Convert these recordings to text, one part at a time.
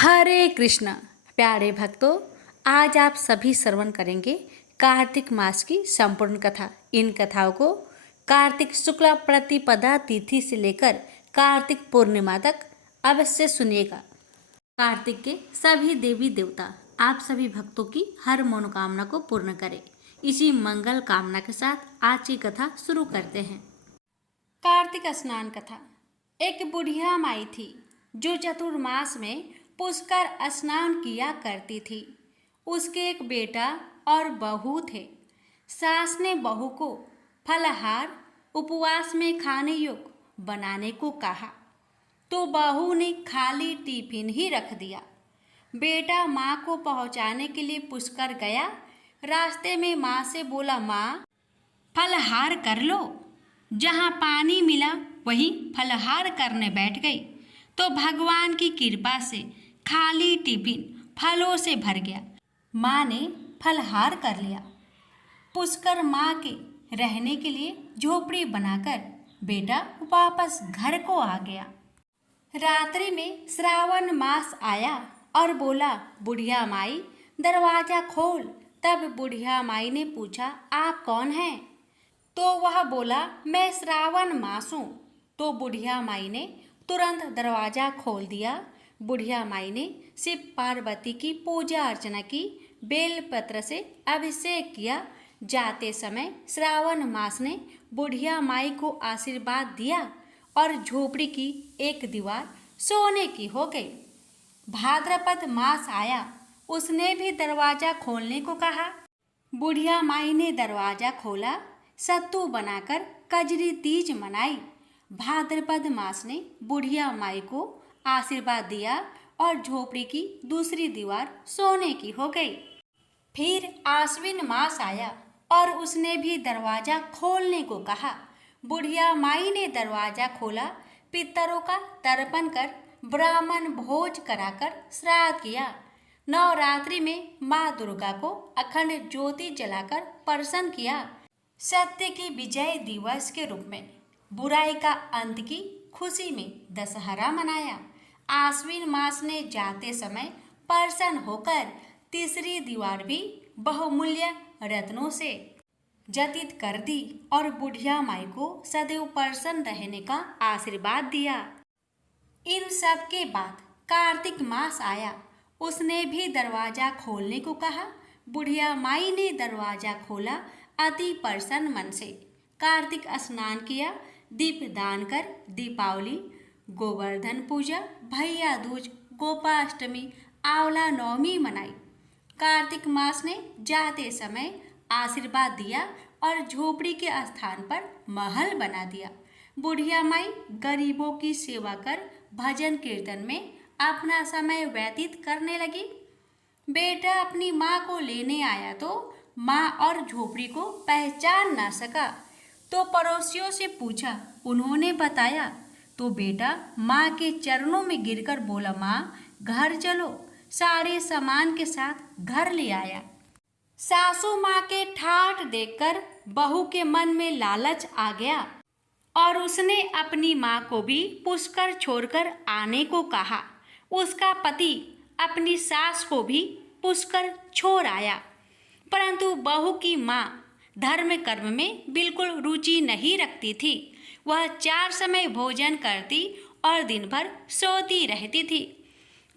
हरे कृष्णा। प्यारे भक्तों, आज आप सभी श्रवण करेंगे कार्तिक मास की संपूर्ण कथा। इन कथाओं को कार्तिक शुक्ला प्रतिपदा तिथि से लेकर कार्तिक पूर्णिमा तक अवश्य सुनिएगा। कार्तिक के सभी देवी देवता आप सभी भक्तों की हर मनोकामना को पूर्ण करें। इसी मंगल कामना के साथ आज की कथा शुरू करते हैं। कार्तिक स्नान कथा। एक बुढ़िया माई थी जो चतुर्मास में पुष्कर स्नान किया करती थी। उसके एक बेटा और बहू थे। सास ने बहू को फलहार उपवास में खाने योग्य बनाने को कहा तो बहू ने खाली टिफिन ही रख दिया। बेटा माँ को पहुँचाने के लिए पुष्कर गया। रास्ते में माँ से बोला, माँ फलहार कर लो। जहाँ पानी मिला वहीं फलहार करने बैठ गई तो भगवान की कृपा से खाली टिफिन फलों से भर गया। माँ ने फलहार कर लिया। पुष्कर माँ के रहने के लिए झोपड़ी बनाकर बेटा वापस घर को आ गया। रात्रि में श्रावण मास आया और बोला, बुढ़िया माई दरवाजा खोल। तब बुढ़िया माई ने पूछा, आप कौन हैं? तो वह बोला, मैं श्रावण मास हूँ। तो बुढ़िया माई ने तुरंत दरवाजा खोल दिया। बुढ़िया माई ने शिव पार्वती की पूजा अर्चना की, बेलपत्र से अभिषेक किया। जाते समय श्रावण मास ने बुढ़िया माई को आशीर्वाद दिया और झोपड़ी की एक दीवार सोने की हो गई। भाद्रपद मास आया, उसने भी दरवाजा खोलने को कहा। बुढ़िया माई ने दरवाजा खोला, सत्तू बनाकर कजरी तीज मनाई। भाद्रपद मास ने बुढ़िया माई को आशीर्वाद दिया और झोपड़ी की दूसरी दीवार सोने की हो गई। फिर आश्विन मास आया और उसने भी दरवाजा खोलने को कहा। बुढ़िया माई ने दरवाजा खोला, पितरों का तर्पण कर ब्राह्मण भोज कराकर श्राद्ध किया। नवरात्रि में माँ दुर्गा को अखंड ज्योति जलाकर प्रसन्न किया। सत्य की विजय दिवस के रूप में बुराई का अंत की खुशी में दशहरा मनाया। आश्विन मास ने जाते समय प्रसन्न होकर तीसरी दीवार भी बहुमूल्य रत्नों से जटित कर दी और बुढ़िया माई को सदैव प्रसन्न रहने का आशीर्वाद दिया। इन सब के बाद कार्तिक मास आया, उसने भी दरवाजा खोलने को कहा। बुढ़िया माई ने दरवाजा खोला, अति प्रसन्न मन से कार्तिक स्नान किया, दीप दान कर दीपावली, गोवर्धन पूजा, भैया दूज, गोपाष्टमी, आंवला नवमी मनाई। कार्तिक मास ने जाते समय आशीर्वाद दिया और झोपड़ी के स्थान पर महल बना दिया। बुढ़िया माई गरीबों की सेवा कर भजन कीर्तन में अपना समय व्यतीत करने लगी। बेटा अपनी माँ को लेने आया तो माँ और झोपड़ी को पहचान ना सका तो पड़ोसियों से पूछा, उन्होंने बताया तो बेटा माँ के चरणों में गिरकर बोला, माँ घर चलो। सारे सामान के साथ घर ले आया। सासू माँ के ठाठ देखकर बहू के मन में लालच आ गया और उसने अपनी माँ को भी पुष्कर छोड़कर आने को कहा। उसका पति अपनी सास को भी पुष्कर छोड़ आया, परंतु बहू की माँ धर्म कर्म में बिल्कुल रुचि नहीं रखती थी। वह 4 समय भोजन करती और दिन भर सोती रहती थी।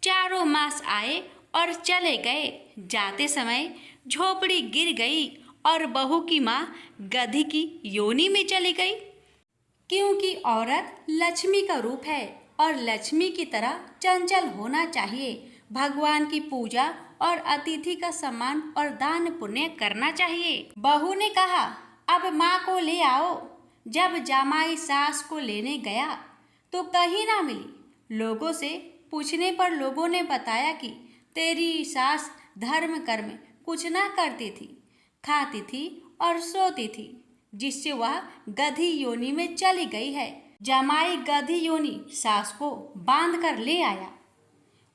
चारों मास आए और चले गए। जाते समय झोपड़ी गिर गई और बहू की माँ गधी की योनि में चली गई। क्योंकि औरत लक्ष्मी का रूप है और लक्ष्मी की तरह चंचल होना चाहिए। भगवान की पूजा और अतिथि का सम्मान और दान पुण्य करना चाहिए। बहू ने कहा, अब माँ को ले आओ। जब जामाई सास को लेने गया तो कहीं ना मिली। लोगों से पूछने पर लोगों ने बताया कि तेरी सास धर्म कर्म कुछ ना करती थी, खाती थी और सोती थी, जिससे वह गधी योनि में चली गई है। जमाई गधी योनि सास को बांध कर ले आया।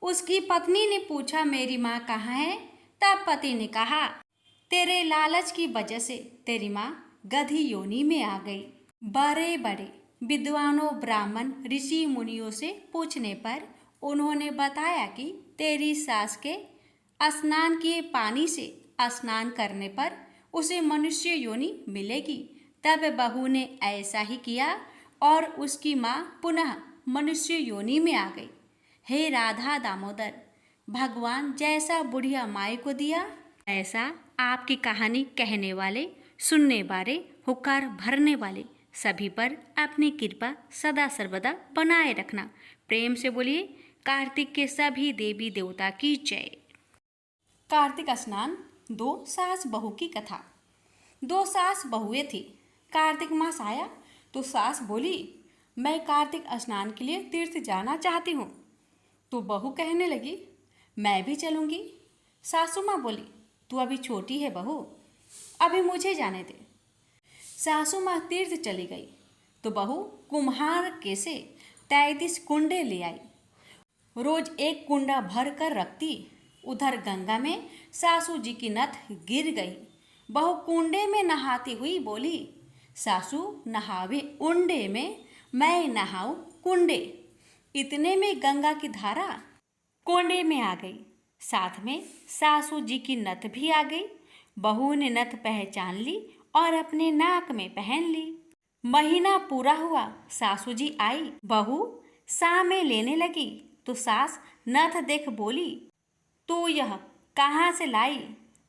उसकी पत्नी ने पूछा, मेरी माँ कहाँ है? तब पति ने कहा, तेरे लालच की वजह से तेरी माँ गधी योनि में आ गई। बड़े बड़े विद्वानों, ब्राह्मण, ऋषि मुनियों से पूछने पर उन्होंने बताया कि तेरी सास के स्नान किए पानी से स्नान करने पर उसे मनुष्य योनि मिलेगी। तब बहू ने ऐसा ही किया और उसकी माँ पुनः मनुष्य योनि में आ गई। हे राधा दामोदर, भगवान जैसा बुढ़िया माई को दिया, ऐसा आपकी कहानी कहने वाले, सुनने वाले, हुक्कार भरने वाले सभी पर अपनी कृपा सदा सर्वदा बनाए रखना। प्रेम से बोलिए कार्तिक के सभी देवी देवता की जय। कार्तिक स्नान, दो सास बहू की कथा। दो सास बहुएं थी। कार्तिक मास आया तो सास बोली, मैं कार्तिक स्नान के लिए तीर्थ जाना चाहती हूँ। तो बहू कहने लगी, मैं भी चलूँगी। सासू माँ बोली, तू अभी छोटी है बहू, अभी मुझे जाने दे। सासू माँ तीर्थ चली गई तो बहू कुम्हार के से 33 कुंडे ले आई। रोज एक कुंडा भर कर रखती। उधर गंगा में सासू जी की नथ गिर गई। बहू कुंडे में नहाती हुई बोली, सासू नहावे उंडे में, मैं नहाऊं कुंडे। इतने में गंगा की धारा कुंडे में आ गई। साथ में सासू जी की नथ भी आ गई। बहू ने नथ पहचान ली और अपने नाक में पहन ली। महीना पूरा हुआ, सासू जी आई। बहू सामे लेने लगी तो सास नथ देख बोली, तू यह कहाँ से लाई?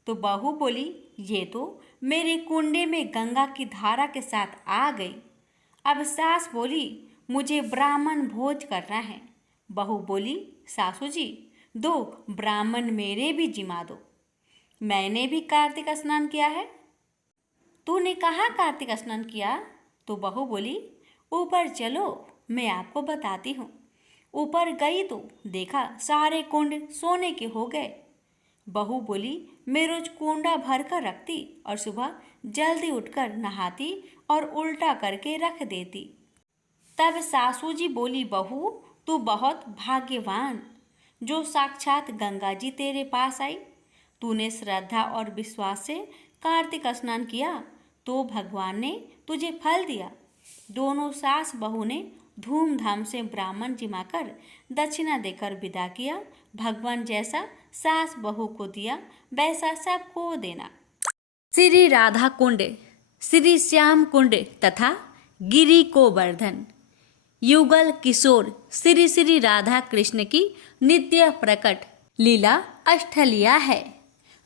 तो बहू बोली, ये तो मेरे कुंडे में गंगा की धारा के साथ आ गई। अब सास बोली, मुझे ब्राह्मण भोज करना है। बहू बोली, सासू जी दो ब्राह्मण मेरे भी जिमा दो, मैंने भी कार्तिक स्नान किया है। तूने कहाँ कार्तिक स्नान किया? तो बहू बोली, ऊपर चलो मैं आपको बताती हूँ। ऊपर गई तो देखा सारे कुंड सोने के हो गए। बहू बोली, मैं रोज कुंडा भर कर रखती और सुबह जल्दी उठकर नहाती और उल्टा करके रख देती। तब सासू जी बोली, बहू तू बहुत भाग्यवान, जो साक्षात गंगा जी तेरे पास आई। तूने श्रद्धा और विश्वास से कार्तिक स्नान किया तो भगवान ने तुझे फल दिया। दोनों सास बहू ने धूमधाम से ब्राह्मण जिमाकर दक्षिणा देकर विदा किया। भगवान जैसा सास बहू को दिया वैसा सबको देना। श्री राधा कुंड, श्री श्याम कुंड तथा गिरी गोवर्धन, युगल किशोर श्री श्री राधा कृष्ण की नित्य प्रकट लीला अष्टलिया है।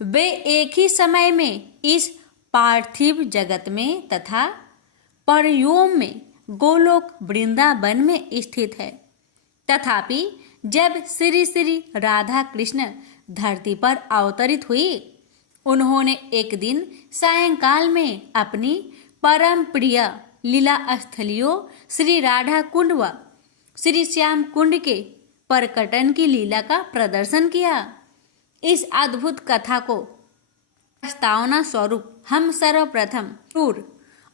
वे एक ही समय में इस पार्थिव जगत में तथा परयोम में गोलोक वृंदावन में स्थित है। तथापि जब श्री श्री राधा कृष्ण धरती पर अवतरित हुई, उन्होंने एक दिन सायंकाल में अपनी परम प्रिय लीला स्थलियों श्री राधा कुंड व श्री श्याम कुंड के प्रकटन की लीला का प्रदर्शन किया। इस अद्भुत कथा को प्रस्तावना स्वरूप हम सर्वप्रथम सूर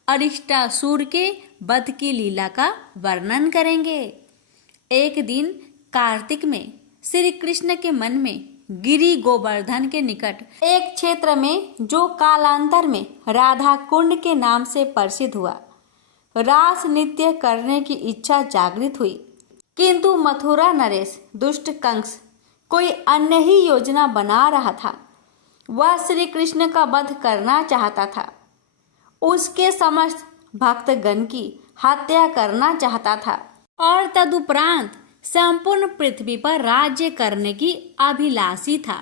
अरिष्टासुर के वध की लीला का वर्णन करेंगे। एक दिन कार्तिक में श्री कृष्ण के मन में गिरी गोवर्धन के निकट एक क्षेत्र में, जो कालांतर में राधा कुंड के नाम से प्रसिद्ध हुआ, रास नृत्य करने की इच्छा जागृत हुई। किंतु मथुरा नरेश दुष्ट कंस कोई अन्य ही योजना बना रहा था। वह श्री कृष्ण का वध करना चाहता था। उसके समस्त भक्तगण की हत्या करना चाहता था और तदुपरांत संपूर्ण पृथ्वी पर राज्य करने की अभिलाषी था।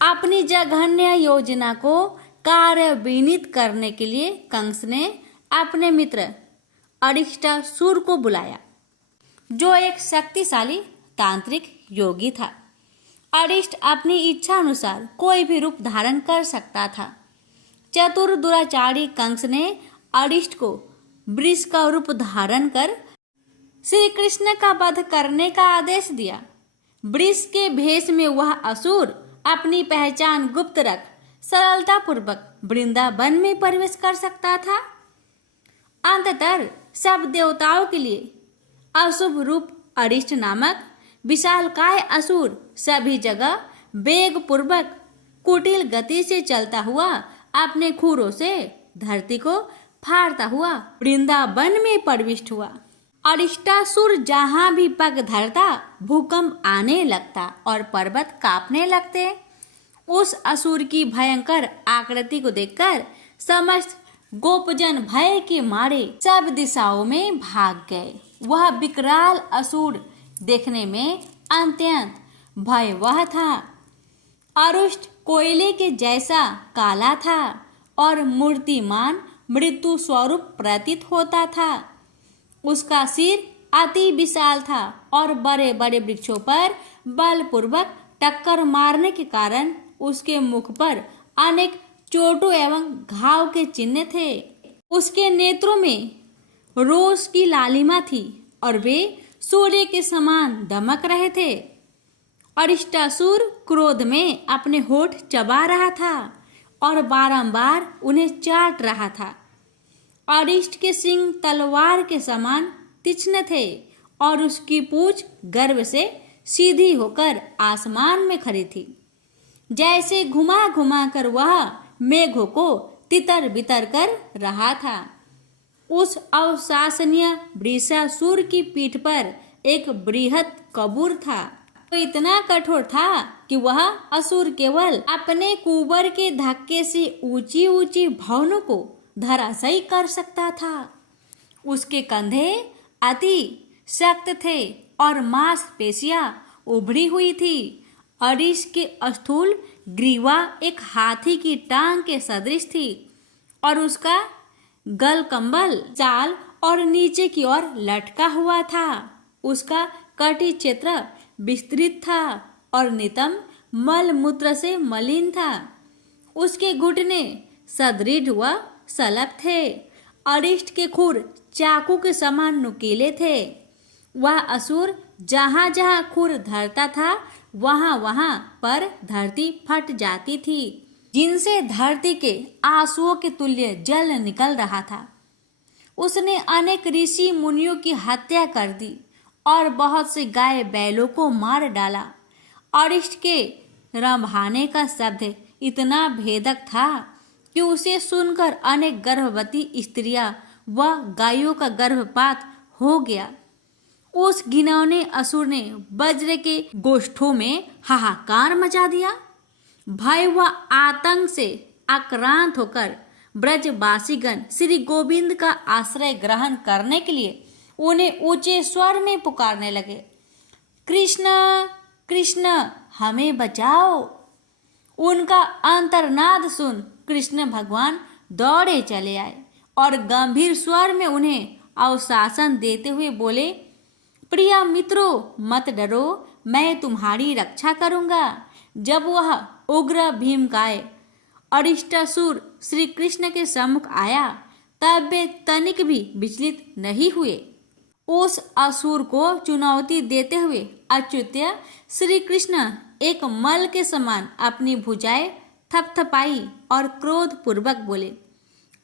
अपनी जघन्य योजना को कार्यान्वित करने के लिए कंस ने अपने मित्र अरिष्टासुर को बुलाया, जो एक शक्तिशाली तांत्रिक योगी था। अरिष्ट अपनी इच्छा अनुसार कोई भी रूप धारण कर सकता था। चतुर दुराचारी कंस ने अरिष्ट को वृष का रूप धारण कर श्री कृष्ण का वध करने का आदेश दिया। वृष के भेष में वह असुर अपनी पहचान गुप्त रख सरलता पूर्वक वृंदावन में प्रवेश कर सकता था। अंततः सब देवताओं के लिए अशुभ रूप अरिष्ट नामक विशालकाय असुर सभी जगह वेग पूर्वक कुटिल गति से चलता हुआ अपने खुरों से धरती को फाड़ता हुआ वृंदावन में प्रविष्ट हुआ। अरिष्टासुर जहां भी पग धरता भूकंप आने लगता और पर्वत कांपने लगते। उस असुर की भयंकर आकृति को देखकर समस्त गोपजन भय के मारे सब दिशाओं में भाग गए। वह विकराल असुर देखने में अत्यंत भयावह था। अरुष्ट कोयले के जैसा काला था और मूर्तिमान मृत्यु स्वरूप प्रतीत होता था। उसका सिर अति विशाल था और बड़े बड़े वृक्षों पर बलपूर्वक टक्कर मारने के कारण उसके मुख पर अनेक चोटों एवं घाव के चिन्ह थे। उसके नेत्रों में रोष की लालिमा थी और वे सूर्य के समान दमक रहे थे। अरिष्टासुर क्रोध में अपने होठ चबा रहा था और बारंबार उन्हें चाट रहा था। अरिष्ट के सिंग तलवार के समान तीक्ष्ण थे और उसकी पूंछ गर्व से सीधी होकर आसमान में खड़ी थी। जैसे घुमा घुमा कर वह मेघों को तितर बितर कर रहा था। उस अविश्वसनीय वृषासुर की पीठ पर एक बृहद कबूर था। वो इतना कठोर था कि वह असुर केवल अपने कुबर के धक्के से ऊंची ऊंची भवनों को धराशायी कर सकता था। उसके कंधे अति सख्त थे और मांसपेशियां उभरी हुई थी। अरिश के स्थूल ग्रीवा एक हाथी की टांग के सदृश थी और उसका गलकंबल चाल और नीचे की ओर लटका हुआ था। उसका कटी क्षेत्र विस्तृत था और नितंब मल मूत्र से मलिन था। उसके घुटने सदृढ़ व सलप थे। अरिष्ट के खुर चाकू के समान नुकीले थे। वह असुर जहां जहां खुर धरता था वहां वहां पर धरती फट जाती थी, जिनसे धरती के आंसुओं के तुल्य जल निकल रहा था। उसने अनेक ऋषि मुनियों की हत्या कर दी और बहुत से गाय बैलों को मार डाला। अरिष्ट के रंभाने का शब्द इतना भेदक था कि उसे सुनकर अनेक गर्भवती स्त्रियां व गायों का गर्भपात हो गया। उस घिनौने असुर ने वज्र के गोष्ठों में हाहाकार मचा दिया। भय व आतंक से आक्रांत होकर ब्रजवासीगण श्री गोविंद का आश्रय ग्रहण करने के लिए उन्हें ऊंचे स्वर में पुकारने लगे, कृष्ण कृष्ण हमें बचाओ। उनका अंतर्नाद सुन कृष्ण भगवान दौड़े चले आए और गंभीर स्वर में उन्हें आश्वासन देते हुए बोले, प्रिय मित्रों मत डरो, मैं तुम्हारी रक्षा करूंगा। जब वह उग्र भीमकाय अरिष्टासुर श्री कृष्ण के सम्मुख आया तब वे तनिक भी विचलित नहीं हुए। उस असुर को चुनौती देते हुए अच्युत्य श्री कृष्ण एक मल के समान अपनी भुजाएं थपथपाई और क्रोध पूर्वक बोले,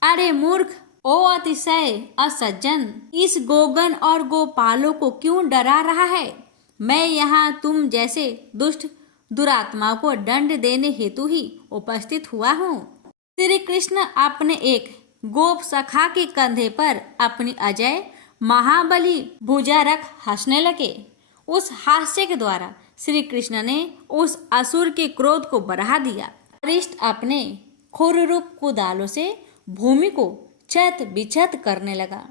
अरे मूर्ख, ओ अतिशय असज्जन, इस गोगन और गोपालों को क्यों डरा रहा है? मैं यहाँ तुम जैसे दुष्ट दुरात्माओं को दंड देने हेतु ही उपस्थित हुआ हूँ। श्री कृष्ण अपने एक गोप सखा के कंधे पर अपनी अजय महाबली भुजा रख हंसने लगे। उस हास्य के द्वारा श्री कृष्ण ने उस असुर के क्रोध को बढ़ा दिया। अरिष्ट अपने खुर रूप कुदालों से भूमि को छत बिछत करने लगा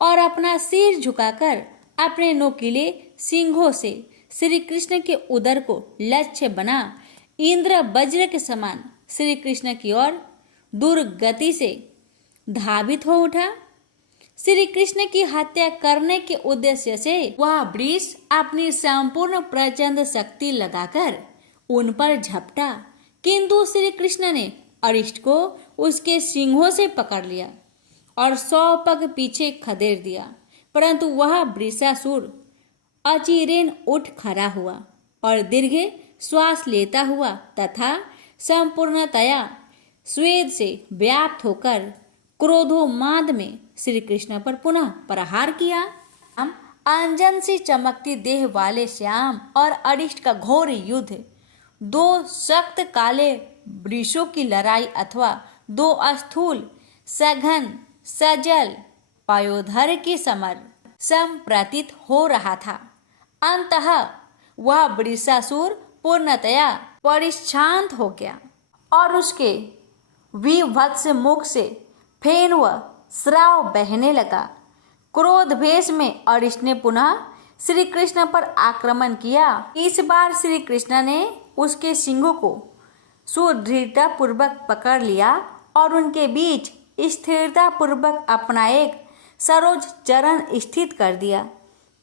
और अपना सिर झुकाकर अपने नोकीले सिंघों से श्री कृष्ण के उदर को लक्ष्य बना इंद्र वज्र के समान श्री कृष्ण की ओर दुर्गति से धावित हो उठा। श्री कृष्ण की हत्या करने के उद्देश्य से वह वृष अपनी संपूर्ण प्रचंड शक्ति लगाकर उन पर झपटा, किंतु श्री कृष्ण ने अरिष्ट को उसके सिंघों से पकड़ लिया और 100 पग पीछे खदेड़ दिया। परंतु वह वृषासुर अचिरेन उठ खड़ा हुआ और दीर्घ श्वास लेता हुआ तथा संपूर्णतया स्वेद से व्याप्त होकर क्रोधोन्माद में श्री कृष्ण पर पुनः प्रहार किया। हम अंजन से चमकती देह वाले श्याम और अरिष्ट का घोर युद्ध, 2 सख्त काले वृषों की लड़ाई अथवा 2 स्थूल सघन सजल पायोधर की समर। संप्रतीत हो रहा था। अंततः वह वृषासुर पूर्णतया परिशांत हो गया और उसके विभत्स मुख से फेन व स्राव बहने लगा। क्रोध भेष में अरिष्ट ने पुनः श्री कृष्ण पर आक्रमण किया। इस बार श्री कृष्ण ने उसके सिंहों को सुदृढ़ता पूर्वक पकड़ लिया और उनके बीच स्थिरता पूर्वक अपना एक सरोज चरण स्थित कर दिया।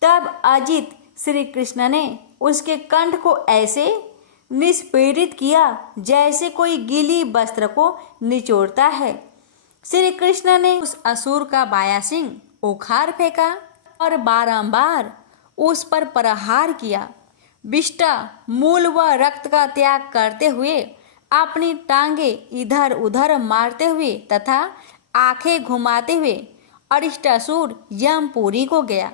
तब अजित श्री कृष्ण ने उसके कंठ को ऐसे निष्पीड़ित किया जैसे कोई गीली वस्त्र को निचोड़ता है। श्री कृष्ण ने उस असुर का बायां सिंह उखाड़ फेंका और बारंबार उस पर प्रहार किया। विष्टा मूल व रक्त का त्याग करते हुए अपनी टांगे इधर उधर मारते हुए तथा आंखें घुमाते हुए अरिष्टासुर यमपुरी को गया।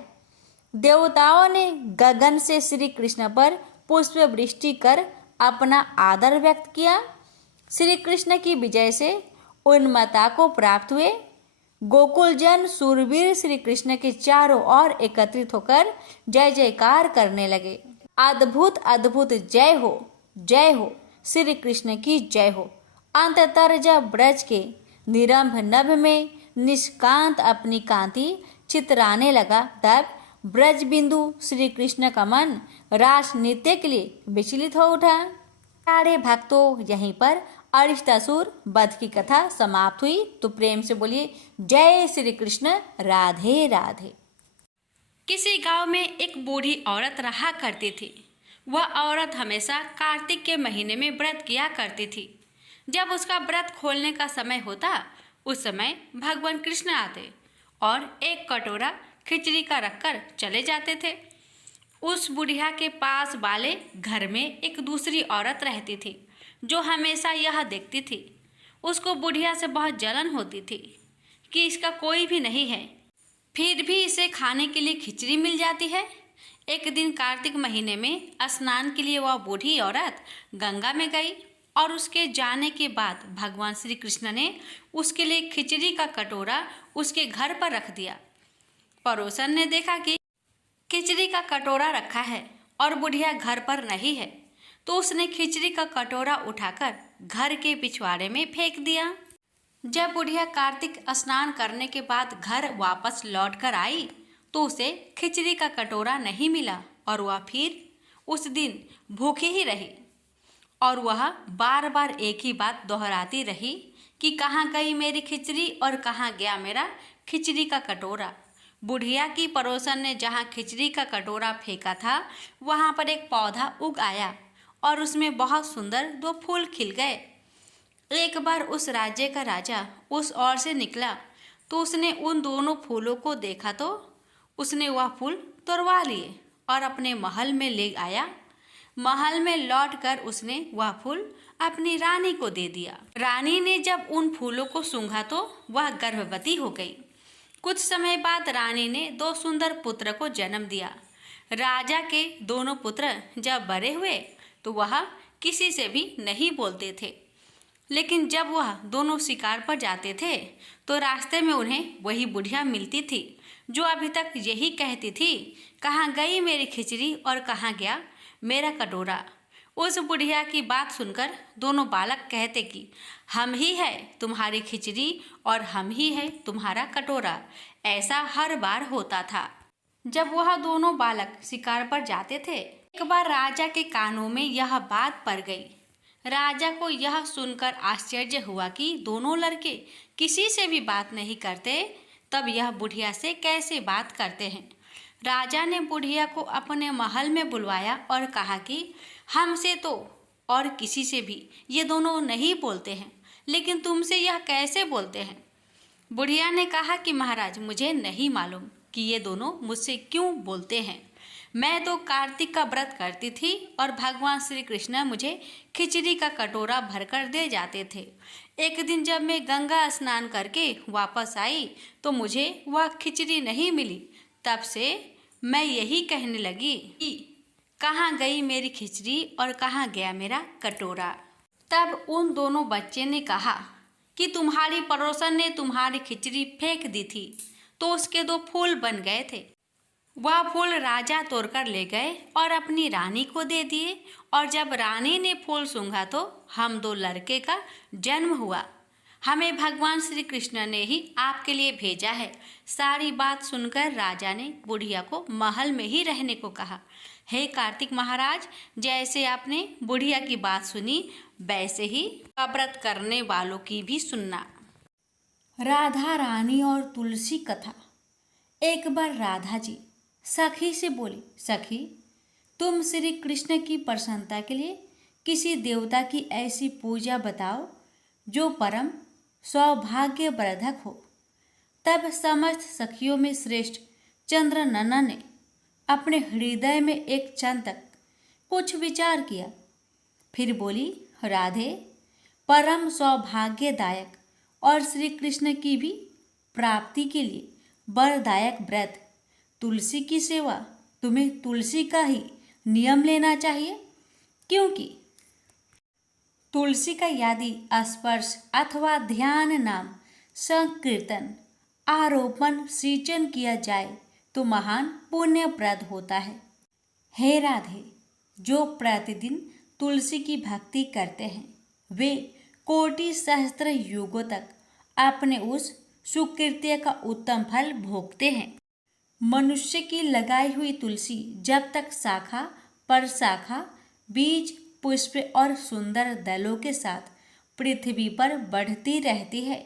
देवताओं ने गगन से श्री कृष्ण पर पुष्प वृष्टि कर अपना आदर व्यक्त किया। श्री कृष्ण की विजय से उन्मत्ता को प्राप्त हुए गोकुल जन सूरवीर श्री कृष्ण के चारों ओर एकत्रित होकर जय जयकार करने लगे। अद्भुत अद्भुत जय हो श्री कृष्ण की जय हो। अंततः जब ब्रज के निरंभ नभ में निष्कांत अपनी कांति चितराने लगा तब ब्रज बिंदु श्री कृष्ण का मन रास नृत्य के लिए विचलित हो उठा। प्यारे भक्तों, यहीं पर अरिष्टासुर वध की कथा समाप्त हुई। तो प्रेम से बोलिए जय श्री कृष्ण, राधे राधे। किसी गांव में एक बूढ़ी औरत रहा करती थी। वह औरत हमेशा कार्तिक के महीने में व्रत किया करती थी। जब उसका व्रत खोलने का समय होता उस समय भगवान कृष्ण आते और एक कटोरा खिचड़ी का रखकर चले जाते थे। उस बुढ़िया के पास वाले घर में एक दूसरी औरत रहती थी जो हमेशा यह देखती थी। उसको बुढ़िया से बहुत जलन होती थी कि इसका कोई भी नहीं है, फिर भी इसे खाने के लिए खिचड़ी मिल जाती है। एक दिन कार्तिक महीने में स्नान के लिए वह बूढ़ी औरत गंगा में गई और उसके जाने के बाद भगवान श्री कृष्ण ने उसके लिए खिचड़ी का कटोरा उसके घर पर रख दिया। पड़ोसन ने देखा कि खिचड़ी का कटोरा रखा है और बुढ़िया घर पर नहीं है, तो उसने खिचड़ी का कटोरा उठाकर घर के पिछवाड़े में फेंक दिया। जब बुढ़िया कार्तिक स्नान करने के बाद घर वापस लौटकर आई तो उसे खिचड़ी का कटोरा नहीं मिला और वह फिर उस दिन भूखी ही रही और वह बार बार एक ही बात दोहराती रही कि कहाँ गई मेरी खिचड़ी और कहाँ गया मेरा खिचड़ी का कटोरा। बुढ़िया की पड़ोसन ने जहाँ खिचड़ी का कटोरा फेंका था वहाँ पर एक पौधा उग आया और उसमें बहुत सुंदर 2 फूल खिल गए। एक बार उस राज्य का राजा उस ओर से निकला तो उसने उन दोनों फूलों को देखा तो उसने वह फूल तोड़वा लिए और अपने महल में ले आया। महल में लौटकर उसने वह फूल अपनी रानी को दे दिया। रानी ने जब उन फूलों को सूंघा तो वह गर्भवती हो गई। कुछ समय बाद रानी ने 2 सुंदर पुत्र को जन्म दिया। राजा के दोनों पुत्र जब बड़े हुए तो वह किसी से भी नहीं बोलते थे, लेकिन जब वह दोनों शिकार पर जाते थे तो रास्ते में उन्हें वही बुढ़िया मिलती थी जो अभी तक यही कहती थी, कहाँ गई मेरी खिचड़ी और कहाँ गया मेरा कटोरा। उस बुढ़िया की बात सुनकर दोनों बालक कहते कि हम ही है तुम्हारी खिचड़ी और हम ही है तुम्हारा कटोरा। ऐसा हर बार होता था जब वह दोनों बालक शिकार पर जाते थे। एक बार राजा के कानों में यह बात पड़ गई। राजा को यह सुनकर आश्चर्य हुआ कि दोनों लड़के किसी से भी बात नहीं करते, तब यह बुढ़िया से कैसे बात करते हैं। राजा ने बुढ़िया को अपने महल में बुलवाया और कहा कि हमसे तो और किसी से भी ये दोनों नहीं बोलते हैं, लेकिन तुमसे यह कैसे बोलते हैं। बुढ़िया ने कहा कि महाराज, मुझे नहीं मालूम कि ये दोनों मुझसे क्यों बोलते हैं। मैं तो कार्तिक का व्रत करती थी और भगवान श्री कृष्ण मुझे खिचड़ी का कटोरा भरकर दे जाते थे। एक दिन जब मैं गंगा स्नान करके वापस आई तो मुझे वह खिचड़ी नहीं मिली। तब से मैं यही कहने लगी कि कहाँ गई मेरी खिचड़ी और कहाँ गया मेरा कटोरा। तब उन दोनों बच्चे ने कहा कि तुम्हारी पड़ोसन ने तुम्हारी खिचड़ी फेंक दी थी तो उसके 2 फूल बन गए थे। वह फूल राजा तोड़कर ले गए और अपनी रानी को दे दिए, और जब रानी ने फूल सूंघा तो हम दो लड़के का जन्म हुआ। हमें भगवान श्री कृष्ण ने ही आपके लिए भेजा है। सारी बात सुनकर राजा ने बुढ़िया को महल में ही रहने को कहा। हे कार्तिक महाराज, जैसे आपने बुढ़िया की बात सुनी, वैसे ही व्रत करने वालों की भी सुनना। राधा रानी और तुलसी कथा। एक बार राधा जी सखी से बोली, सखी, तुम श्री कृष्ण की प्रसन्नता के लिए किसी देवता की ऐसी पूजा बताओ जो परम सौभाग्यवर्धक हो। तब समस्त सखियों में श्रेष्ठ चंद्रनना ने अपने हृदय में एक क्षण तक कुछ विचार किया, फिर बोली, राधे, परम सौभाग्यदायक और श्री कृष्ण की भी प्राप्ति के लिए वरदायक व्रत तुलसी की सेवा, तुम्हें तुलसी का ही नियम लेना चाहिए, क्योंकि तुलसी का यदि स्पर्श अथवा ध्यान, नाम संकीर्तन, आरोपण, सिंचन किया जाए तो महान पुण्यप्रद होता है। हे राधे, जो प्रतिदिन तुलसी की भक्ति करते हैं वे कोटि सहस्त्र युगों तक अपने उस सुकृत्य का उत्तम फल भोगते हैं। मनुष्य की लगाई हुई तुलसी जब तक शाखा पर शाखा, बीज, पुष्प और सुंदर दलों के साथ पृथ्वी पर बढ़ती रहती है,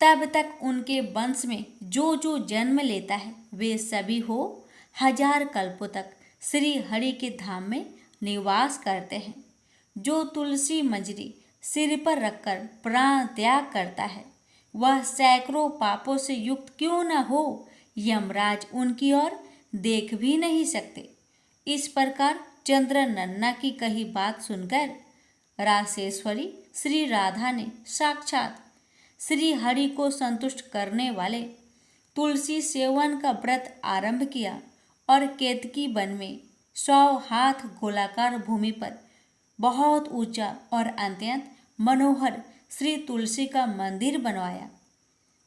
तब तक उनके वंश में जो जो जन्म लेता है वे सभी हो हजार कल्पों तक श्री हरि के धाम में निवास करते हैं। जो तुलसी मंजरी सिर पर रखकर प्राण त्याग करता है वह सैकड़ों पापों से युक्त क्यों न हो, यमराज उनकी ओर देख भी नहीं सकते। इस प्रकार चंद्रनन्ना की कही बात सुनकर रासेश्वरी श्री राधा ने साक्षात श्री हरि को संतुष्ट करने वाले तुलसी सेवन का व्रत आरंभ किया और केतकी वन में 100 हाथ गोलाकार भूमि पर बहुत ऊंचा और अत्यंत मनोहर श्री तुलसी का मंदिर बनवाया,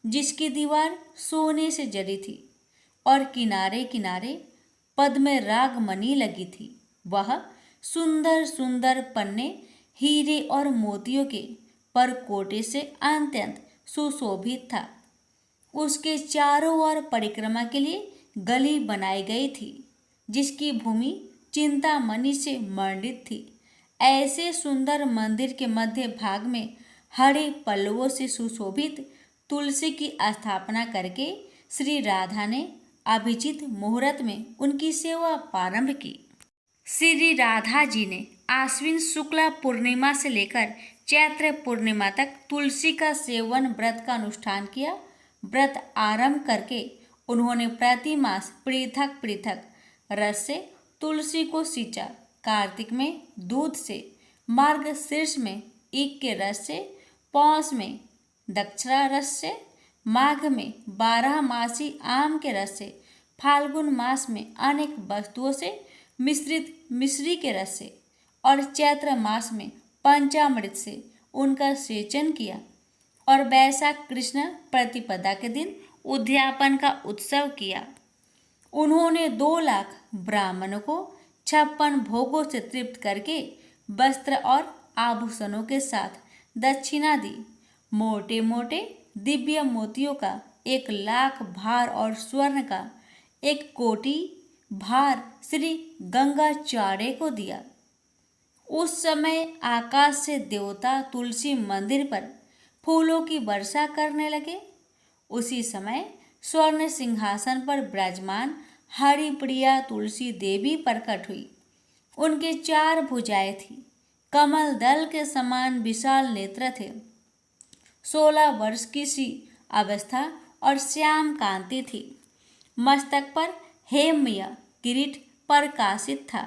जिसकी दीवार सोने से जड़ी थी और किनारे किनारे पद्म राग मणि लगी थी। वह सुंदर सुंदर पन्ने हीरे और मोतियों के परकोटे से अत्यंत सुशोभित था। उसके चारों ओर परिक्रमा के लिए गली बनाई गई थी, जिसकी भूमि चिंतामणि से मंडित थी। ऐसे सुंदर मंदिर के मध्य भाग में हरे पल्लवों से सुशोभित तुलसी की स्थापना करके श्री राधा ने अभिजित मुहूर्त में उनकी सेवा प्रारंभ की। श्री राधा जी ने आश्विन शुक्ला पूर्णिमा से लेकर चैत्र पूर्णिमा तक तुलसी का सेवन व्रत का अनुष्ठान किया। व्रत आरंभ करके उन्होंने प्रति मास पृथक पृथक रस से तुलसी को सींचा। कार्तिक में दूध से, मार्गशीर्ष में ईख के रस से, पौष में दक्षिणा रस से, माघ में 12 मासी आम के रस से, फाल्गुन मास में अनेक वस्तुओं से मिश्रित मिश्री के रस से और चैत्र मास में पंचामृत से उनका सेचन किया और वैशाख कृष्ण प्रतिपदा के दिन उद्यापन का उत्सव किया। उन्होंने 2 लाख ब्राह्मणों को 56 भोगों से तृप्त करके वस्त्र और आभूषणों के साथ दक्षिणा दी। मोटे मोटे दिव्य मोतियों का 1 लाख भार और स्वर्ण का 1 कोटि भार श्री गंगाचार्य को दिया। उस समय आकाश से देवता तुलसी मंदिर पर फूलों की वर्षा करने लगे। उसी समय स्वर्ण सिंहासन पर विराजमान हरिप्रिया तुलसी देवी प्रकट हुई। उनके 4 भुजाएं थी, कमल दल के समान विशाल नेत्र थे, 16 वर्ष की सी अवस्था और श्याम कांति थी। मस्तक पर हेममय किरीट प्रकाशित था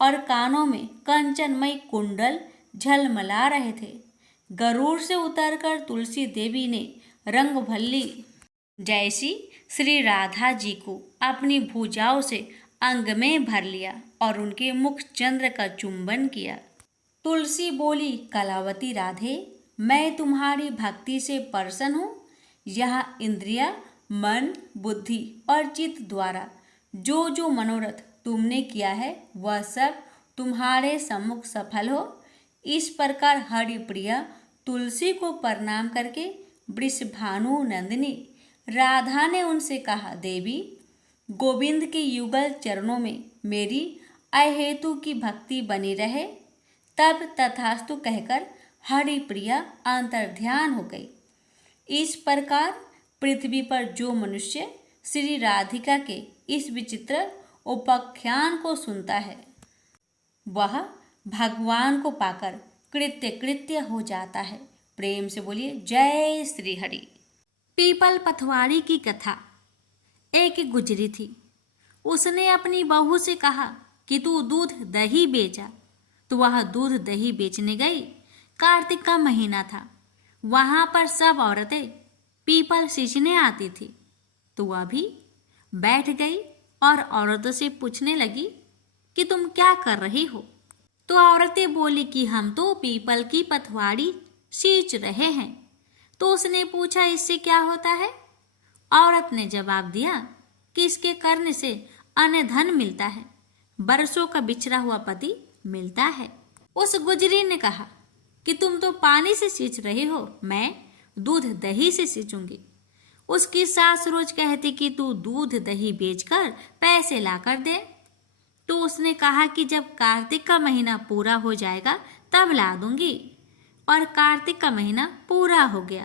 और कानों में कंचनमय कुंडल झलमला रहे थे। गरुड़ से उतरकर तुलसी देवी ने रंगभल्ली जैसी श्री राधा जी को अपनी भुजाओं से अंग में भर लिया और उनके मुख चंद्र का चुंबन किया। तुलसी बोली, कलावती राधे, मैं तुम्हारी भक्ति से प्रसन्न हूँ। यह इंद्रिया, मन, बुद्धि और चित्त द्वारा जो जो मनोरथ तुमने किया है वह सब तुम्हारे सम्मुख सफल हो। इस प्रकार हरिप्रिया तुलसी को प्रणाम करके वृषभानु नंदिनी राधा ने उनसे कहा, देवी गोविंद के युगल चरणों में मेरी अहेतु की भक्ति बनी रहे। तब तथास्तु कहकर हरिप्रिया अंतर्ध्यान हो गई। इस प्रकार पृथ्वी पर जो मनुष्य श्री राधिका के इस विचित्र उपाख्यान को सुनता है वह भगवान को पाकर कृत्य कृत्य हो जाता है। प्रेम से बोलिए जय श्री हरि। पीपल पथवारी की कथा। एक गुजरी थी। उसने अपनी बहू से कहा कि तू दूध दही बेचा। तो वह दूध दही बेचने गई। कार्तिक का महीना था। वहां पर सब औरतें पीपल सींचने आती थी। तो वह भी बैठ गई और औरतों से पूछने लगी कि तुम क्या कर रही हो। तो औरतें बोली कि हम तो पीपल की पथवाड़ी सींच रहे हैं। तो उसने पूछा, इससे क्या होता है? औरत ने जवाब दिया कि इसके करने से अन्य धन मिलता है, बरसों का बिछड़ा हुआ पति मिलता है। उस गुजरी ने कहा कि तुम तो पानी से सींच रही हो, मैं दूध दही से सींचूंगी। उसकी सास रोज कहती कि तू दूध दही बेचकर पैसे लाकर दे। तो उसने कहा कि जब कार्तिक का महीना पूरा हो जाएगा तब ला दूंगी। और कार्तिक का महीना पूरा हो गया।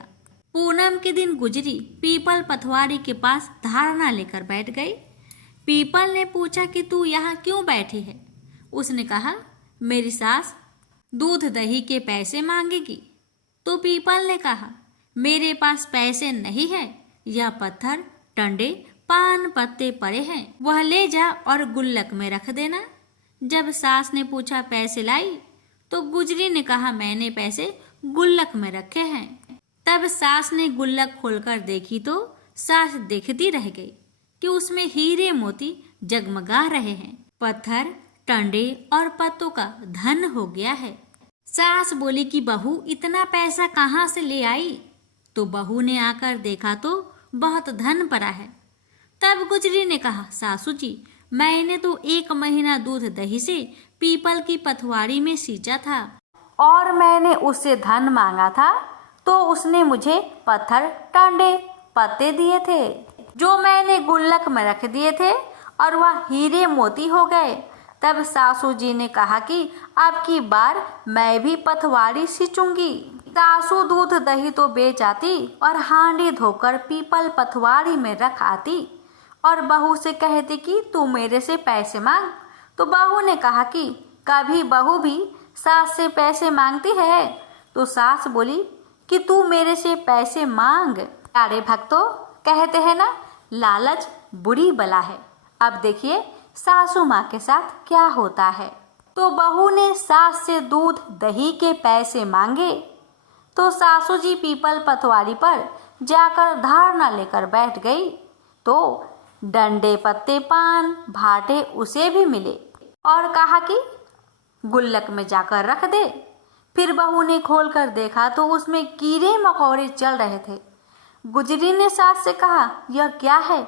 पूनम के दिन गुजरी पीपल पथवारी के पास धारणा लेकर बैठ गई। पीपल ने पूछा कि तू यहाँ क्यों बैठी है? उसने कहा, मेरी सास दूध दही के पैसे मांगेगी। तो पीपल ने कहा, मेरे पास पैसे नहीं है, यह पत्थर टंडे पान पत्ते पड़े हैं, वह ले जा और गुल्लक में रख देना। जब सास ने पूछा पैसे लाई? तो गुजरी ने कहा, मैंने पैसे गुल्लक में रखे हैं। तब सास ने गुल्लक खोलकर देखी तो सास देखती रह गई कि उसमें हीरे मोती जगमगा रहे हैं। पत्थर टंडे और पत्तों का धन हो गया है। सास बोली कि बहू इतना पैसा कहाँ से ले आई? तो बहू ने आकर देखा तो बहुत धन पड़ा है। तब गुजरी ने कहा, सासू जी, मैंने तो 1 महीना दूध दही से पीपल की पथवारी में सींचा था और मैंने उससे धन मांगा था तो उसने मुझे पत्थर टांडे पत्ते दिए थे जो मैंने गुल्लक में रख दिए थे और वह हीरे मोती हो गए। तब सासू जी ने कहा कि अब की बार मैं भी पथवारी सींचूंगी। सासू दूध दही तो बेच आती और हांडी धोकर पीपल पथवारी में रख आती और बहू से कहती कि तू मेरे से पैसे मांग। तो बहू ने कहा कि कभी बहू भी सास से पैसे मांगती है? तो सास बोली कि तू मेरे से पैसे मांग। प्यारे भक्तों, कहते हैं ना, लालच बुरी बला है। अब देखिए सासू माँ के साथ क्या होता है। तो बहू ने सास से दूध दही के पैसे मांगे तो सासू जी पीपल पथवारी पर जाकर धारणा लेकर बैठ गई। तो डंडे पत्ते पान भाटे उसे भी मिले और कहा कि गुल्लक में जाकर रख दे। फिर बहू ने खोलकर देखा तो उसमें कीड़े मकोड़े चल रहे थे। गुजरी ने सास से कहा, यह क्या है?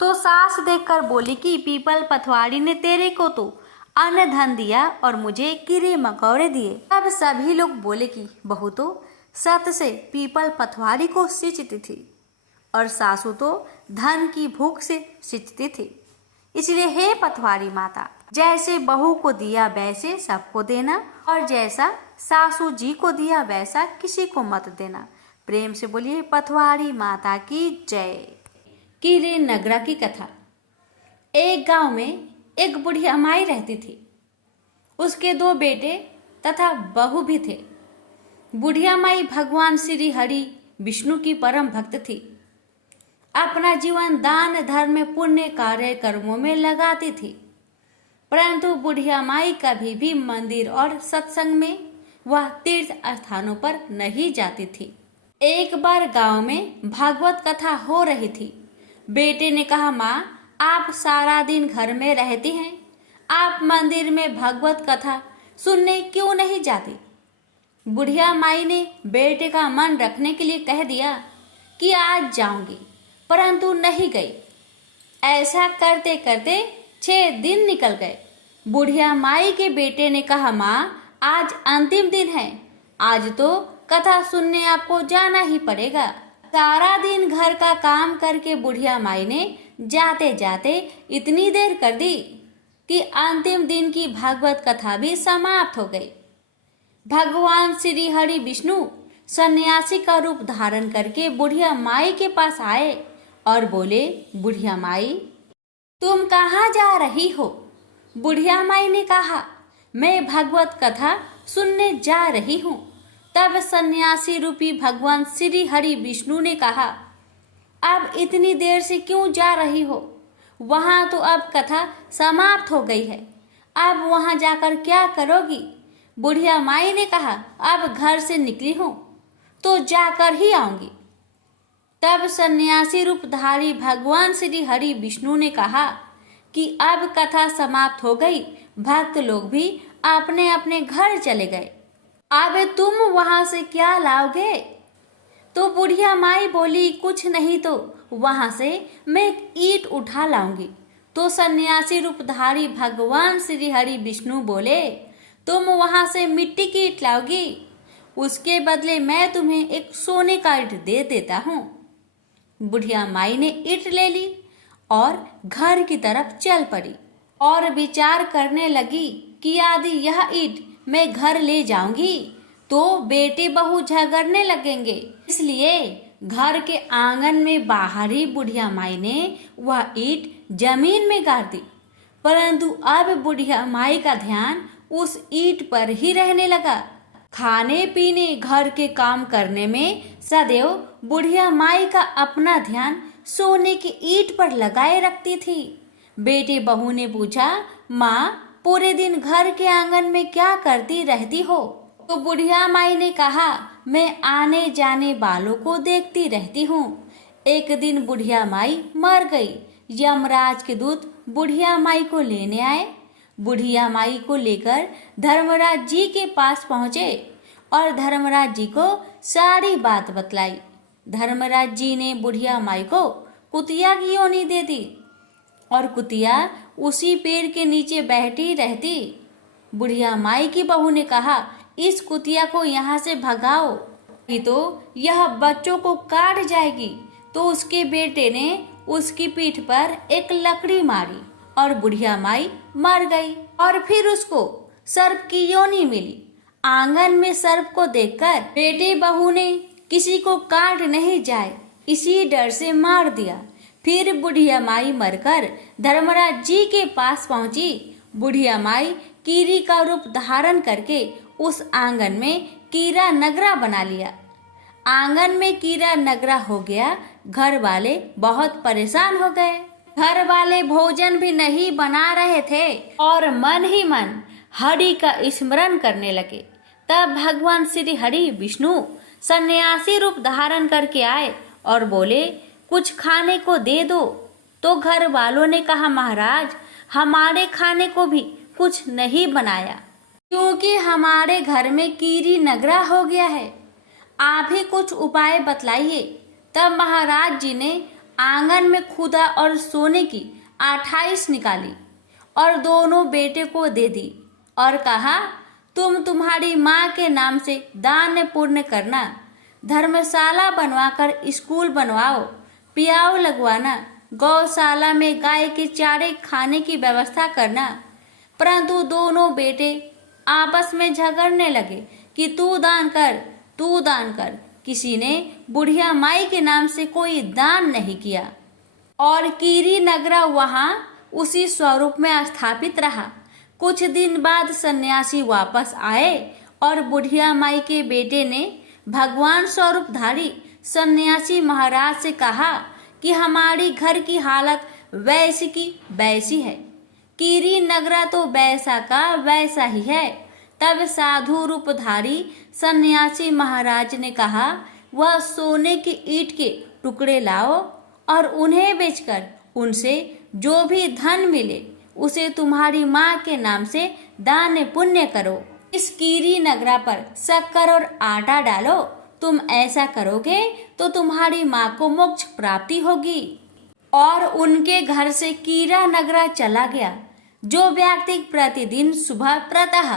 तो सास देखकर बोली कि पीपल पथवारी ने तेरे को तो अन्न धन दिया और मुझे कीड़े मकोड़े दिए। तब सभी लोग बोले कि बहू तो सत से पीपल पथवारी को सींचती थी और सासू तो धन की भूख से सींचती थी। इसलिए हे पथवारी माता, जैसे बहू को दिया वैसे सबको देना और जैसा सासू जी को दिया वैसा किसी को मत देना। प्रेम से बोलिए पथवारी माता की जय। कीड़े नगरा की कथा। एक गांव में एक बुढ़िया माई रहती थी। उसके 2 बेटे तथा बहू भी थे। बुढ़िया माई भगवान श्री हरि विष्णु की परम भक्त थी। अपना जीवन दान धर्म पुण्य कार्य कर्मों में लगाती थी। परंतु बुढ़िया माई कभी भी मंदिर और सत्संग में वह तीर्थ स्थानों पर नहीं जाती थी। एक बार गांव में भागवत कथा हो रही थी। बेटे ने कहा, माँ, आप सारा दिन घर में रहती हैं, आप मंदिर में भागवत कथा सुनने क्यों नहीं जाती? बुढ़िया माई ने बेटे का मन रखने के लिए कह दिया कि आज जाऊंगी, परंतु नहीं गई। ऐसा करते करते 6 दिन निकल गए। बुढ़िया माई के बेटे ने कहा, माँ आज अंतिम दिन है, आज तो कथा सुनने आपको जाना ही पड़ेगा। सारा दिन घर का काम करके बुढ़िया माई ने जाते जाते इतनी देर कर दी कि अंतिम दिन की भागवत कथा भी समाप्त हो गई। भगवान श्री हरि विष्णु सन्यासी का रूप धारण करके बुढ़िया माई के पास आए और बोले, बुढ़िया माई तुम कहाँ जा रही हो? बुढ़िया माई ने कहा, मैं भागवत कथा सुनने जा रही हूँ। तब सन्यासी रूपी भगवान श्री हरि विष्णु ने कहा, अब इतनी देर से क्यों जा रही हो? वहाँ तो अब कथा समाप्त हो गई है, अब वहाँ जाकर क्या करोगी? बुढ़िया माई ने कहा, अब घर से निकली हूँ तो जाकर ही आऊंगी। तब सन्यासी रूपधारी भगवान श्री हरि विष्णु ने कहा कि अब कथा समाप्त हो गई, भक्त लोग भी अपने अपने घर चले गए, अब तुम वहां से क्या लाओगे? तो बुढ़िया माई बोली, कुछ नहीं तो वहां से मैं एक ईंट उठा लाऊंगी। तो सन्यासी रूपधारी भगवान श्री हरि विष्णु बोले, तुम वहां से मिट्टी की ईंट लाओगी, उसके बदले मैं तुम्हें एक सोने का ईंट दे देता हूँ। बुढ़िया माई ने ईंट ले ली और घर की तरफ चल पड़ी और विचार करने लगी कि यदि यह ईंट मैं घर ले जाऊंगी तो बेटे बहू झगड़ने लगेंगे, इसलिए घर के आंगन में बाहर ही बुढ़िया माई ने वह ईंट जमीन में गाड़ दी। परंतु अब बुढ़िया माई का ध्यान उस ईंट पर ही रहने लगा। खाने पीने घर के काम करने में सदैव बुढ़िया माई का अपना ध्यान सोने की ईंट पर लगाए रखती थी। बेटे बहू ने पूछा, माँ पूरे दिन घर के आंगन में क्या करती रहती हो? तो बुढ़िया माई ने कहा, मैं आने जाने वालों को देखती रहती हूँ। एक दिन बुढ़िया माई मर गई। यमराज के दूत बुढ़िया माई को लेने आए। बुढ़िया माई को लेकर धर्मराज जी के पास पहुँचे और धर्मराज जी को सारी बात बतलाई। धर्मराज जी ने बुढ़िया माई को कुतिया की योनी दे दी और कुतिया उसी पेड़ के नीचे बैठी रहती। बुढ़िया माई की बहू ने कहा, इस कुतिया को यहाँ से भगाओ, नहीं तो यह बच्चों को काट जाएगी। तो उसके बेटे ने उसकी पीठ पर एक लकड़ी मारी और बुढ़िया माई मर गई। और फिर उसको सर्प की योनी मिली। आंगन में सर्प को देखकर बेटे बहू ने किसी को काट नहीं जाए इसी डर से मार दिया। फिर बुढ़िया माई मरकर धर्मराज जी के पास पहुंची। बुढ़िया माई कीरी का रूप धारण करके उस आंगन में कीरा नगरा बना लिया। आंगन में कीरा नगरा हो गया। घर वाले बहुत परेशान हो गए। घर वाले भोजन भी नहीं बना रहे थे और मन ही मन हरि का स्मरण करने लगे। तब भगवान श्री हरि विष्णु सन्यासी रूप धारण करके आए और बोले, कुछ खाने को दे दो। तो घर वालों ने कहा, महाराज हमारे खाने को भी कुछ नहीं बनाया, क्योंकि हमारे घर में कीरी नगरा हो गया है, आप ही कुछ उपाय बतलाइए। तब महाराज जी ने आंगन में खुदा और सोने की 28 निकाली और दोनों बेटे को दे दी और कहा, तुम तुम्हारी माँ के नाम से दान पुण्य करना, धर्मशाला बनवाकर स्कूल बनवाओ, पियाव लगवाना, गौशाला में गाय के चारे खाने की व्यवस्था करना। परंतु दोनों बेटे आपस में झगड़ने लगे कि तू दान कर, तू दान कर। किसी ने बुढ़िया माई के नाम से कोई दान नहीं किया और कीरी नगरा वहां उसी स्वरूप में स्थापित रहा। कुछ दिन बाद सन्यासी वापस आए और बुढ़िया माई के बेटे ने भगवान स्वरूपधारी सन्यासी महाराज से कहा कि हमारी घर की हालत वैसी की वैसी है, कीरी नगरा तो वैसा का वैसा ही है। तब साधु रूपधारी सन्यासी महाराज ने कहा, वह सोने की ईंट के टुकड़े लाओ और उन्हें बेचकर उनसे जो भी धन मिले उसे तुम्हारी माँ के नाम से दान पुण्य करो। इस कीरी नगरा पर शक्कर और आटा डालो। तुम ऐसा करोगे तो तुम्हारी माँ को मोक्ष प्राप्ति होगी। और उनके घर से कीड़ा नगरा चला गया। जो व्यक्ति प्रतिदिन सुबह प्रातः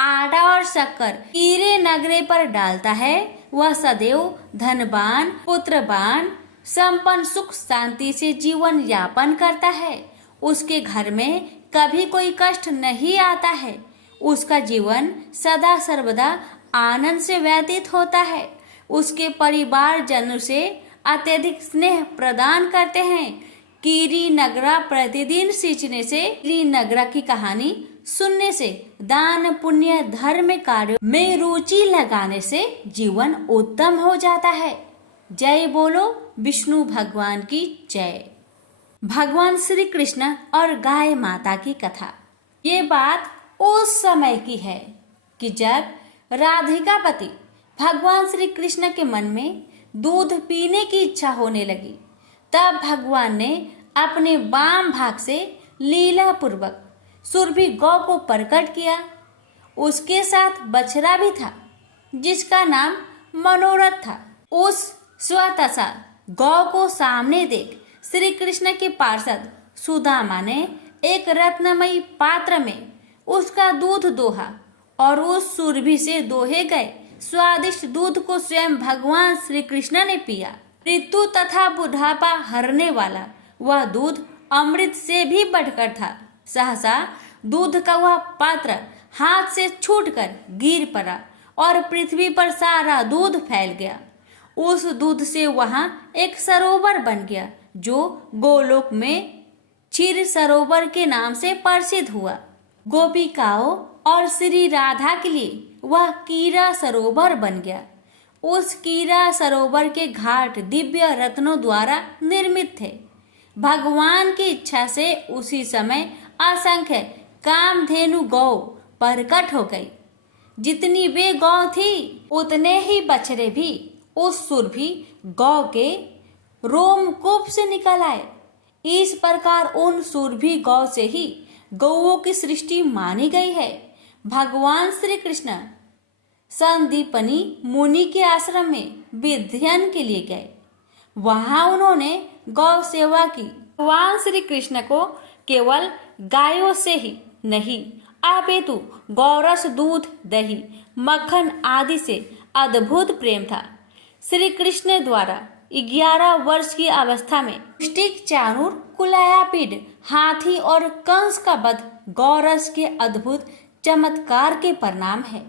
आटा और शक्कर कीड़े नगरे पर डालता है, वह सदैव धनवान, पुत्रवान, संपन्न, सुख शांति से जीवन यापन करता है। उसके घर में कभी कोई कष्ट नहीं आता है। उसका जीवन सदा सर्वदा आनंद से व्यतीत होता है। उसके परिवारजनों से अत्यधिक स्नेह प्रदान करते हैं। कीरी नगरा प्रतिदिन सींचने से, कीरी नगरा की कहानी सुनने से, दान पुण्य धर्म कार्यों में रुचि लगाने से जीवन उत्तम हो जाता है। जय बोलो विष्णु भगवान की जय। भगवान श्री कृष्ण और गाय माता की कथा। ये बात उस समय की है कि जब राधिकापति भगवान श्री कृष्ण के मन में दूध पीने की इच्छा होने लगी, तब भगवान ने अपने वाम भाग से लीला पूर्वक सुरभि गौ को प्रकट किया। उसके साथ बछड़ा भी था जिसका नाम मनोरथ था। उस स्वतसा गौ को सामने देख श्री कृष्ण के पार्षद सुदामा ने एक रत्नमयी पात्र में उसका दूध दोहा और उस सुरभि से दोहे गए स्वादिष्ट दूध को स्वयं भगवान श्री कृष्ण ने पिया। ऋतु तथा बुढ़ापा हरने वाला वह दूध अमृत से भी बढ़कर था। सहसा दूध का वह पात्र हाथ से छूटकर गिर पड़ा और पृथ्वी पर सारा दूध फैल गया। उस दूध से वहां एक सरोवर बन गया जो गोलोक में क्षीर सरोवर के नाम से प्रसिद्ध हुआ। गोपिकाओं और श्री राधा के लिए वह कीरा सरोवर बन गया। उस कीरा सरोवर के घाट दिव्य रत्नों द्वारा निर्मित थे। भगवान की इच्छा से उसी समय असंख्य कामधेनु गौ प्रकट हो गई। जितनी वे गौ थी उतने ही बछड़े भी उस सुरभि गौ के रोमकूप से निकल आए। इस प्रकार उन सुरभि गौ से ही गौओं की सृष्टि मानी गई है। भगवान श्री कृष्ण संदीपनी मुनि के आश्रम में विध्ययन के लिए गए। वहां उन्होंने गौ सेवा की। भगवान श्री कृष्ण को केवल गायों से ही नहीं अपितु गौरस, दूध, दही, मक्खन आदि से अद्भुत प्रेम था। श्री कृष्ण द्वारा 11 वर्ष की अवस्था में मुष्टिक, चाणूर, कुलायापीड, हाथी और कंस का वध गौरस के अद्भुत चमत्कार के परिणाम है।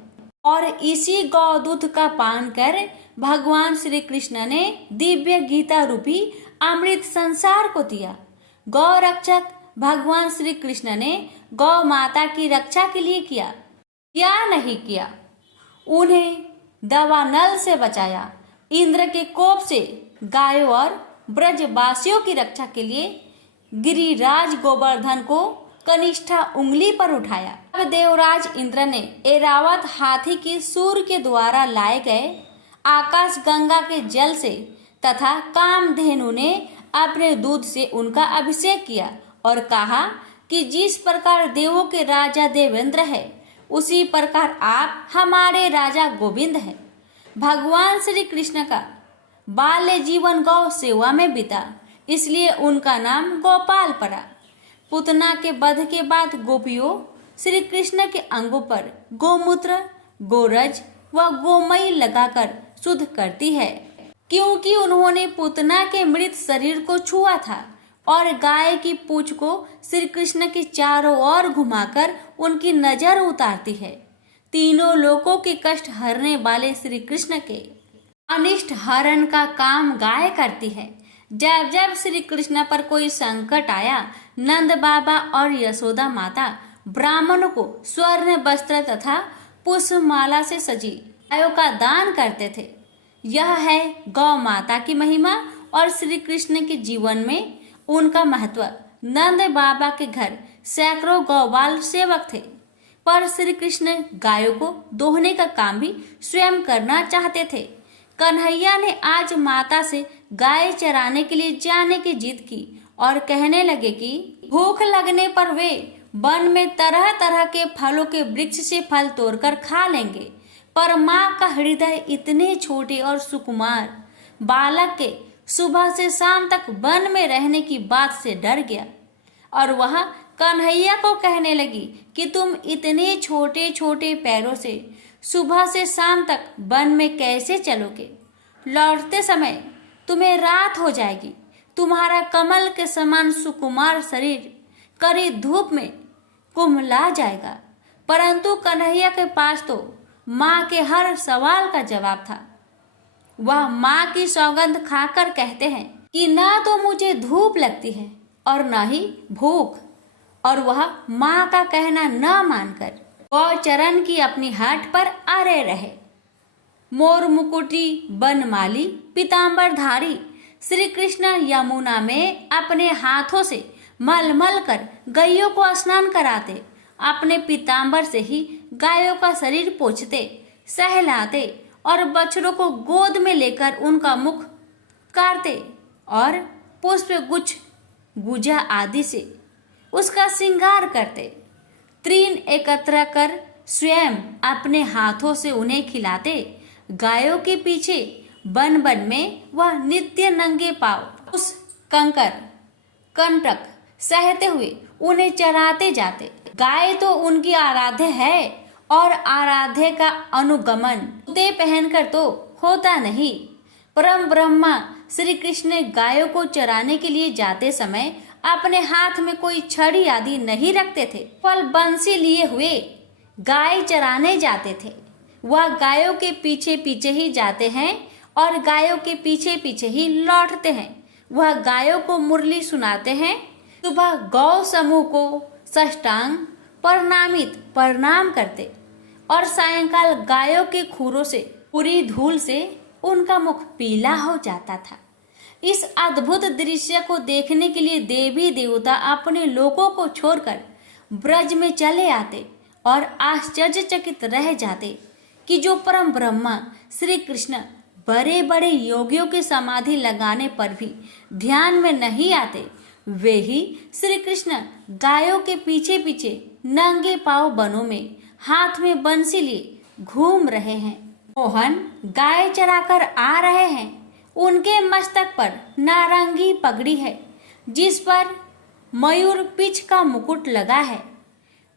और इसी गौ दूध का पान कर भगवान श्री कृष्ण ने दिव्य गीता रूपी अमृत संसार को दिया। गौ रक्षक भगवान श्री कृष्ण ने गौ माता की रक्षा के लिए किया या नहीं किया? उन्हें दावानल से बचाया। इंद्र के कोप से गायों और ब्रजवासियों की रक्षा के लिए गिरिराज गोवर्धन को कनिष्ठा उंगली पर उठाया। अब देवराज इंद्र ने ऐरावत हाथी की सूर्य के द्वारा लाए गए आकाश गंगा के जल से तथा कामधेनु ने अपने दूध से उनका अभिषेक किया और कहा कि जिस प्रकार देवों के राजा देवेंद्र है उसी प्रकार आप हमारे राजा गोविंद हैं। भगवान श्री कृष्ण का बाल्य जीवन गौ सेवा में बीता, इसलिए उनका नाम गोपाल पड़ा। पुतना के वध के बाद गोपियों श्री कृष्ण के अंगों पर गोमूत्र, गोरज व गोमय लगाकर शुद्ध करती है, क्योंकि उन्होंने पुतना के मृत शरीर को छुआ था। और गाय की पूंछ को श्री कृष्ण के चारों ओर घुमाकर उनकी नजर उतारती है। तीनों लोकों के कष्ट हरने वाले श्री कृष्ण के अनिष्ट हरण का काम गाय करती है। जब जब श्री कृष्ण पर कोई संकट आया, नंद बाबा और यशोदा माता ब्राह्मणों को स्वर्ण वस्त्र तथा पुष्पमाला से सजी गायों का दान करते थे। यह है गौ माता की महिमा और श्री कृष्ण के जीवन में उनका महत्व। नंद बाबा के घर सैकड़ों गौपाल सेवक थे, पर श्री कृष्ण गायों को दोहने का काम भी स्वयं करना चाहते थे। कन्हैया ने आज माता से गाय चराने के लिए जाने की जिद की और कहने लगे कि भूख लगने पर वे वन में तरह तरह के फलों के वृक्ष से फल तोड़कर खा लेंगे। पर माँ का हृदय इतने छोटे और सुकुमार बालक के सुबह से शाम तक वन में रहने की बात से डर गया और वह कन्हैया को कहने लगी कि तुम इतने छोटे छोटे पैरों से सुबह से शाम तक वन में कैसे चलोगे? लौटते समय तुम्हें रात हो जाएगी। तुम्हारा कमल के समान सुकुमार शरीर कड़ी धूप में कुम्हला जाएगा। परंतु कन्हैया के पास तो माँ के हर सवाल का जवाब था। वह माँ की सौगंध खाकर कहते हैं कि ना तो मुझे धूप लगती है और न ही भूख, और वह माँ का कहना न मानकर गौचरण की अपनी हाट पर अड़े रहे। मोर मुकुटी बनमाली पीताम्बरधारी श्री कृष्ण यमुना में अपने हाथों से मल कर गायों को स्नान कराते, अपने पीताम्बर से ही गायों का शरीर पोंछते, सहलाते और बछड़ों को गोद में लेकर उनका मुख काटते और पुष्प गुच्छ गुजा आदि से उसका श्रृंगार करते। तृण एकत्र कर स्वयं अपने हाथों से उन्हें खिलाते। गायों के पीछे वन वन में वह नित्य नंगे पांव उस कंकर कंटक सहते हुए उन्हें चराते जाते। गाय तो उनकी आराध्य है और आराध्य का अनुगमन जूते पहनकर तो होता नहीं। परम ब्रह्मा श्री कृष्ण गायों को चराने के लिए जाते समय अपने हाथ में कोई छड़ी आदि नहीं रखते थे, फल बंसी लिए हुए गाय चराने जाते थे। वह गायों के पीछे पीछे ही जाते हैं और गायों के पीछे पीछे ही लौटते हैं। वह गायों को मुरली सुनाते हैं। सुबह गौ समूह को साष्टांग प्रणाम करते और सायंकाल गायों के खुरों से पूरी धूल से उनका मुख पीला हो जाता था। इस अद्भुत दृश्य को देखने के लिए देवी देवता अपने लोगों को छोड़कर ब्रज में चले आते और आश्चर्यचकित रह जाते कि जो परम ब्रह्मा श्री कृष्ण बड़े बड़े योगियों के समाधि लगाने पर भी ध्यान में नहीं आते, वे ही श्री कृष्ण गायों के पीछे पीछे नंगे पांव वनों में हाथ में बंसी लिए घूम रहे हैं। मोहन गाय चराकर आ रहे हैं। उनके मस्तक पर नारंगी पगड़ी है जिस पर मयूर पिच का मुकुट लगा है।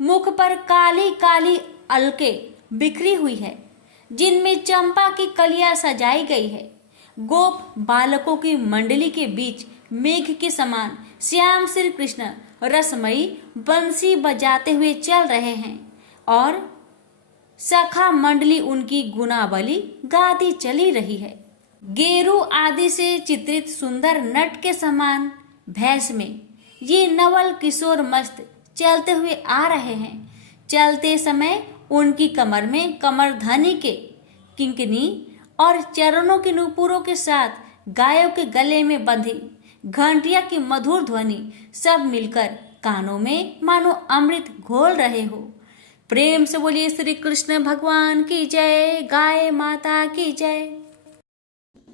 मुख पर काली काली अलके बिखरी हुई है जिनमें चंपा की कलियां सजाई गई है। गोप बालकों की मंडली के बीच मेघ के समान श्याम श्री कृष्ण रसमयी बंसी बजाते हुए चल रहे हैं और सखा मंडली उनकी गुणावली गाती चली रही है। गेरू आदि से चित्रित सुंदर नट के समान भैंस में ये नवल किशोर मस्त चलते हुए आ रहे हैं। चलते समय उनकी कमर में कमरधनी के किंकनी और चरणों के नूपुरों के साथ गायों के गले में बंधी घंटिया की मधुर ध्वनि सब मिलकर कानों में मानो अमृत घोल रहे हो। प्रेम से बोलिए श्री कृष्ण भगवान की जय, गाय माता की जय।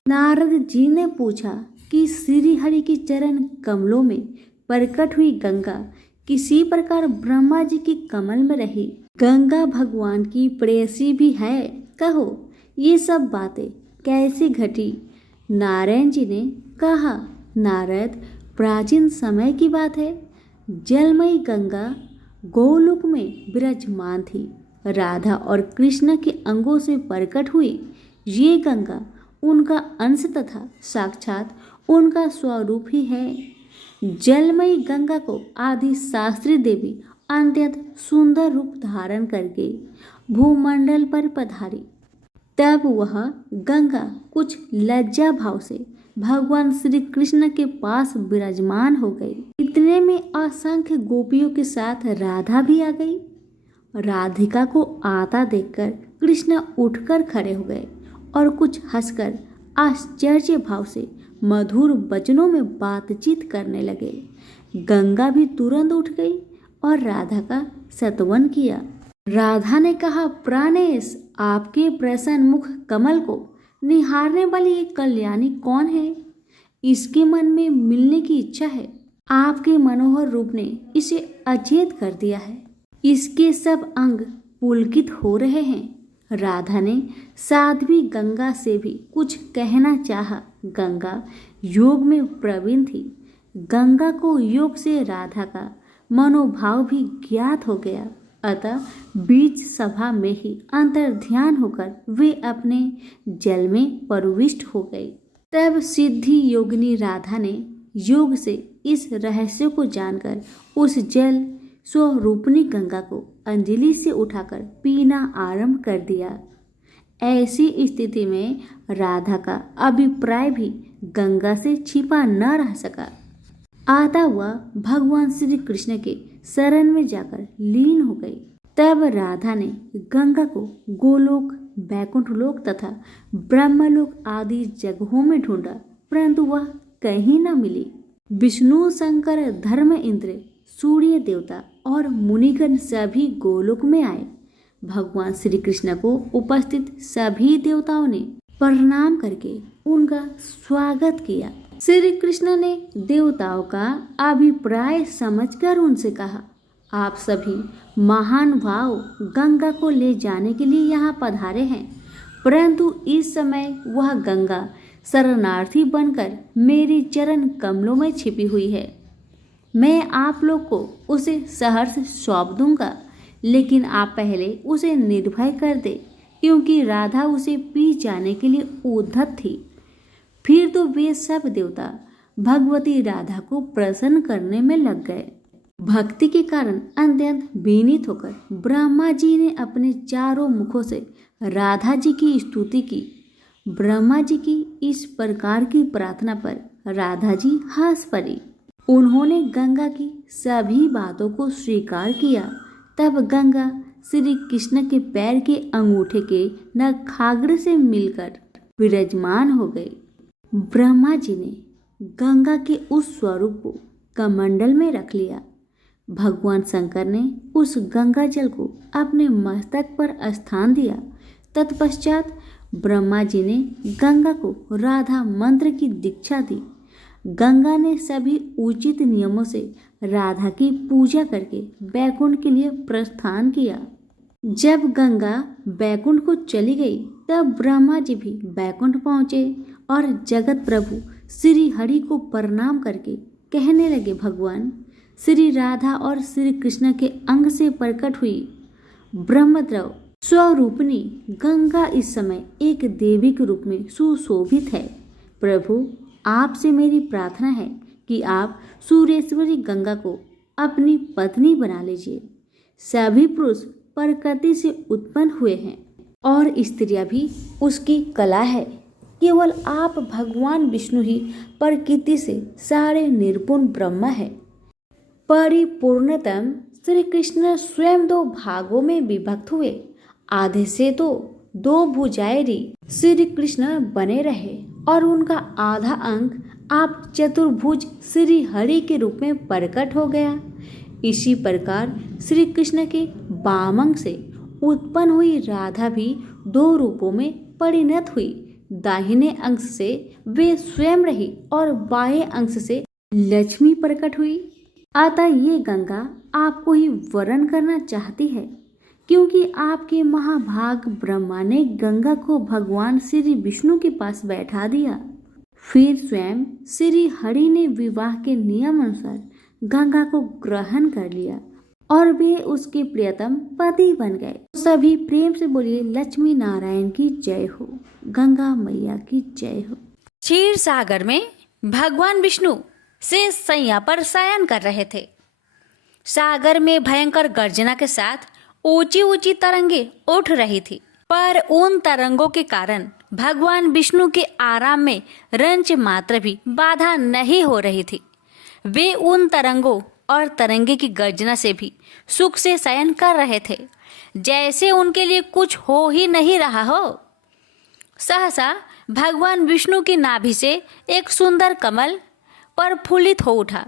नारद जी ने पूछा कि श्री हरि के चरण कमलों में प्रकट हुई गंगा किसी प्रकार ब्रह्मा जी की कमल में रही। गंगा भगवान की प्रेयसी भी है, कहो ये सब बातें कैसे घटी? नारायण जी ने कहा, नारद, प्राचीन समय की बात है। जलमयी गंगा गोलोक में विराजमान थी। राधा और कृष्ण के अंगों से प्रकट हुई ये गंगा उनका अंश तथा साक्षात उनका स्वरूप ही है। जलमयी गंगा को आदि शास्त्री देवी अत्यंत सुंदर रूप धारण करके भूमंडल पर पधारी। तब वह गंगा कुछ लज्जा भाव से भगवान श्री कृष्ण के पास विराजमान हो गई। इतने में असंख्य गोपियों के साथ राधा भी आ गई। राधिका को आता देखकर कृष्ण उठकर खड़े हो गए और कुछ हंसकर आश्चर्य भाव से मधुर वचनों में बातचीत करने लगे। गंगा भी तुरंत उठ गई और राधा का सत्वन किया। राधा ने कहा, प्राणेश, आपके प्रसन्न मुख कमल को निहारने वाली ये कल्याणी कौन है? इसके मन में मिलने की इच्छा है। आपके मनोहर रूप ने इसे अचेत कर दिया है। इसके सब अंग पुलकित हो रहे हैं। राधा ने साध्वी गंगा से भी कुछ कहना चाहा। गंगा योग में प्रवीण थी। गंगा को योग से राधा का मनोभाव भी ज्ञात हो गया। अतः बीच सभा में ही अंतर्ध्यान होकर वे अपने जल में प्रविष्ट हो गए। तब सिद्धि योगिनी राधा ने योग से इस रहस्य को जानकर उस जल स्वरूपिणी गंगा को अंजलि से उठाकर पीना आरंभ कर दिया। ऐसी स्थिति में राधा का अभिप्राय भी गंगा से छिपा न रह सका। आता हुआ भगवान श्री कृष्ण के शरण में जाकर लीन हो गई। तब राधा ने गंगा को गोलोक, बैकुंठ लोक तथा ब्रह्मलोक आदि जगहों में ढूंढा, परंतु वह कहीं न मिली। विष्णु, शंकर, धर्म इंद्र, सूर्य देवता और मुनिगण सभी गोलोक में आए। भगवान श्री कृष्ण को उपस्थित सभी देवताओं ने प्रणाम करके उनका स्वागत किया। श्री कृष्ण ने देवताओं का अभिप्राय समझकर उनसे कहा, आप सभी महान भाव गंगा को ले जाने के लिए यहाँ पधारे हैं, परंतु इस समय वह गंगा शरणार्थी बनकर मेरी चरण कमलों में छिपी हुई है। मैं आप लोग को उसे सहर्ष सौंप दूंगा, लेकिन आप पहले उसे निर्भय कर दे, क्योंकि राधा उसे पी जाने के लिए उद्धत थी। फिर तो वे सब देवता भगवती राधा को प्रसन्न करने में लग गए। भक्ति के कारण अत्यंत विनीत होकर ब्रह्मा जी ने अपने चारों मुखों से राधा जी की स्तुति की। ब्रह्मा जी की इस प्रकार की प्रार्थना पर राधा जी हंस पड़ी। उन्होंने गंगा की सभी बातों को स्वीकार किया। तब गंगा श्री कृष्ण के पैर के अंगूठे के नखाग्र से मिलकर विराजमान हो गई। ब्रह्मा जी ने गंगा के उस स्वरूप को कमंडल में रख लिया। भगवान शंकर ने उस गंगा जल को अपने मस्तक पर स्थान दिया। तत्पश्चात ब्रह्मा जी ने गंगा को राधा मंत्र की दीक्षा दी। गंगा ने सभी उचित नियमों से राधा की पूजा करके बैकुंठ के लिए प्रस्थान किया। जब गंगा बैकुंठ को चली गई, तब ब्रह्मा जी भी बैकुंठ पहुँचे और जगत प्रभु श्री हरि को प्रणाम करके कहने लगे, भगवान श्री राधा और श्री कृष्ण के अंग से प्रकट हुई ब्रह्मद्रव स्वरूपिणी गंगा इस समय एक देवी के रूप में सुशोभित है। प्रभु, आपसे मेरी प्रार्थना है कि आप सूर्येश्वरी गंगा को अपनी पत्नी बना लीजिए। सभी पुरुष प्रकृति से उत्पन्न हुए हैं और स्त्रियां भी उसकी कला है। केवल आप भगवान विष्णु ही प्रकृति से सारे निर्गुण ब्रह्म है। परिपूर्णतम श्री कृष्ण स्वयं दो भागों में विभक्त हुए। आधे से तो दो भुजाएरी श्री कृष्ण बने रहे और उनका आधा अंग आप चतुर्भुज श्री हरि के रूप में प्रकट हो गया। इसी प्रकार श्री कृष्ण के वाम अंग से उत्पन्न हुई राधा भी दो रूपों में परिणत हुई। दाहिने अंश से वे स्वयं रही और बाएं अंश से लक्ष्मी प्रकट हुई। अतः ये गंगा आपको ही वरण करना चाहती है, क्योंकि आपके महाभाग ब्रह्मा ने गंगा को भगवान श्री विष्णु के पास बैठा दिया। फिर स्वयं श्री हरि ने विवाह के नियम अनुसार गंगा को ग्रहण कर लिया और वे उसके प्रियतम पति बन गए। सभी प्रेम से बोलिए, लक्ष्मी नारायण की जय हो, गंगा मैया की जय हो। क्षीर सागर में भगवान विष्णु से सैया पर शयन कर रहे थे। सागर में भयंकर गर्जना के साथ ऊंची ऊंची तरंगे उठ रही थी, पर उन तरंगों के कारण भगवान विष्णु के आराम में रंच मात्र भी बाधा नहीं हो रही थी। वे उन तरंगों और तरंगे की गर्जना से भी सुख से शयन कर रहे थे, जैसे उनके लिए कुछ हो ही नहीं रहा हो। सहसा भगवान विष्णु की नाभि से एक सुंदर कमल प्रफुल्लित हो उठा।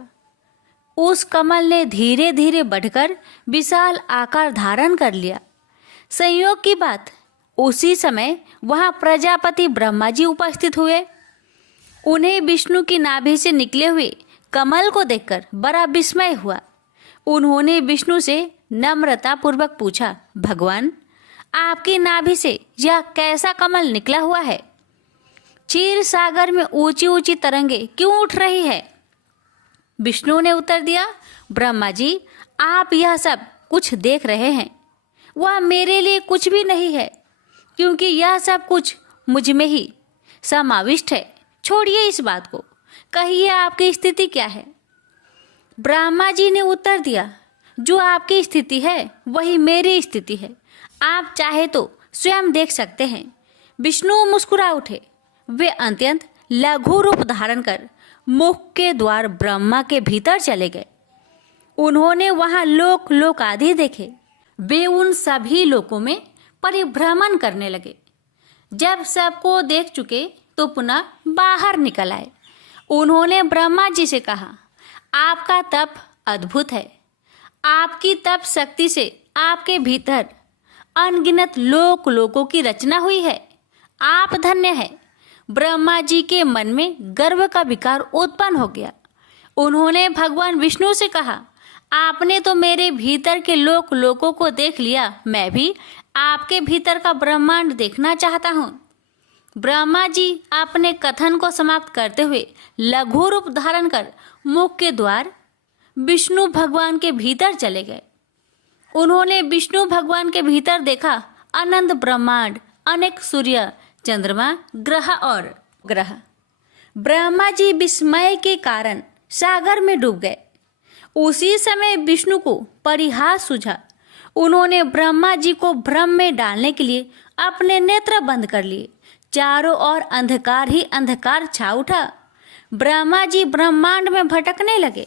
उस कमल ने धीरे धीरे बढ़कर विशाल आकार धारण कर लिया। संयोग की बात, उसी समय वहां प्रजापति ब्रह्मा जी उपस्थित हुए। उन्हें विष्णु की नाभि से निकले हुए कमल को देखकर बड़ा विस्मय हुआ। उन्होंने विष्णु से नम्रता पूर्वक पूछा, भगवान, आपकी नाभि से यह कैसा कमल निकला हुआ है? क्षीर सागर में ऊंची ऊंची तरंगे क्यों उठ रही है? विष्णु ने उत्तर दिया, ब्रह्मा जी, आप यह सब कुछ देख रहे हैं, वह मेरे लिए कुछ भी नहीं है, क्योंकि यह सब कुछ मुझ में ही समाविष्ट है। छोड़िए इस बात को, कहिए आपकी स्थिति क्या है? ब्रह्मा जी ने उत्तर दिया, जो आपकी स्थिति है वही मेरी स्थिति है, आप चाहे तो स्वयं देख सकते हैं। विष्णु मुस्कुरा उठे। वे अत्यंत लघु रूप धारण कर मुख के द्वार ब्रह्मा के भीतर चले गए। उन्होंने वहां लोक लोक आदि देखे। वे उन सभी लोकों में परिभ्रमण करने लगे। जब सबको देख चुके तो पुनः बाहर निकल आए। उन्होंने ब्रह्मा जी से कहा, आपका तप अद्भुत है। आपकी तप शक्ति से आपके भीतर अनगिनत लोक लोकों की रचना हुई है। आप धन्य है। ब्रह्मा जी के मन में गर्व का विकार उत्पन्न हो गया। उन्होंने भगवान विष्णु से कहा, आपने तो मेरे भीतर के लोक लोकों को देख लिया, मैं भी आपके भीतर का ब्रह्मांड देखना चाहता हूँ। ब्रह्मा जी अपने कथन को समाप्त करते हुए लघु रूप धारण कर मुख के द्वार विष्णु भगवान के भीतर चले गए। उन्होंने विष्णु भगवान के भीतर देखा अनंत ब्रह्मांड, अनेक सूर्य, चंद्रमा, ग्रह और ग्रह। ब्रह्मा जी विस्मय के कारण सागर में डूब गए। उसी समय विष्णु को परिहास सूझा। उन्होंने ब्रह्मा जी को भ्रम में डालने के लिए अपने नेत्र बंद कर लिए। चारों ओर अंधकार ही अंधकार छा उठा। ब्रह्मा जी ब्रह्मांड में भटकने लगे।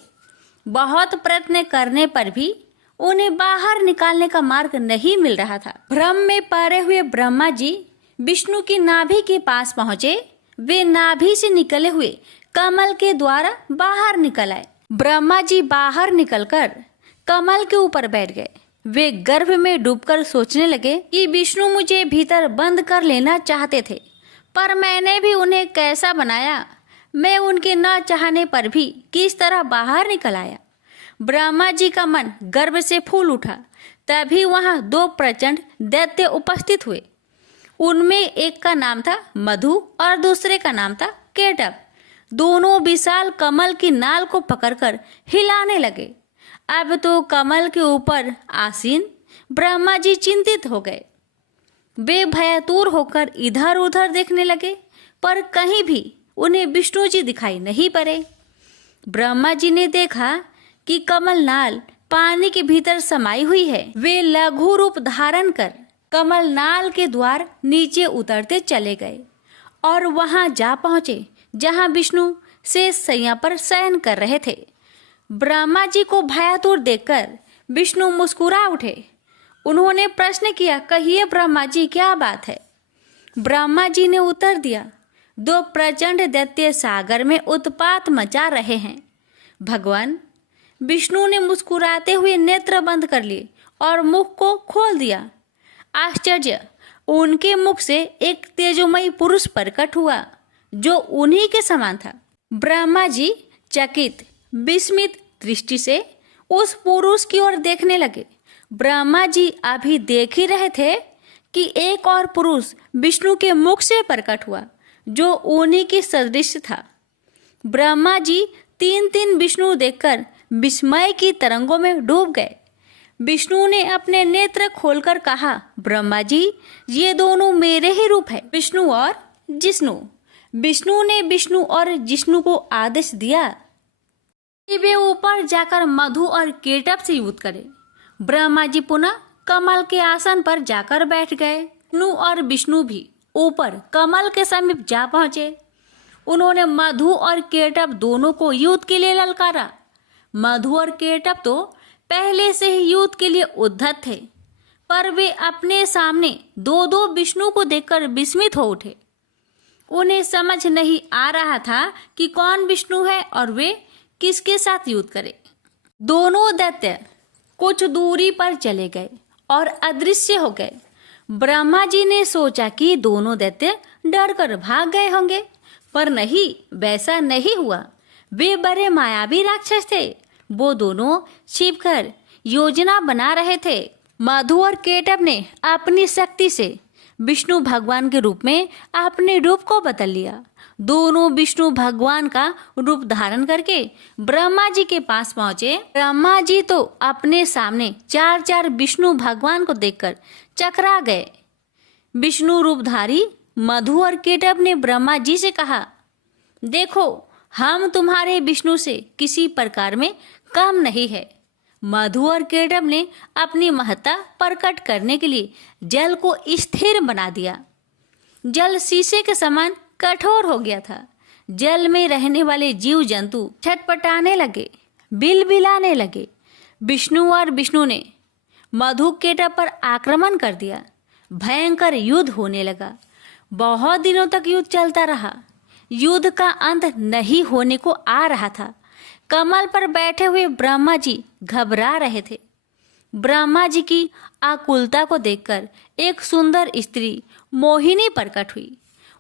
बहुत प्रयत्न करने पर भी उन्हें बाहर निकालने का मार्ग नहीं मिल रहा था। भ्रम में पड़े हुए ब्रह्मा जी विष्णु की नाभि के पास पहुंचे। वे नाभि से निकले हुए कमल के द्वारा बाहर निकल आए। ब्रह्मा जी बाहर निकलकर कमल के ऊपर बैठ गए। वे गर्भ में डूबकर सोचने लगे कि विष्णु मुझे भीतर बंद कर लेना चाहते थे, पर मैंने भी उन्हें कैसा बनाया। मैं उनके न चाहने पर भी किस तरह बाहर निकल आया। ब्रह्मा जी का मन गर्व से फूल उठा। तभी वहां दो प्रचंड दैत्य उपस्थित हुए। उनमें एक का नाम था मधु और दूसरे का नाम था केटव। दोनों विशाल कमल की नाल को पकड़कर हिलाने लगे। अब तो कमल के ऊपर आसीन ब्रह्मा जी चिंतित हो गए। वे भयातुर होकर इधर उधर देखने लगे, पर कहीं भी उन्हें विष्णु जी दिखाई नहीं पड़े। ब्रह्मा जी ने देखा कि कमल नाल पानी के भीतर समाई हुई है। वे लघु रूप धारण कर कमल नाल के द्वार नीचे उतरते चले गए और वहां जा पहुंचे जहां विष्णु शेष शैया पर शयन कर रहे थे। ब्रह्मा जी को भयातुर देखकर विष्णु मुस्कुरा उठे। उन्होंने प्रश्न किया, कहिए ब्रह्मा जी, क्या बात है? ब्रह्मा जी ने उत्तर दिया, दो प्रचंड दैत्य सागर में उत्पात मचा रहे हैं। भगवान विष्णु ने मुस्कुराते हुए नेत्र बंद कर लिए और मुख को खोल दिया। आश्चर्य! उनके मुख से एक तेजोमयी पुरुष प्रकट हुआ जो उन्हीं के समान था। ब्रह्मा जी चकित विस्मित दृष्टि से उस पुरुष की ओर देखने लगे। ब्रह्मा जी अभी देख ही रहे थे कि एक और पुरुष विष्णु के मुख से प्रकट हुआ जो उन्हीं की सदृश था। ब्रह्मा जी तीन तीन विष्णु देखकर विस्मय की तरंगों में डूब गए। विष्णु ने अपने नेत्र खोलकर कहा, ब्रह्मा जी, ये दोनों मेरे ही रूप है, विष्णु और जिष्णु। विष्णु ने विष्णु और जिष्णु को आदेश दिया कि वे ऊपर जाकर मधु और केटव से युद्ध करें। ब्रह्मा जी पुनः कमल के आसन पर जाकर बैठ गए। विष्णु और विष्णु भी ऊपर कमल के समीप जा पहुंचे। उन्होंने मधु और केटव दोनों को युद्ध के लिए ललकारा। मधु और केटव तो पहले से ही युद्ध के लिए उद्धत थे, पर वे अपने सामने दो दो विष्णु को देखकर विस्मित हो उठे। उन्हें समझ नहीं आ रहा था कि कौन विष्णु है और वे किसके साथ युद्ध करें। दोनों दैत्य कुछ दूरी पर चले गए और अदृश्य हो गए। ब्रह्मा जी ने सोचा कि दोनों दैत्य डर कर भाग गए होंगे, पर नहीं, वैसा नहीं हुआ। वे बड़े मायावी राक्षस थे। वो दोनों छिपकर योजना बना रहे थे। मधु और केटव ने अपनी शक्ति से विष्णु भगवान के रूप में अपने रूप को बदल लिया। दोनों विष्णु भगवान का रूप धारण करके ब्रह्मा जी के पास पहुंचे। ब्रह्मा जी तो अपने सामने चार चार विष्णु भगवान को देखकर चकरा गए। विष्णु रूपधारी मधु और केटव ने ब्रह्मा जी से कहा, देखो, हम तुम्हारे विष्णु से किसी प्रकार में कम नहीं है। मधु और केटव ने अपनी महत्ता प्रकट करने के लिए जल को स्थिर बना दिया। जल शीशे के समान कठोर हो गया था। जल में रहने वाले जीव जंतु छटपटाने लगे, बिलबिलाने लगे। विष्णु ने मधु केटव पर आक्रमण कर दिया। भयंकर युद्ध होने लगा। बहुत दिनों तक युद्ध चलता रहा। युद्ध का अंत नहीं होने को आ रहा था। कमल पर बैठे हुए ब्रह्मा जी घबरा रहे थे। ब्रह्मा जी की आकुलता को देखकर एक सुंदर स्त्री मोहिनी प्रकट हुई।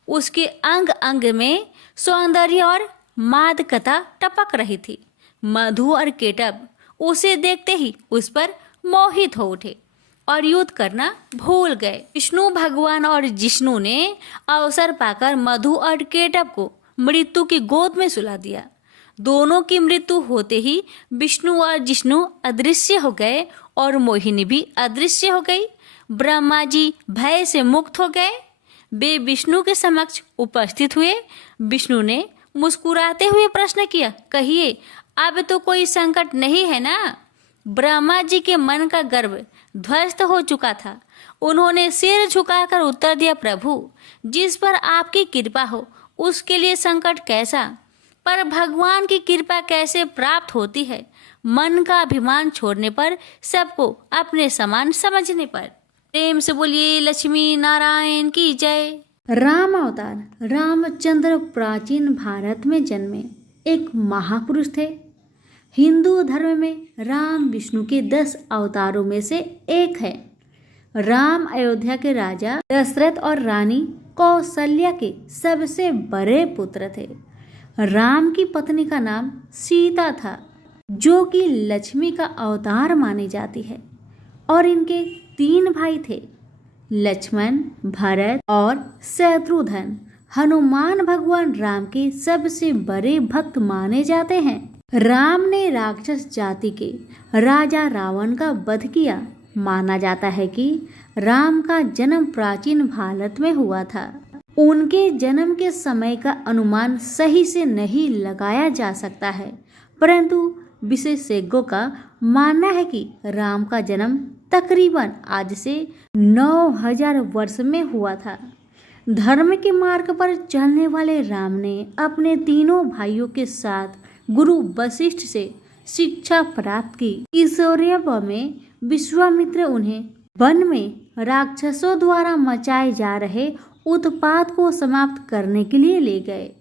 उसके अंग अंग में सौंदर्य और मादकता टपक रही थी। मधु और केटव उसे देखते ही उस पर मोहित हो उठे और युद्ध करना भूल गए। विष्णु भगवान और जिष्णु ने अवसर पाकर मधु और केटव को मृत्यु की गोद में सुला दिया। दोनों की मृत्यु होते ही विष्णु और जिष्णु अदृश्य हो गए और मोहिनी भी अदृश्य हो गई। ब्रह्मा जी भय से मुक्त हो गए। वे विष्णु के समक्ष उपस्थित हुए। विष्णु ने मुस्कुराते हुए प्रश्न किया, कहिए, अब तो कोई संकट नहीं है ना? ब्रह्मा जी के मन का गर्व ध्वस्त हो चुका था। उन्होंने सिर झुकाकर उत्तर दिया, प्रभु, जिस पर आपकी कृपा हो उसके लिए संकट कैसा, पर भगवान की कृपा कैसे प्राप्त होती है? मन का अभिमान छोड़ने पर, सबको अपने समान समझने पर। प्रेम से बोलिए लक्ष्मी नारायण की जय। राम अवतार रामचंद्र प्राचीन भारत में जन्मे एक महापुरुष थे। हिंदू धर्म में राम विष्णु के 10 अवतारों में से एक है। राम अयोध्या के राजा दशरथ और रानी कौशल्या के सबसे बड़े पुत्र थे। राम की पत्नी का नाम सीता था, जो कि लक्ष्मी का अवतार मानी जाती है, और इनके 3 भाई थे, लक्ष्मण, भरत और शत्रुघ्न। हनुमान भगवान राम के सबसे बड़े भक्त माने जाते हैं। राम ने राक्षस जाति के राजा रावण का वध किया। माना जाता है कि राम का जन्म प्राचीन भारत में हुआ था। उनके जन्म के समय का अनुमान सही से नहीं लगाया जा सकता है, परंतु विशेषज्ञों का मानना है कि राम का जन्म तकरीबन आज से 9000 वर्ष में हुआ था। धर्म के मार्ग पर चलने वाले राम ने अपने तीनों भाइयों के साथ गुरु वशिष्ठ से शिक्षा प्राप्त की। ईश्वरीय में विश्वामित्र उन्हें वन में राक्षसों द्वारा मचाए जा रहे उत्पात को समाप्त करने के लिए ले गए।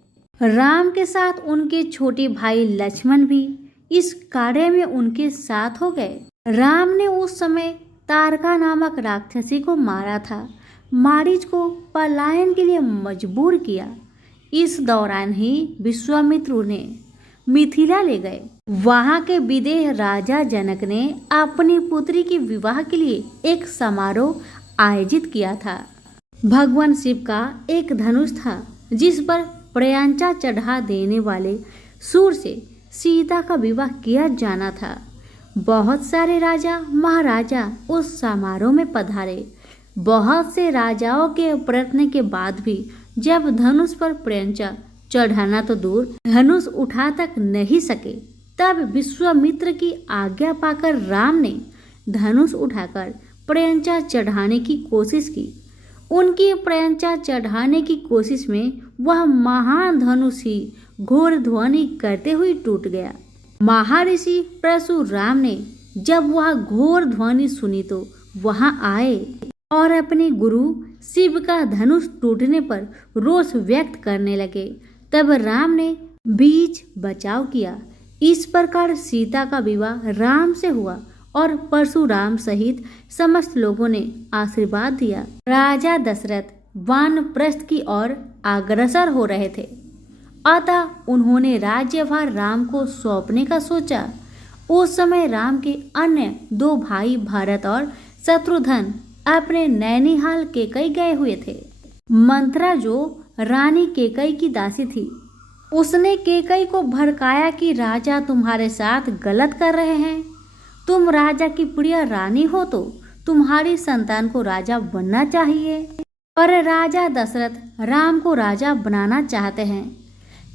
राम के साथ उनके छोटे भाई लक्ष्मण भी इस कार्य में उनके साथ हो गए। राम ने उस समय तारका नामक राक्षसी को मारा था। मारीच को पलायन के लिए मजबूर किया। इस दौरान ही विश्वामित्र उन्हें मिथिला ले गए। वहां के विदेह राजा जनक ने अपनी पुत्री के विवाह के लिए एक समारोह आयोजित किया था। भगवान शिव का एक धनुष था, जिस पर प्रयांचा चढ़ा देने वाले सूर से सीता का विवाह किया जाना था। बहुत सारे राजा महाराजा उस समारोह में पधारे। बहुत से राजाओं के प्रयत्न के बाद भी जब धनुष पर प्रयांचा चढ़ाना तो दूर, धनुष उठा तक नहीं सके, तब विश्वामित्र की आज्ञा पाकर राम ने धनुष उठाकर प्रयांचा चढ़ाने की कोशिश की। उनकी प्रयांचा चढ़ाने की कोशिश में वह महान धनुष ही घोर ध्वनि करते हुए टूट गया। महर्षि परशुराम ने जब वह घोर ध्वनि सुनी तो वहां आए और अपने गुरु शिव का धनुष टूटने पर रोष व्यक्त करने लगे। तब राम ने बीच बचाव किया। इस प्रकार सीता का विवाह राम से हुआ और परशुराम सहित समस्त लोगों ने आशीर्वाद दिया। राजा दशरथ वानप्रस्थ की ओर अग्रसर हो रहे थे, अतः उन्होंने राज्यभार राम को सौंपने का सोचा। उस समय राम के अन्य 2 भाई भरत और शत्रुघ्न अपने नैनीहाल केकई गए हुए थे। मंथरा जो रानी केकई की दासी थी, उसने केकई को भड़काया कि राजा तुम्हारे साथ गलत कर रहे हैं। तुम राजा की प्रिय रानी हो तो तुम्हारी संतान को राजा बनना चाहिए, पर राजा दशरथ राम को राजा बनाना चाहते हैं।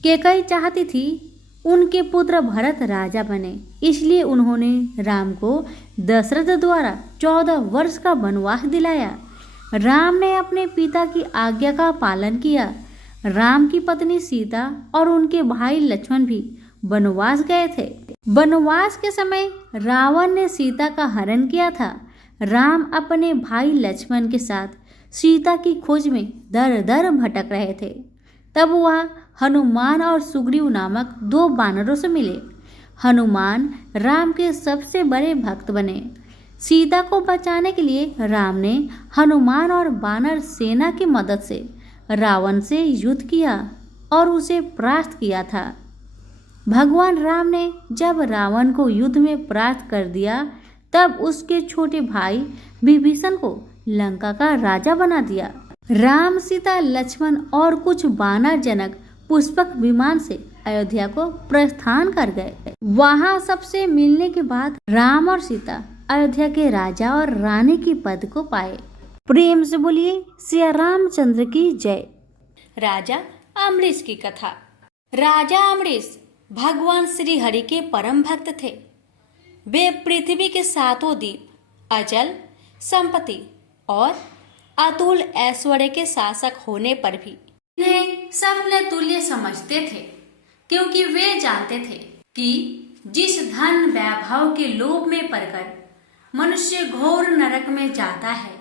केकई चाहती थी उनके पुत्र भरत राजा बने, इसलिए उन्होंने राम को दशरथ द्वारा 14 वर्ष का वनवास दिलाया। राम ने अपने पिता की आज्ञा का पालन किया। राम की पत्नी सीता और उनके भाई लक्ष्मण भी वनवास गए थे। वनवास के समय रावण ने सीता का हरण किया था। राम अपने भाई लक्ष्मण के साथ सीता की खोज में दर दर भटक रहे थे। तब वह हनुमान और सुग्रीव नामक 2 बानरों से मिले। हनुमान राम के सबसे बड़े भक्त बने। सीता को बचाने के लिए राम ने हनुमान और वानर सेना की मदद से रावण से युद्ध किया और उसे परास्त किया था। भगवान राम ने जब रावण को युद्ध में परास्त कर दिया, तब उसके छोटे भाई विभीषण को लंका का राजा बना दिया। राम, सीता, लक्ष्मण और कुछ वानर जनक पुष्पक विमान से अयोध्या को प्रस्थान कर गए। वहां सबसे मिलने के बाद राम और सीता अयोध्या के राजा और रानी की पद को पाए। प्रेम से बोलिए श्री रामचंद्र की जय। राजा अम्बरीश की कथा। राजा अम्बरीश भगवान श्री हरि के परम भक्त थे। वे पृथ्वी के 7 द्वीप, अचल संपत्ति और अतुल ऐश्वर्य के शासक होने पर भी इन्हें सपने तुल्य समझते थे, क्योंकि वे जानते थे कि जिस धन वैभव के लोभ में पड़कर मनुष्य घोर नरक में जाता है,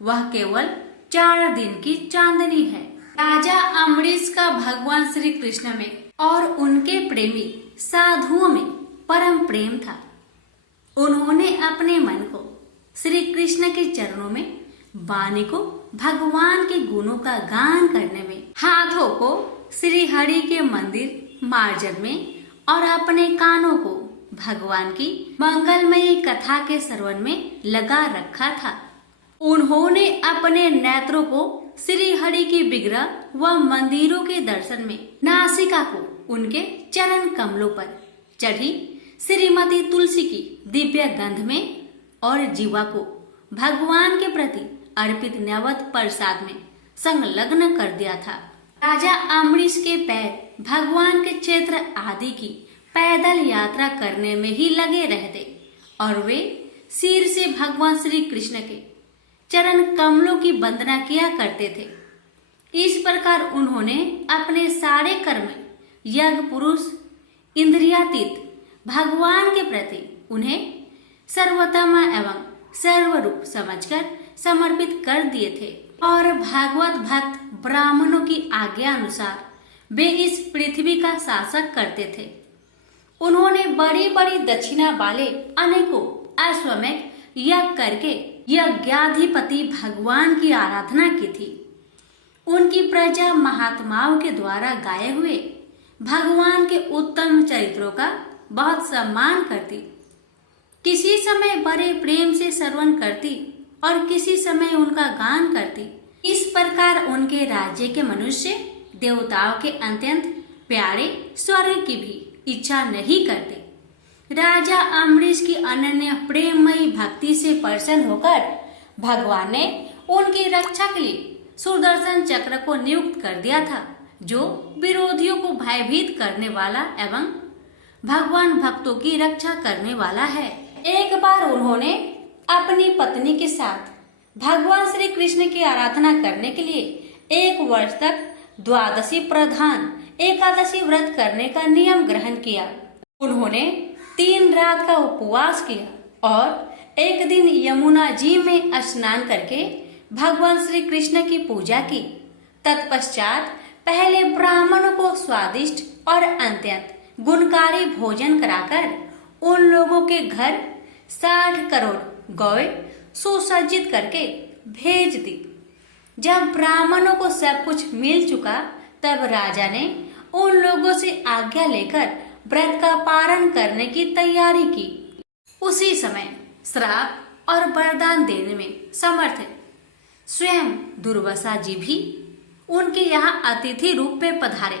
वह केवल 4 दिन की चांदनी है। राजा अम्बरीश का भगवान श्री कृष्ण में और उनके प्रेमी साधुओं में परम प्रेम था। उन्होंने अपने मन को श्री कृष्ण के चरणों में, वाणी को भगवान के गुणों का गान करने में, हाथों को श्री हरि के मंदिर मार्जन में और अपने कानों को भगवान की मंगलमयी कथा के श्रवण में लगा रखा था। उन्होंने अपने नेत्रों को श्री हरि की विग्रह व मंदिरों के दर्शन में, नासिका को उनके चरण कमलों पर चढ़ी श्रीमती तुलसी की दिव्य गंध में और जीवा को भगवान के प्रति अर्पित नैवेद्य प्रसाद में संलग्न कर दिया था। राजा अम्बरीश के पैर भगवान के क्षेत्र आदि की पैदल यात्रा करने में ही लगे रहते और वे सिर से भगवान श्री कृष्ण के चरण कमलों की वंदना किया करते थे। इस प्रकार उन्होंने अपने सारे कर्म यज्ञ, पुरुष, इंद्रियातीत भगवान के प्रति उन्हें सर्वोत्तम एवं सर्वरूप समझकर समर्पित कर दिए थे और भागवत भक्त ब्राह्मणों की आज्ञा अनुसार वे इस पृथ्वी का शासक करते थे। उन्होंने बड़ी बड़ी दक्षिणा वाले अनेकों अश्वमेध यज्ञ करके यज्ञाधिपति भगवान की आराधना की थी। उनकी प्रजा महात्माओं के द्वारा गाए हुए भगवान के उत्तम चरित्रों का बहुत सम्मान करती, किसी समय बड़े प्रेम से श्रवण करती और किसी समय उनका गान करती। इस प्रकार उनके राज्य के मनुष्य देवताओं के अत्यंत प्यारे स्वर्ग की भी इच्छा नहीं करते। राजा अम्बरीश की अनन्य प्रेममयी भक्ति से प्रसन्न होकर भगवान ने उनकी रक्षा के लिए सुदर्शन चक्र को नियुक्त कर दिया था, जो विरोधियों को भयभीत करने वाला एवं भगवान भक्तों की रक्षा करने वाला है। एक बार उन्होंने अपनी पत्नी के साथ भगवान श्री कृष्ण की आराधना करने के लिए 1 वर्ष तक द्वादशी प्रधान एकादशी व्रत करने का नियम ग्रहण किया। उन्होंने 3 रात का उपवास किया और एक दिन यमुना जी में स्नान करके भगवान श्री कृष्ण की पूजा की। तत्पश्चात पहले ब्राह्मणों को स्वादिष्ट और अत्यंत गुणकारी भोजन कराकर उन लोगों के घर 60 करोड़ गौएं सुसज्जित करके भेज दी। जब ब्राह्मणों को सब कुछ मिल चुका, तब राजा ने उन लोगों से आज्ञा लेकर व्रत का पारण करने की तैयारी की। उसी समय श्राप और वरदान देने में समर्थ है। स्वयं दुर्वासा जी भी उनके यहाँ अतिथि रूप में पधारे।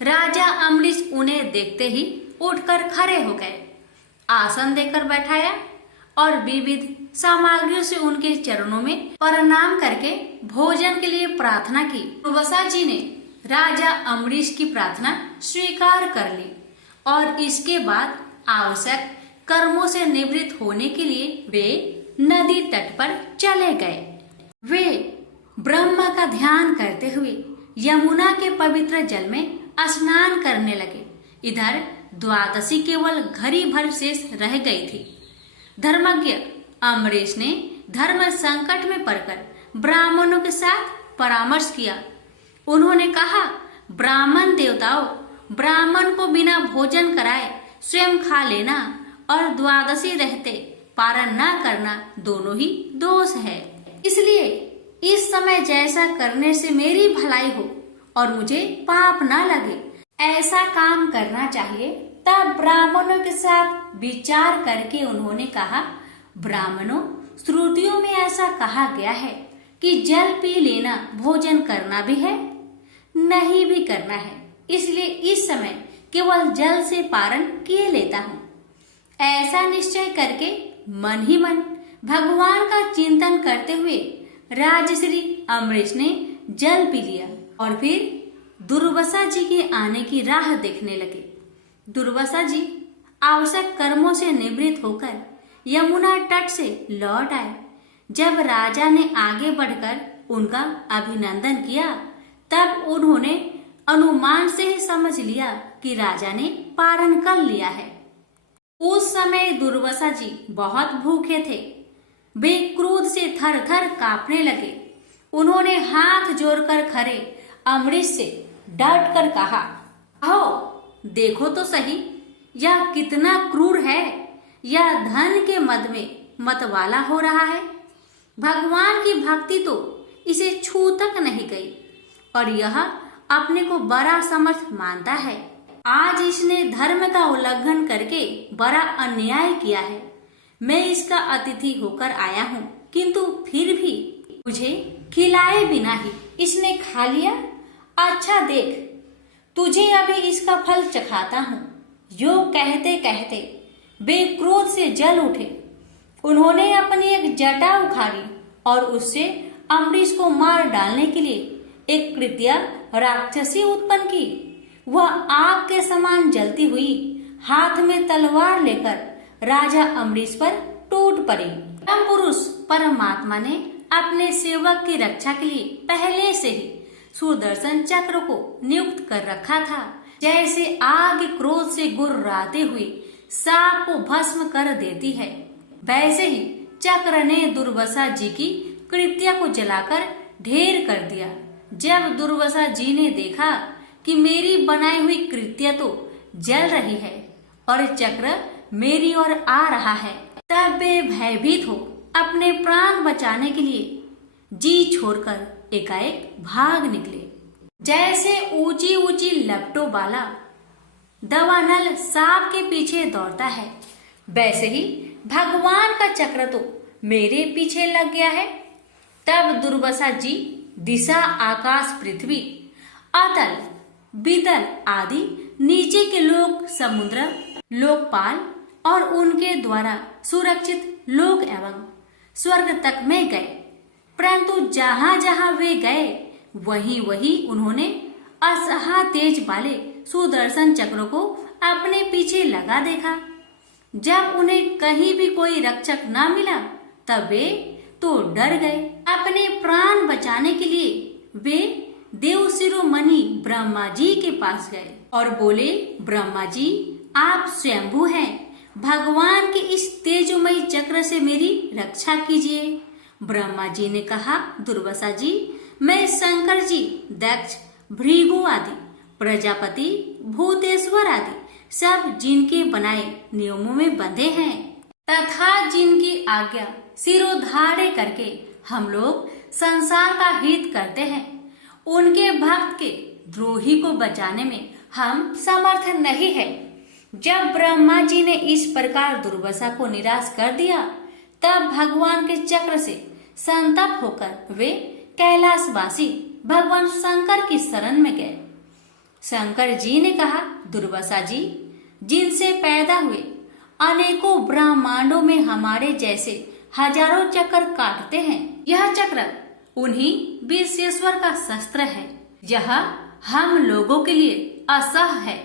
राजा अम्बरीश उन्हें देखते ही उठकर खड़े हो गए, आसन देकर बैठाया और विविध सामग्रियों से उनके चरणों में प्रणाम करके भोजन के लिए प्रार्थना की। दुर्वासा जी ने राजा अम्बरीश की प्रार्थना स्वीकार कर ली और इसके बाद आवश्यक कर्मों से निवृत्त होने के लिए वे नदी तट पर चले गए। वे ब्रह्मा का ध्यान करते हुए यमुना के पवित्र जल में स्नान करने लगे। इधर द्वादशी केवल घड़ी भर शेष रह गई थी। धर्मज्ञ अम्बरीश ने धर्म संकट में पड़कर ब्राह्मणों के साथ परामर्श किया। उन्होंने कहा, ब्राह्मण देवताओं, ब्राह्मण को बिना भोजन कराए स्वयं खा लेना और द्वादशी रहते पारण न करना दोनों ही दोष है। इसलिए इस समय जैसा करने से मेरी भलाई हो और मुझे पाप न लगे, ऐसा काम करना चाहिए। तब ब्राह्मणों के साथ विचार करके उन्होंने कहा, ब्राह्मणों, श्रुतियों में ऐसा कहा गया है कि जल पी लेना भोजन करना भी है, नहीं भी करना है। इसलिए इस समय केवल जल से पारण किए लेता हूँ। ऐसा निश्चय करके मन ही मन भगवान का चिंतन करते हुए राजश्री अम्बरीश ने जल पी लिया और फिर दुर्वासा जी के आने की राह देखने लगे। दुर्वासा जी आवश्यक कर्मों से निवृत्त होकर यमुना तट से लौट आए। जब राजा ने आगे बढ़कर उनका अभिनंदन किया, तब उन्होंने अनुमान से ही समझ लिया कि राजा ने पारण कर लिया है। उस समय दुर्वासा जी बहुत भूखे थे। वे क्रोध से थर थर कांपने लगे। उन्होंने हाथ जोड़कर खड़े अम्बरीश से डट कर कहा, आओ देखो तो सही, यह कितना क्रूर है। यह धन के मद में मतवाला हो रहा है। भगवान की भक्ति तो इसे छू तक नहीं गई और यह अपने को बड़ा समर्थ मानता है। आज इसने धर्म का उल्लंघन करके बड़ा अन्याय किया है। मैं इसका अतिथि होकर आया हूँ, किंतु फिर भी मुझे खिलाए बिना ही इसने खा लिया। अच्छा देख, तुझे अभी इसका फल चखाता हूँ। यो कहते कहते वे क्रोध से जल उठे। उन्होंने अपनी एक जटा उखाड़ी और उससे अम्बरीश को मार डालने के लिए एक कृत्या राक्षसी उत्पन्न की। वह आग के समान जलती हुई हाथ में तलवार लेकर राजा अम्बरीश पर टूट पड़ी। परम पुरुष परमात्मा ने अपने सेवक की रक्षा के लिए पहले से ही सुदर्शन चक्र को नियुक्त कर रखा था। जैसे आग क्रोध से गुर्राते हुए सांप को भस्म कर देती है, वैसे ही चक्र ने दुर्वासा जी की कृत्या को जलाकर ढेर कर दिया। जब दुर्वासा जी ने देखा कि मेरी बनाई हुई कृत्या तो जल रही है और चक्र मेरी ओर आ रहा है, तब वे भयभीत हो अपने प्राण बचाने के लिए जी छोड़कर एकाएक भाग निकले। जैसे ऊंची ऊंची लपटों वाला दवानल सांप के पीछे दौड़ता है, वैसे ही भगवान का चक्र तो मेरे पीछे लग गया है। तब दुर्वासा जी दिशा, आकाश, पृथ्वी, अतल, बीतल आदि नीचे के लोक, समुद्र, लोकपाल और उनके द्वारा सुरक्षित लोक एवं स्वर्ग तक में गए। परंतु जहां जहां वे गए वहीं वहीं उन्होंने असहा तेज वाले सुदर्शन चक्र को अपने पीछे लगा देखा। जब उन्हें कहीं भी कोई रक्षक न मिला तब वे तो डर गए। अपने प्राण बचाने के लिए वे देव शिरोमणि ब्रह्मा जी के पास गए और बोले, ब्रह्मा जी, आप स्वयंभू हैं, भगवान के इस तेजोमयी चक्र से मेरी रक्षा कीजिए। ब्रह्मा जी ने कहा, दुर्वासा जी, मैं शंकर जी, दक्ष, भृगु आदि, प्रजापति, भूतेश्वर आदि सब जिनके बनाए नियमों में बंधे हैं तथा जिनकी आज्ञा सिरोधार्य करके हम लोग संसार का हित करते हैं, उनके भक्त के द्रोही को बचाने में हम समर्थ नहीं है। जब ब्रह्मा जी ने इस प्रकार दुर्वासा को निराश कर दिया तब भगवान के चक्र से संतप्त होकर वे कैलाशवासी भगवान शंकर की शरण में गए। शंकर जी ने कहा, दुर्वासा जी, जिनसे पैदा हुए अनेकों ब्रह्मांडों में हमारे जैसे हजारों चक्र काटते हैं। यह चक्र उन्हीं विश्वेश्वर का शस्त्र है। यह हम लोगों के लिए असह्य है।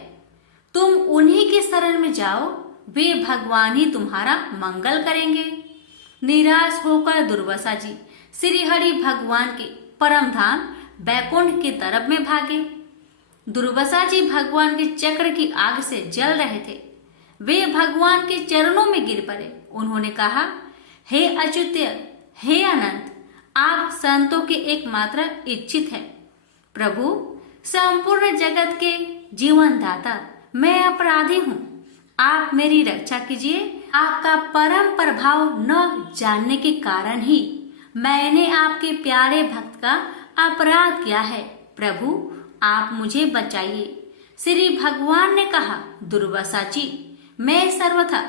तुम उन्हीं की शरण में जाओ, वे भगवान ही तुम्हारा मंगल करेंगे। निराश होकर दुर्वासा जी श्री हरि भगवान के परम धाम बैकुंठ की तरफ में भागे। दुर्वासा जी भगवान के चक्र की आग से जल रहे थे। वे भगवान के चरणों में गिर पड़े। उन्होंने कहा, हे अच्युत्य, हे अनंत, आप संतों के एकमात्र इच्छित हैं। प्रभु, संपूर्ण जगत के जीवन दाता, मैं अपराधी हूँ, आप मेरी रक्षा कीजिए। आपका परम प्रभाव न जानने के कारण ही मैंने आपके प्यारे भक्त का अपराध किया है। प्रभु, आप मुझे बचाइए। श्री भगवान ने कहा, दुर्वासा जी, मैं सर्वथा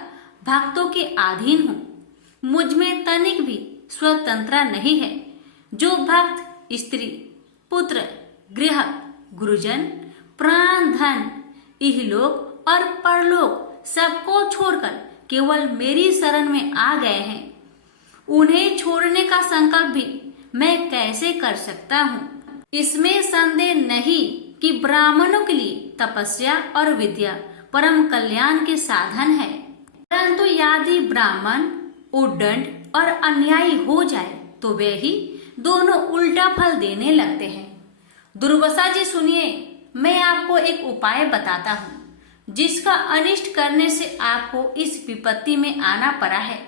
भक्तों के अधीन हूँ। मुझ में तनिक भी स्वतंत्रता नहीं है। जो भक्त स्त्री, पुत्र, गृह, गुरुजन, प्राण, धन, इहलोक और परलोक सबको छोड़कर केवल मेरी शरण में आ गए हैं, उन्हें छोड़ने का संकल्प भी मैं कैसे कर सकता हूँ? इसमें संदेह नहीं कि ब्राह्मणों के लिए तपस्या और विद्या परम कल्याण के साधन है, परंतु यदि ब्राह्मण उद्दंड और अन्यायी हो जाए तो वे ही दोनों उल्टा फल देने लगते हैं। दुर्वासा जी सुनिए, मैं आपको एक उपाय बताता हूँ जिसका अनिष्ट करने से आपको इस विपत्ति में आना पड़ा है।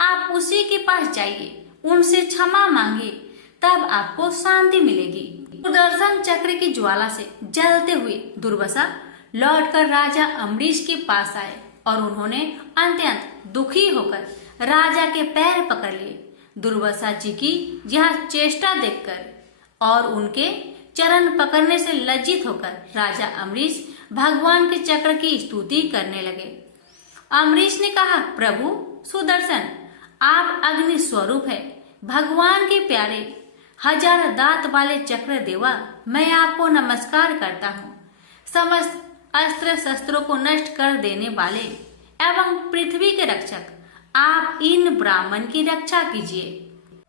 आप उसी के पास जाइए, उनसे क्षमा मांगिए, तब आपको शांति मिलेगी। सुदर्शन चक्र की ज्वाला से जलते हुए दुर्वासा लौटकर राजा अम्बरीश के पास आए और उन्होंने अत्यंत दुखी होकर राजा के पैर पकड़ लिए। दुर्वासा जी की यह चेष्टा देखकर और उनके चरण पकड़ने से लज्जित होकर राजा अम्बरीश भगवान के चक्र की स्तुति करने लगे। अम्बरीश ने कहा, प्रभु सुदर्शन, आप अग्नि स्वरूप है, भगवान के प्यारे, हजार दांत वाले चक्र देवा, मैं आपको नमस्कार करता हूँ। समस्त अस्त्र शस्त्रों को नष्ट कर देने वाले एवं पृथ्वी के रक्षक, आप इन ब्राह्मण की रक्षा कीजिए।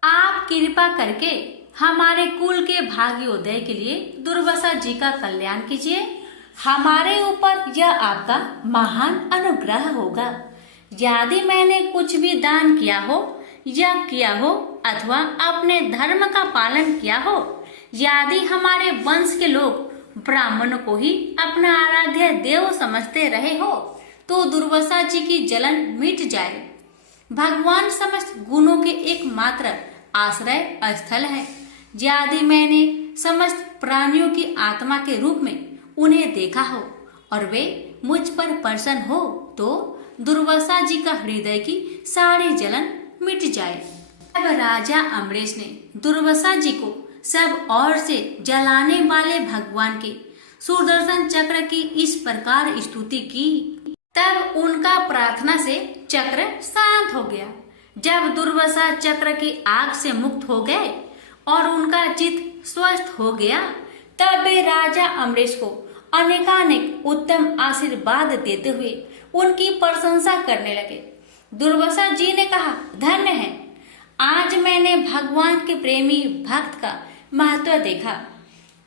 आप कृपा करके हमारे कुल के भाग्योदय के लिए दुर्वासा जी का कल्याण कीजिए। हमारे ऊपर यह आपका महान अनुग्रह होगा। यदि मैंने कुछ भी दान किया हो या किया हो अथवा अपने धर्म का पालन किया हो, यदि हमारे वंश के लोग ब्राह्मणों को ही अपना आराध्य देव समझते रहे हो, तो दुर्वासा जी की जलन मिट जाए। भगवान समस्त गुणों के एकमात्र आश्रय स्थल है। यदि मैंने समस्त प्राणियों की आत्मा के रूप में उन्हें देखा हो और वे मुझ पर प्रसन्न हो, तो दुर्वासा जी का हृदय की सारी जलन मिट जाए। अब राजा अम्बरीश ने दुर्वासा जी को सब ओर से जलाने वाले भगवान के सुदर्शन चक्र की इस प्रकार स्तुति की। तब उनका प्रार्थना से चक्र शांत हो गया। जब दुर्वासा चक्र की आग से मुक्त हो गए और उनका चित्त स्वस्थ हो गया, तब वे राजा अम्बरीश को अनेकानेक उत्तम आशीर्वाद देते हुए उनकी प्रशंसा करने लगे। दुर्वासा जी ने कहा, धन्य है, आज मैंने भगवान के प्रेमी भक्त का महत्व देखा।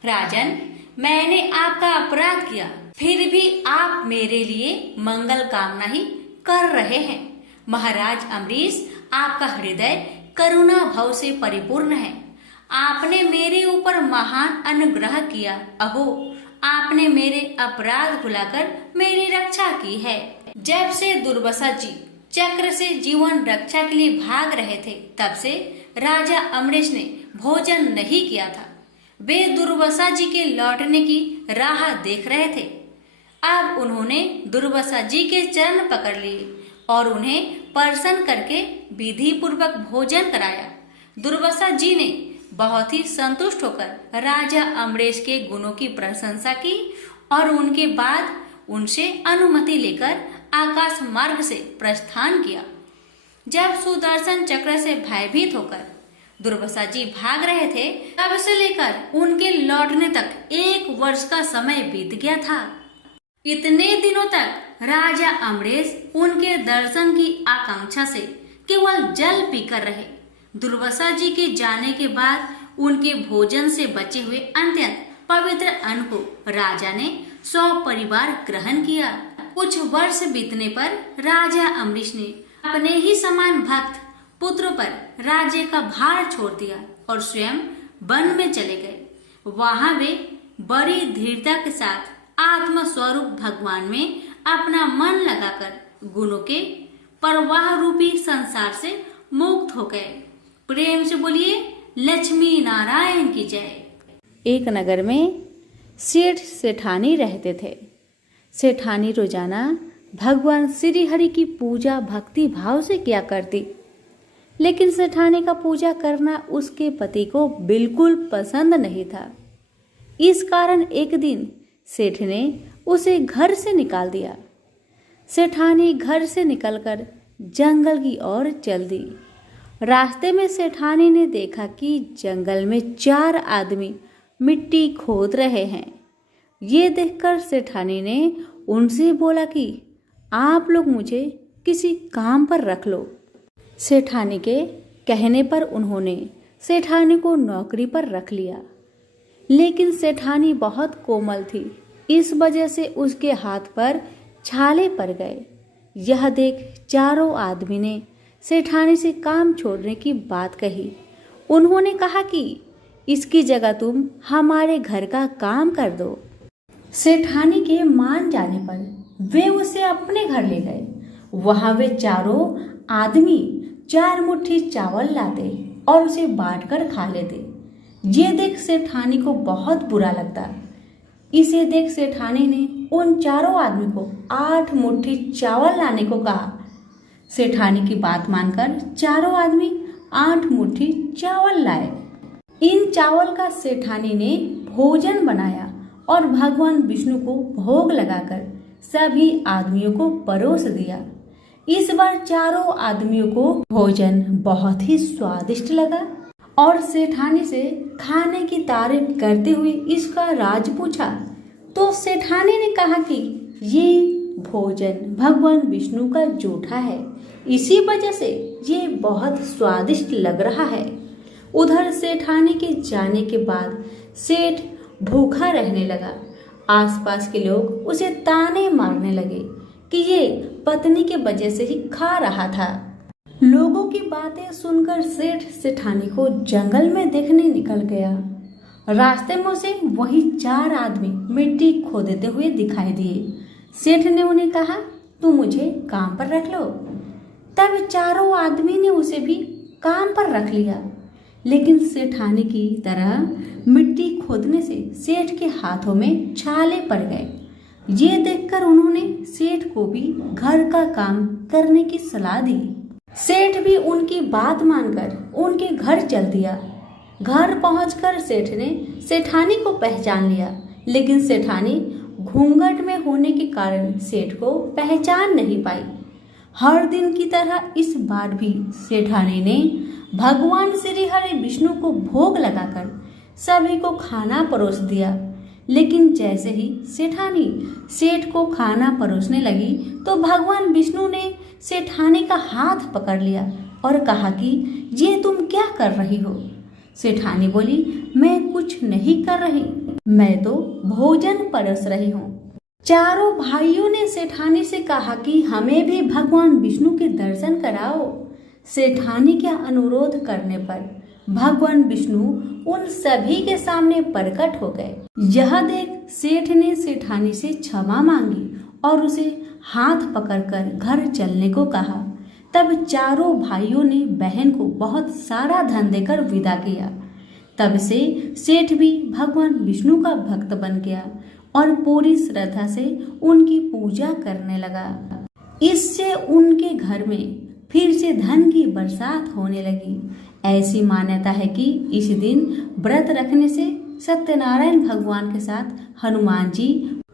राजन, मैंने आपका अपराध किया, फिर भी आप मेरे लिए मंगल कामना ही कर रहे हैं। महाराज अम्बरीश, आपका हृदय करुणा भाव से परिपूर्ण है। आपने मेरे ऊपर महान अनुग्रह किया। अहो, आपने मेरे अपराध भुलाकर मेरी रक्षा की है। जब से दुर्वासा जी चक्र से जीवन रक्षा के लिए भाग रहे थे, तब से राजा अम्बरीश ने भोजन नहीं किया था। वे दुर्वासा जी के लौटने की राह देख रहे थे। अब उन्होंने दुर्वासा जी के चरण पकड़ लिए और उन्हें प्रसन्न करके विधि पूर्वक भोजन कराया। दुर्वासा जी ने बहुत ही संतुष्ट होकर राजा अम्बरीश के गुणों की प्रशंसा की और उनके बाद उनसे अनुमति लेकर आकाश मार्ग से प्रस्थान किया। जब सुदर्शन चक्र से भयभीत होकर दुर्वासा जी भाग रहे थे, तब से लेकर उनके लौटने तक 1 वर्ष का समय बीत गया था। इतने दिनों तक राजा अमरेश उनके दर्शन की आकांक्षा से केवल जल पीकर रहे। दुर्वासा जी के जाने के बाद उनके भोजन से बचे हुए अत्यंत पवित्र अन्न को राजा ने सपरिवार ग्रहण किया। कुछ वर्ष बीतने पर राजा अमरीश ने अपने ही समान भक्त पुत्र पर राज्य का भार छोड़ दिया और स्वयं वन में चले गए। वहां वे बड़ी धीरता के साथ आत्म स्वरूप भगवान में अपना मन लगाकर गुणों के प्रवाह रूपी संसार से मुक्त हो गए। प्रेम से बोलिए लक्ष्मी नारायण की जय। एक नगर में सेठ सेठानी रहते थे। सेठानी रोजाना भगवान श्री हरि की पूजा भक्ति भाव से किया करती, लेकिन सेठानी का पूजा करना उसके पति को बिल्कुल पसंद नहीं था। इस कारण एक दिन सेठ ने उसे घर से निकाल दिया। सेठानी घर से निकलकर जंगल की ओर चल दी। रास्ते में सेठानी ने देखा कि जंगल में 4 आदमी मिट्टी खोद रहे हैं। ये देखकर सेठानी ने उनसे बोला कि आप लोग मुझे किसी काम पर रख लो। सेठानी के कहने पर उन्होंने सेठानी को नौकरी पर रख लिया, लेकिन सेठानी बहुत कोमल थी, इस वजह से उसके हाथ पर छाले पड़ गए। यह देख चारों आदमी ने सेठानी से काम छोड़ने की बात कही। उन्होंने कहा कि इसकी जगह तुम हमारे घर का काम कर दो। सेठानी के मान जाने पर वे उसे अपने घर ले गए। वहां वे चारों आदमी 4 मुट्ठी चावल लाते और उसे बांटकर खा लेते। ये देख सेठानी को बहुत बुरा लगता। इसे देख सेठानी ने उन चारों आदमी को 8 मुट्ठी चावल लाने को कहा। सेठानी की बात मानकर चारों आदमी 8 मुट्ठी चावल लाए। इन चावल का सेठानी ने भोजन बनाया और भगवान विष्णु को भोग लगाकर सभी आदमियों को परोस दिया। इस बार चारों आदमियों को भोजन बहुत ही स्वादिष्ट लगा और सेठानी से खाने की तारीफ करते हुए इसका राज पूछा। तो सेठानी ने कहा कि ये भोजन भगवान विष्णु का जूठा है, इसी वजह से ये बहुत स्वादिष्ट लग रहा है। उधर सेठानी के जाने के बाद सेठ भूखा रहने लगा। आसपास के लोग उसे ताने मारने लगे कि ये पत्नी के वजह से ही खा रहा था। लोगों की बातें सुनकर सेठ सेठानी को जंगल में देखने निकल गया। रास्ते में उसे वही 4 आदमी मिट्टी खोदते हुए दिखाई दिए। सेठ ने उन्हें कहा, तुम मुझे काम पर रख लो। तब चारों आदमी ने उसे भी काम पर रख लिया, लेकिन सेठानी की तरह मिट्टी खोदने से सेठ के हाथों में छाले पड़ गए। ये देखकर उन्होंने सेठ को भी घर का काम करने की सलाह दी। सेठ भी उनकी बात मानकर उनके घर चल दिया। घर पहुंचकर सेठ ने सेठानी को पहचान लिया, लेकिन सेठानी घूंघट में होने के कारण सेठ को पहचान नहीं पाई। हर दिन की तरह इस बार भी सेठानी ने भगवान श्री हरि विष्णु को भोग लगाकर सभी को खाना परोस दिया। लेकिन जैसे ही सेठानी सेठ को खाना परोसने लगी तो भगवान विष्णु ने सेठानी का हाथ पकड़ लिया और कहा कि ये तुम क्या कर रही हो। सेठानी बोली, मैं कुछ नहीं कर रही, मैं तो भोजन परोस रही हूँ। चारों भाइयों ने सेठानी से कहा कि हमें भी भगवान विष्णु के दर्शन कराओ। सेठानी के अनुरोध करने पर भगवान विष्णु उन सभी के सामने प्रकट हो गए। यह देख सेठ ने सेठानी से क्षमा मांगी और उसे हाथ पकड़कर घर चलने को कहा। तब चारों भाइयों ने बहन को बहुत सारा धन देकर विदा किया। तब से सेठ भी भगवान विष्णु का भक्त बन गया और पूरी श्रद्धा से उनकी पूजा करने लगा। इससे उनके घर में फिर से धन की बरसात होने लगी। ऐसी मान्यता है कि इस दिन व्रत रखने से सत्यनारायण भगवान के साथ हनुमान जी,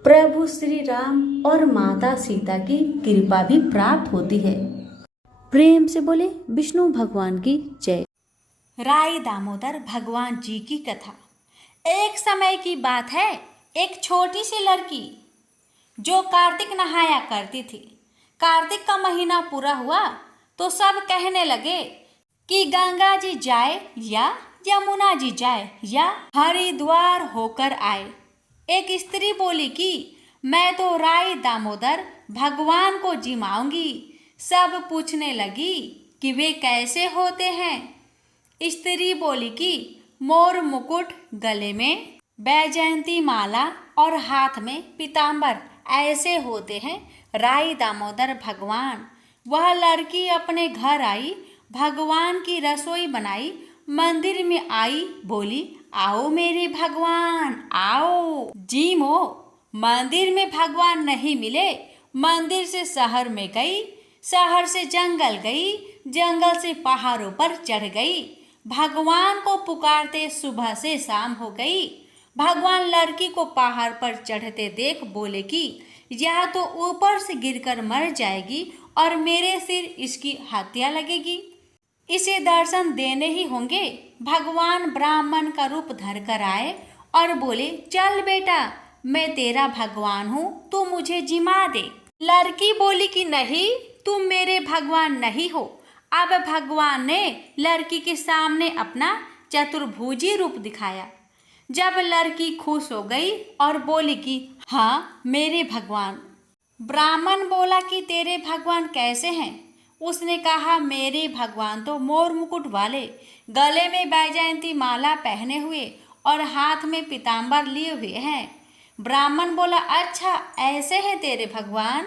प्रभु श्री राम और माता सीता की कृपा भी प्राप्त होती है। प्रेम से बोले विष्णु भगवान की जय। राय दामोदर भगवान जी की कथा। एक समय की बात है, एक छोटी सी लड़की जो कार्तिक नहाया करती थी। कार्तिक का महीना पूरा हुआ तो सब कहने लगे कि गंगा जी जाए या यमुना जी जाए या हरिद्वार होकर आए। एक स्त्री बोली कि मैं तो राय दामोदर भगवान को जिमाऊंगी। सब पूछने लगी कि वे कैसे होते हैं। स्त्री बोली कि मोर मुकुट, गले में बैजयंती माला और हाथ में पीताम्बर ऐसे होते हैं राय दामोदर भगवान। वह लड़की अपने घर आई, भगवान की रसोई बनाई, मंदिर में आई, बोली आओ मेरे भगवान आओ। जी मो, मंदिर में भगवान नहीं मिले। मंदिर से शहर में गई, शहर से जंगल गई, जंगल से पहाड़ों पर चढ़ गई। भगवान को पुकारते सुबह से शाम हो गई। भगवान लड़की को पहाड़ पर चढ़ते देख बोले कि यह तो ऊपर से गिरकर मर जाएगी और मेरे सिर इसकी हत्या लगेगी। इसे दर्शन देने ही होंगे। भगवान ब्राह्मण का रूप धर कर आए और बोले चल बेटा, मैं तेरा भगवान हूँ, तू मुझे जिमा दे। लड़की बोली कि नहीं, तुम मेरे भगवान नहीं हो। अब भगवान ने लड़की के सामने अपना चतुर्भुजी रूप दिखाया। जब लड़की खुश हो गई और बोली कि हाँ मेरे भगवान। ब्राह्मण बोला कि तेरे भगवान कैसे हैं? उसने कहा मेरे भगवान तो मोर मुकुट वाले, गले में बैजयंती माला पहने हुए और हाथ में पीताम्बर लिए हुए हैं। ब्राह्मण बोला अच्छा ऐसे हैं तेरे भगवान?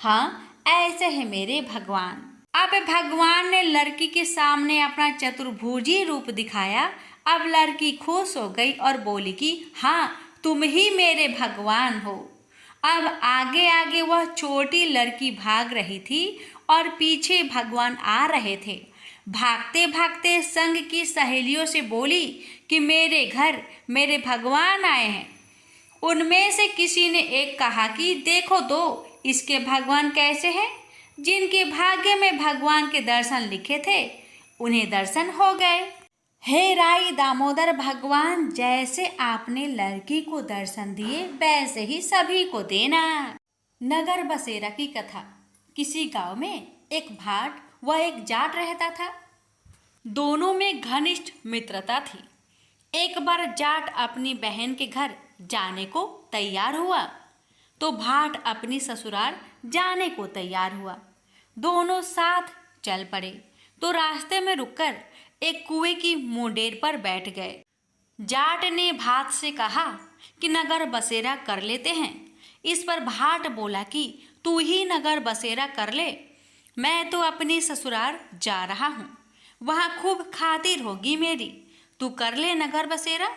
हाँ ऐसे हैं मेरे भगवान। अब भगवान ने लड़की के सामने अपना चतुर्भुजी रूप दिखाया। अब लड़की खुश हो गई और बोली कि हाँ तुम ही मेरे भगवान हो। अब आगे आगे वह छोटी लड़की भाग रही थी और पीछे भगवान आ रहे थे। भागते भागते संग की सहेलियों से बोली कि मेरे घर मेरे भगवान आए हैं। उनमें से किसी ने एक कहा कि देखो तो इसके भगवान कैसे हैं। जिनके भाग्य में भगवान के दर्शन लिखे थे उन्हें दर्शन हो गए। हे राय दामोदर भगवान, जैसे आपने लड़की को दर्शन दिए वैसे ही सभी को देना। नगर बसेरा की कथा। किसी गांव में एक भाट व एक जाट रहता था। दोनों में घनिष्ठ मित्रता थी। एक बार जाट अपनी बहन के घर जाने को तैयार हुआ तो भाट अपनी ससुराल जाने को तैयार हुआ। दोनों साथ चल पड़े तो रास्ते में रुककर एक कुएं की मुंडेर पर बैठ गए। जाट ने भाट से कहा कि नगर बसेरा कर लेते हैं। इस पर भाट बोला कि तू ही नगर बसेरा कर ले, मैं तो अपनी ससुराल जा रहा हूँ, वहाँ खूब खातिर होगी मेरी, तू कर ले नगर बसेरा।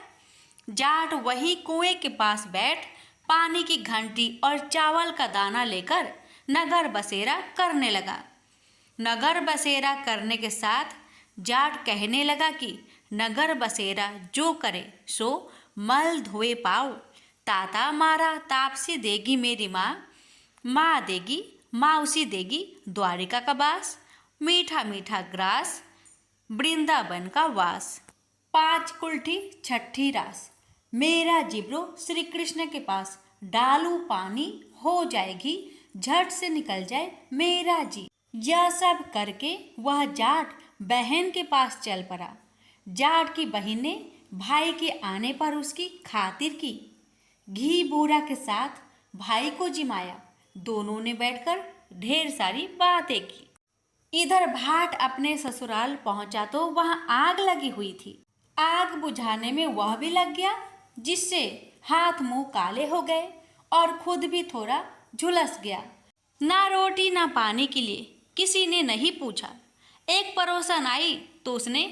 जाट वही कुएं के पास बैठ पानी की घंटी और चावल का दाना लेकर नगर बसेरा करने लगा। नगर बसेरा करने के साथ जाट कहने लगा कि नगर बसेरा जो करे सो मल धोए पाओ। ताता मारा तापसी देगी मेरी माँ, माँ देगी माउसी देगी द्वारिका का बास, मीठा मीठा ग्रास वृंदावन का वास। 5 कुल्ठी छठी रास, मेरा जिब्रो श्री कृष्ण के पास, डालू पानी हो जाएगी झट से निकल जाए मेरा जी। यह सब करके वह जाट बहन के पास चल पड़ा। जाट की बहन ने भाई के आने पर उसकी खातिर की। घी बूरा के साथ भाई को जिमाया। दोनों ने बैठकर ढेर सारी बातें की। इधर भाट अपने ससुराल पहुंचा तो वहां आग लगी हुई थी। आग बुझाने में वह भी लग गया, जिससे हाथ मुंह काले हो गए और खुद भी थोड़ा झुलस गया। ना रोटी ना पानी के लिए किसी ने नहीं पूछा। एक पड़ोसन आई तो उसने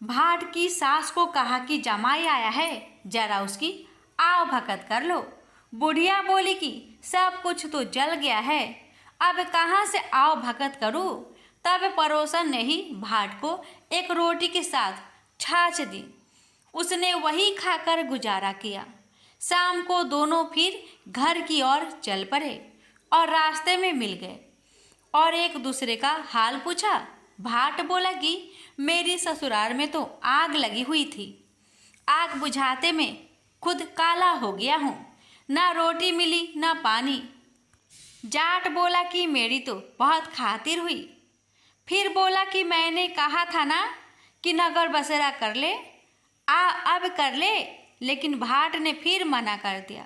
भाट की सास को कहा कि जमाई आया है, जरा उसकी आव भगत कर लो। बुढ़िया बोली कि सब कुछ तो जल गया है, अब कहाँ से आव भगत करूँ। तब पड़ोसन ने ही भाट को एक रोटी के साथ छाछ दी। उसने वही खाकर गुजारा किया। शाम को दोनों फिर घर की ओर चल पड़े और रास्ते में मिल गए। और एक दूसरे का हाल पूछा। भाट बोला कि मेरी ससुराल में तो आग लगी हुई थी, आग बुझाते में खुद काला हो गया हूँ, ना रोटी मिली ना पानी। जाट बोला कि मेरी तो बहुत खातिर हुई। फिर बोला कि मैंने कहा था ना कि नगर बसेरा कर ले, अब कर ले, लेकिन भाट ने फिर मना कर दिया।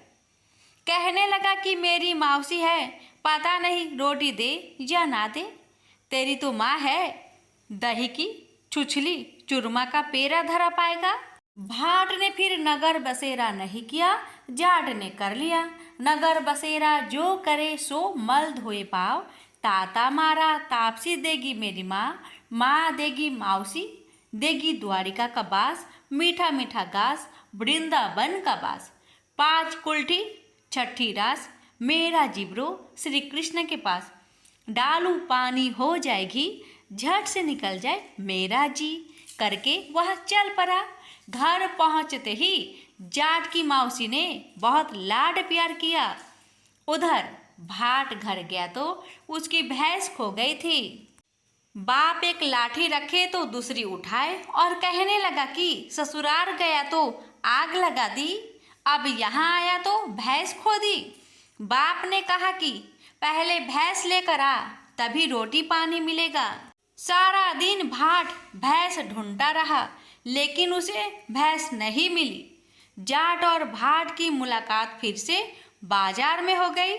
कहने लगा कि मेरी मौसी है, पता नहीं रोटी दे या ना दे, तेरी तो माँ है, दही की छुछली चूरमा का पेरा धरा पाएगा। भाट ने फिर नगर बसेरा नहीं किया, जाट ने कर लिया। नगर बसेरा जो करे सो मल धोए पाव, ताता मारा तापसी देगी मेरी माँ, माँ देगी मौसी, देगी द्वारिका का बास, मीठा मीठा घास वृंदावन का बास। 5 कुल्ठी छठी रास, मेरा जिब्रो श्री कृष्ण के पास, डालू पानी हो जाएगी, झट से निकल जाए मेरा जी, करके वह चल पड़ा। घर पहुंचते ही जाट की मौसी ने बहुत लाड प्यार किया। उधर भाट घर गया तो उसकी भैंस खो गई थी। बाप एक लाठी रखे तो दूसरी उठाए और कहने लगा कि ससुराल गया तो आग लगा दी, अब यहाँ आया तो भैंस खो दी। बाप ने कहा कि पहले भैंस लेकर आ, तभी रोटी पानी मिलेगा। सारा दिन भाट भैंस ढूंढता रहा, लेकिन उसे भैंस नहीं मिली। जाट और भाट की मुलाकात फिर से बाजार में हो गई।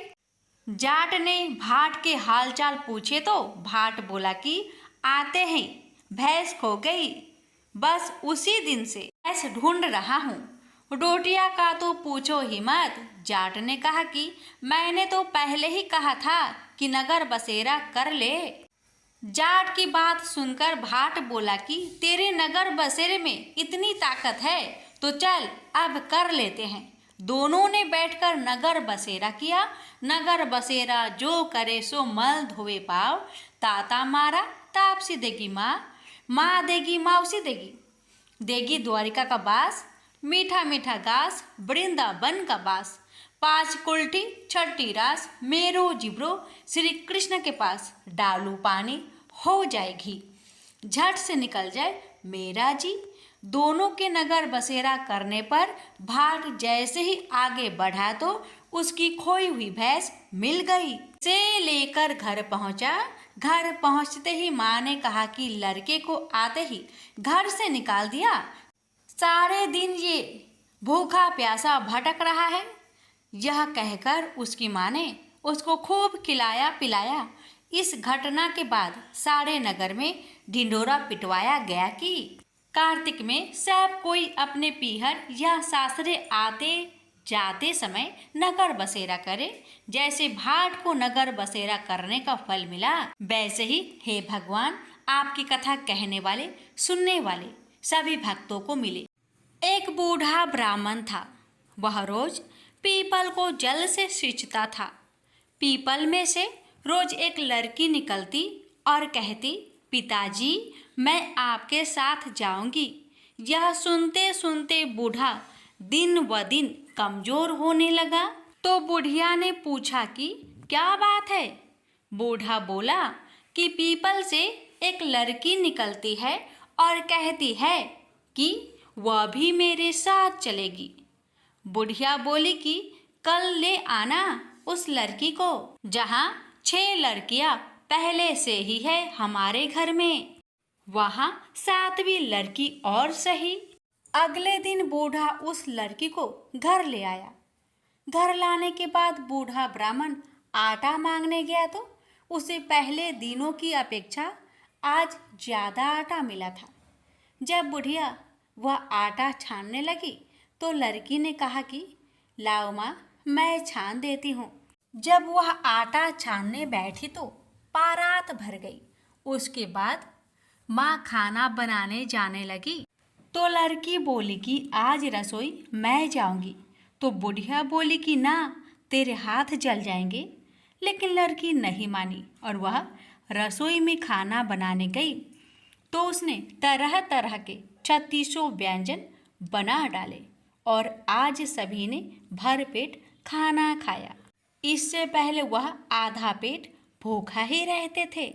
जाट ने भाट के हालचाल पूछे तो भाट बोला कि आते हैं भैंस खो गई, बस उसी दिन से भैंस ढूंढ रहा हूँ, रोटियां का तो पूछो ही मत। जाट ने कहा कि मैंने तो पहले ही कहा था कि नगर बसेरा कर ले। जाट की बात सुनकर भाट बोला कि तेरे नगर बसेरे में इतनी ताकत है तो चल अब कर लेते हैं। दोनों ने बैठकर नगर बसेरा किया। नगर बसेरा जो करे सो मल धोए पाव, ताता मारा तापसी देगी माँ, माँ देगी मौसी देगी, देगी द्वारिका का बास, मीठा मीठा घास वृंदावन का बास। 5 कुल्ठी छठी रास, मेरो जिब्रो श्री कृष्ण के पास, डालू पानी हो जाएगी, झट से निकल जाए मेरा जी। दोनों के नगर बसेरा करने पर भाट जैसे ही आगे बढ़ा तो उसकी खोई हुई भैंस मिल गई। से लेकर घर पहुंचा। घर पहुंचते ही माँ ने कहा कि लड़के को आते ही घर से निकाल दिया, सारे दिन ये भूखा प्यासा भटक रहा है। यह कहकर उसकी माँ ने उसको खूब खिलाया पिलाया। इस घटना के बाद सारे नगर में ढिंढोरा पिटवाया गया कि कार्तिक में सब कोई अपने पीहर या सासरे आते जाते समय नगर बसेरा करे। जैसे भाट को नगर बसेरा करने का फल मिला, वैसे ही हे भगवान आपकी कथा कहने वाले सुनने वाले सभी भक्तों को मिले। एक बूढ़ा ब्राह्मण था। वह रोज पीपल को जल से सींचता था। पीपल में से रोज एक लड़की निकलती और कहती, पिताजी मैं आपके साथ जाऊंगी। यह सुनते सुनते बूढ़ा दिन व दिन कमजोर होने लगा। तो बुढ़िया ने पूछा कि क्या बात है। बूढ़ा बोला कि पीपल से एक लड़की निकलती है और कहती है कि वह भी मेरे साथ चलेगी। बुढ़िया बोली कि कल ले आना उस लड़की को, जहाँ 6 लड़कियां पहले से ही है हमारे घर में, वहाँ 7वीं लड़की और सही। अगले दिन बूढ़ा उस लड़की को घर ले आया। घर लाने के बाद बूढ़ा ब्राह्मण आटा मांगने गया तो उसे पहले दिनों की अपेक्षा आज ज़्यादा आटा मिला था। जब बुढ़िया वह आटा छानने लगी तो लड़की ने कहा कि लाओ माँ मैं छान देती हूँ। जब वह आटा छानने बैठी तो पारात भर गई। उसके बाद माँ खाना बनाने जाने लगी तो लड़की बोली कि आज रसोई मैं जाऊंगी। तो बुढ़िया बोली कि ना तेरे हाथ जल जाएंगे। लेकिन लड़की नहीं मानी और वह रसोई में खाना बनाने गई तो उसने तरह तरह के 36 व्यंजन बना डाले और आज सभी ने भर पेट खाना खाया। इससे पहले वह आधा पेट भूखा ही रहते थे।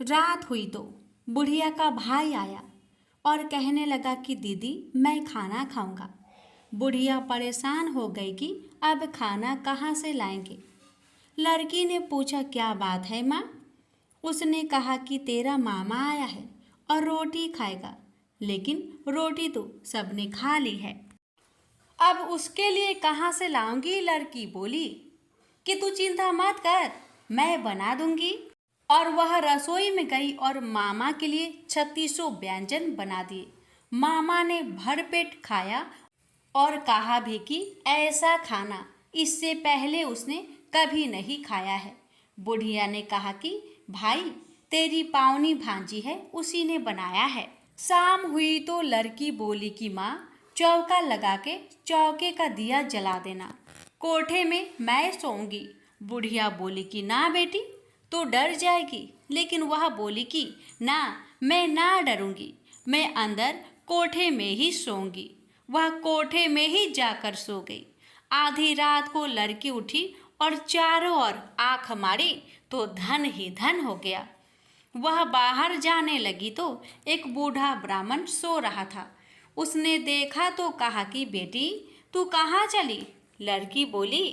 रात हुई तो बुढ़िया का भाई आया और कहने लगा कि दीदी मैं खाना खाऊंगा। बुढ़िया परेशान हो गई कि अब खाना कहाँ से लाएंगे। लड़की ने पूछा क्या बात है माँ। उसने कहा कि तेरा मामा आया है और रोटी खाएगा, लेकिन रोटी तो सबने खा ली है, अब उसके लिए कहाँ से लाऊंगी। लड़की बोली कि तू चिंता मत कर, मैं बना दूंगी। और वह रसोई में गई और मामा के लिए 3600 व्यंजन बना दिए। मामा ने भरपेट खाया और कहा भी कि ऐसा खाना इससे पहले उसने कभी नहीं खाया है। बुढ़िया ने कहा कि भाई तेरी पावनी भांजी है, उसी ने बनाया है। शाम हुई तो लड़की बोली कि माँ चौका लगा के चौके का दिया जला देना, कोठे में मैं सोऊंगी। बुढ़िया बोली कि ना बेटी तो डर जाएगी, लेकिन वह बोली कि ना मैं ना डरूंगी, मैं अंदर कोठे में ही सोऊंगी। वह कोठे में ही जाकर सो गई। आधी रात को लड़की उठी और चारों ओर आंख मारी तो धन ही धन हो गया। वह बाहर जाने लगी तो एक बूढ़ा ब्राह्मण सो रहा था। उसने देखा तो कहा कि बेटी तू कहाँ चली। लड़की बोली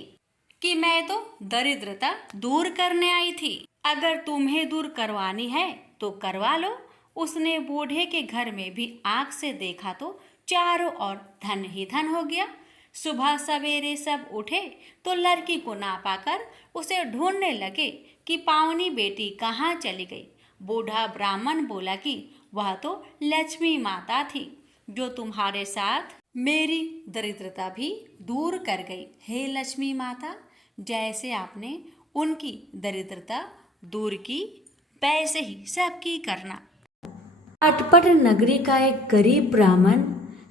कि मैं तो दरिद्रता दूर करने आई थी, अगर तुम्हें दूर करवानी है तो करवा लो। उसने बूढ़े के घर में भी आंख से देखा तो चारों ओर धन ही धन हो गया। सुबह सवेरे सब उठे तो लड़की को ना पाकर उसे ढूंढने लगे कि पावनी बेटी कहाँ चली गई। बूढ़ा ब्राह्मण बोला कि वह तो लक्ष्मी माता थी, जो तुम्हारे साथ मेरी दरिद्रता भी दूर कर गई। हे लक्ष्मी माता, जैसे आपने उनकी दरिद्रता दूर की, वैसे ही सबकी करना। अटपट नगरी का एक गरीब ब्राह्मण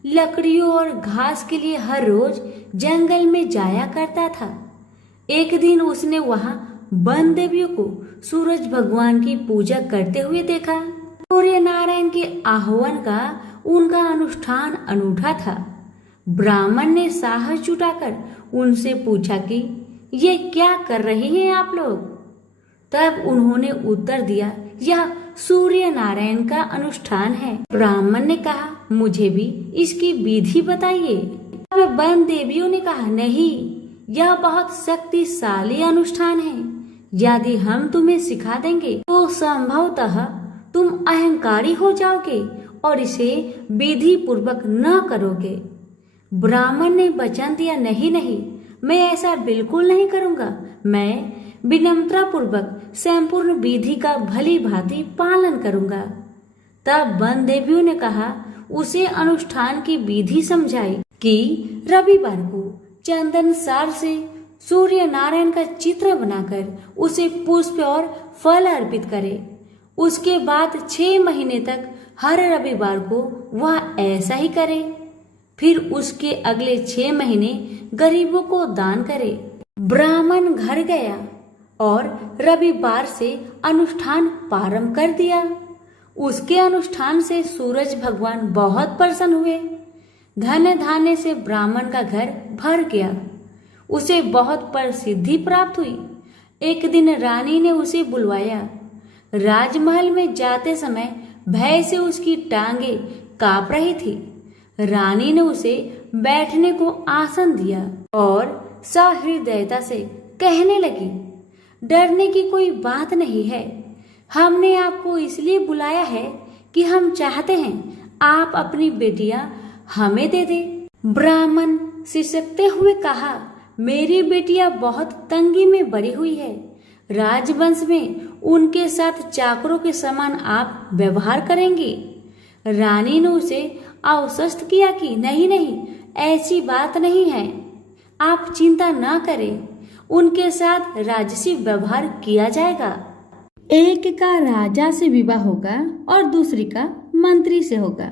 लकड़ियों और घास के लिए हर रोज जंगल में जाया करता था। एक दिन उसने वहां वन देवियों को सूरज भगवान की पूजा करते हुए देखा। सूर्य नारायण के आह्वान का उनका अनुष्ठान अनूठा था। ब्राह्मण ने साहस जुटाकर उनसे पूछा कि ये क्या कर रहे हैं आप लोग। तब उन्होंने उत्तर दिया, यह सूर्य नारायण का अनुष्ठान है। ब्राह्मण ने कहा, मुझे भी इसकी विधि बताइए। तब वन देवियों ने कहा, नहीं, यह बहुत शक्तिशाली अनुष्ठान है। यदि हम तुम्हें सिखा देंगे तो संभवतः तुम अहंकारी हो जाओगे और इसे विधि पूर्वक न करोगे। ब्राह्मण ने वचन दिया, नहीं नहीं, मैं ऐसा बिल्कुल नहीं करूंगा। मैं विनम्रता पूर्वक संपूर्ण विधि का भली भांति पालन करूंगा। तब वन देवियों ने कहा, उसे अनुष्ठान की विधि समझाई कि रविवार को चंदन सार से सूर्य नारायण का चित्र बनाकर उसे पुष्प और फल अर्पित करे। उसके बाद 6 महीने तक हर रविवार को वह ऐसा ही करे। फिर उसके अगले 6 महीने गरीबों को दान करे। ब्राह्मण घर गया और रविवार से अनुष्ठान प्रारंभ कर दिया। उसके अनुष्ठान से सूरज भगवान बहुत प्रसन्न हुए। धन धान्य से ब्राह्मण का घर भर गया। उसे बहुत प्रसिद्धि प्राप्त हुई। एक दिन रानी ने उसे बुलवाया। राजमहल में जाते समय भय से उसकी टांगे कांप रही थी। रानी ने उसे बैठने को आसन दिया और सहृदयता से कहने लगी, डरने की कोई बात नहीं है। हमने आपको इसलिए बुलाया है कि हम चाहते हैं आप अपनी बेटियां हमें दे दे। ब्राह्मण सिसकते हुए कहा, मेरी बेटियां बहुत तंगी में बड़ी हुई है। राजवंश में उनके साथ चाकरों के समान आप व्यवहार करेंगे। रानी ने उसे आश्वस्त किया कि नहीं नहीं, ऐसी बात नहीं है, आप चिंता न करें, उनके साथ राजसी व्यवहार किया जाएगा। एक का राजा से विवाह होगा और दूसरी का मंत्री से होगा।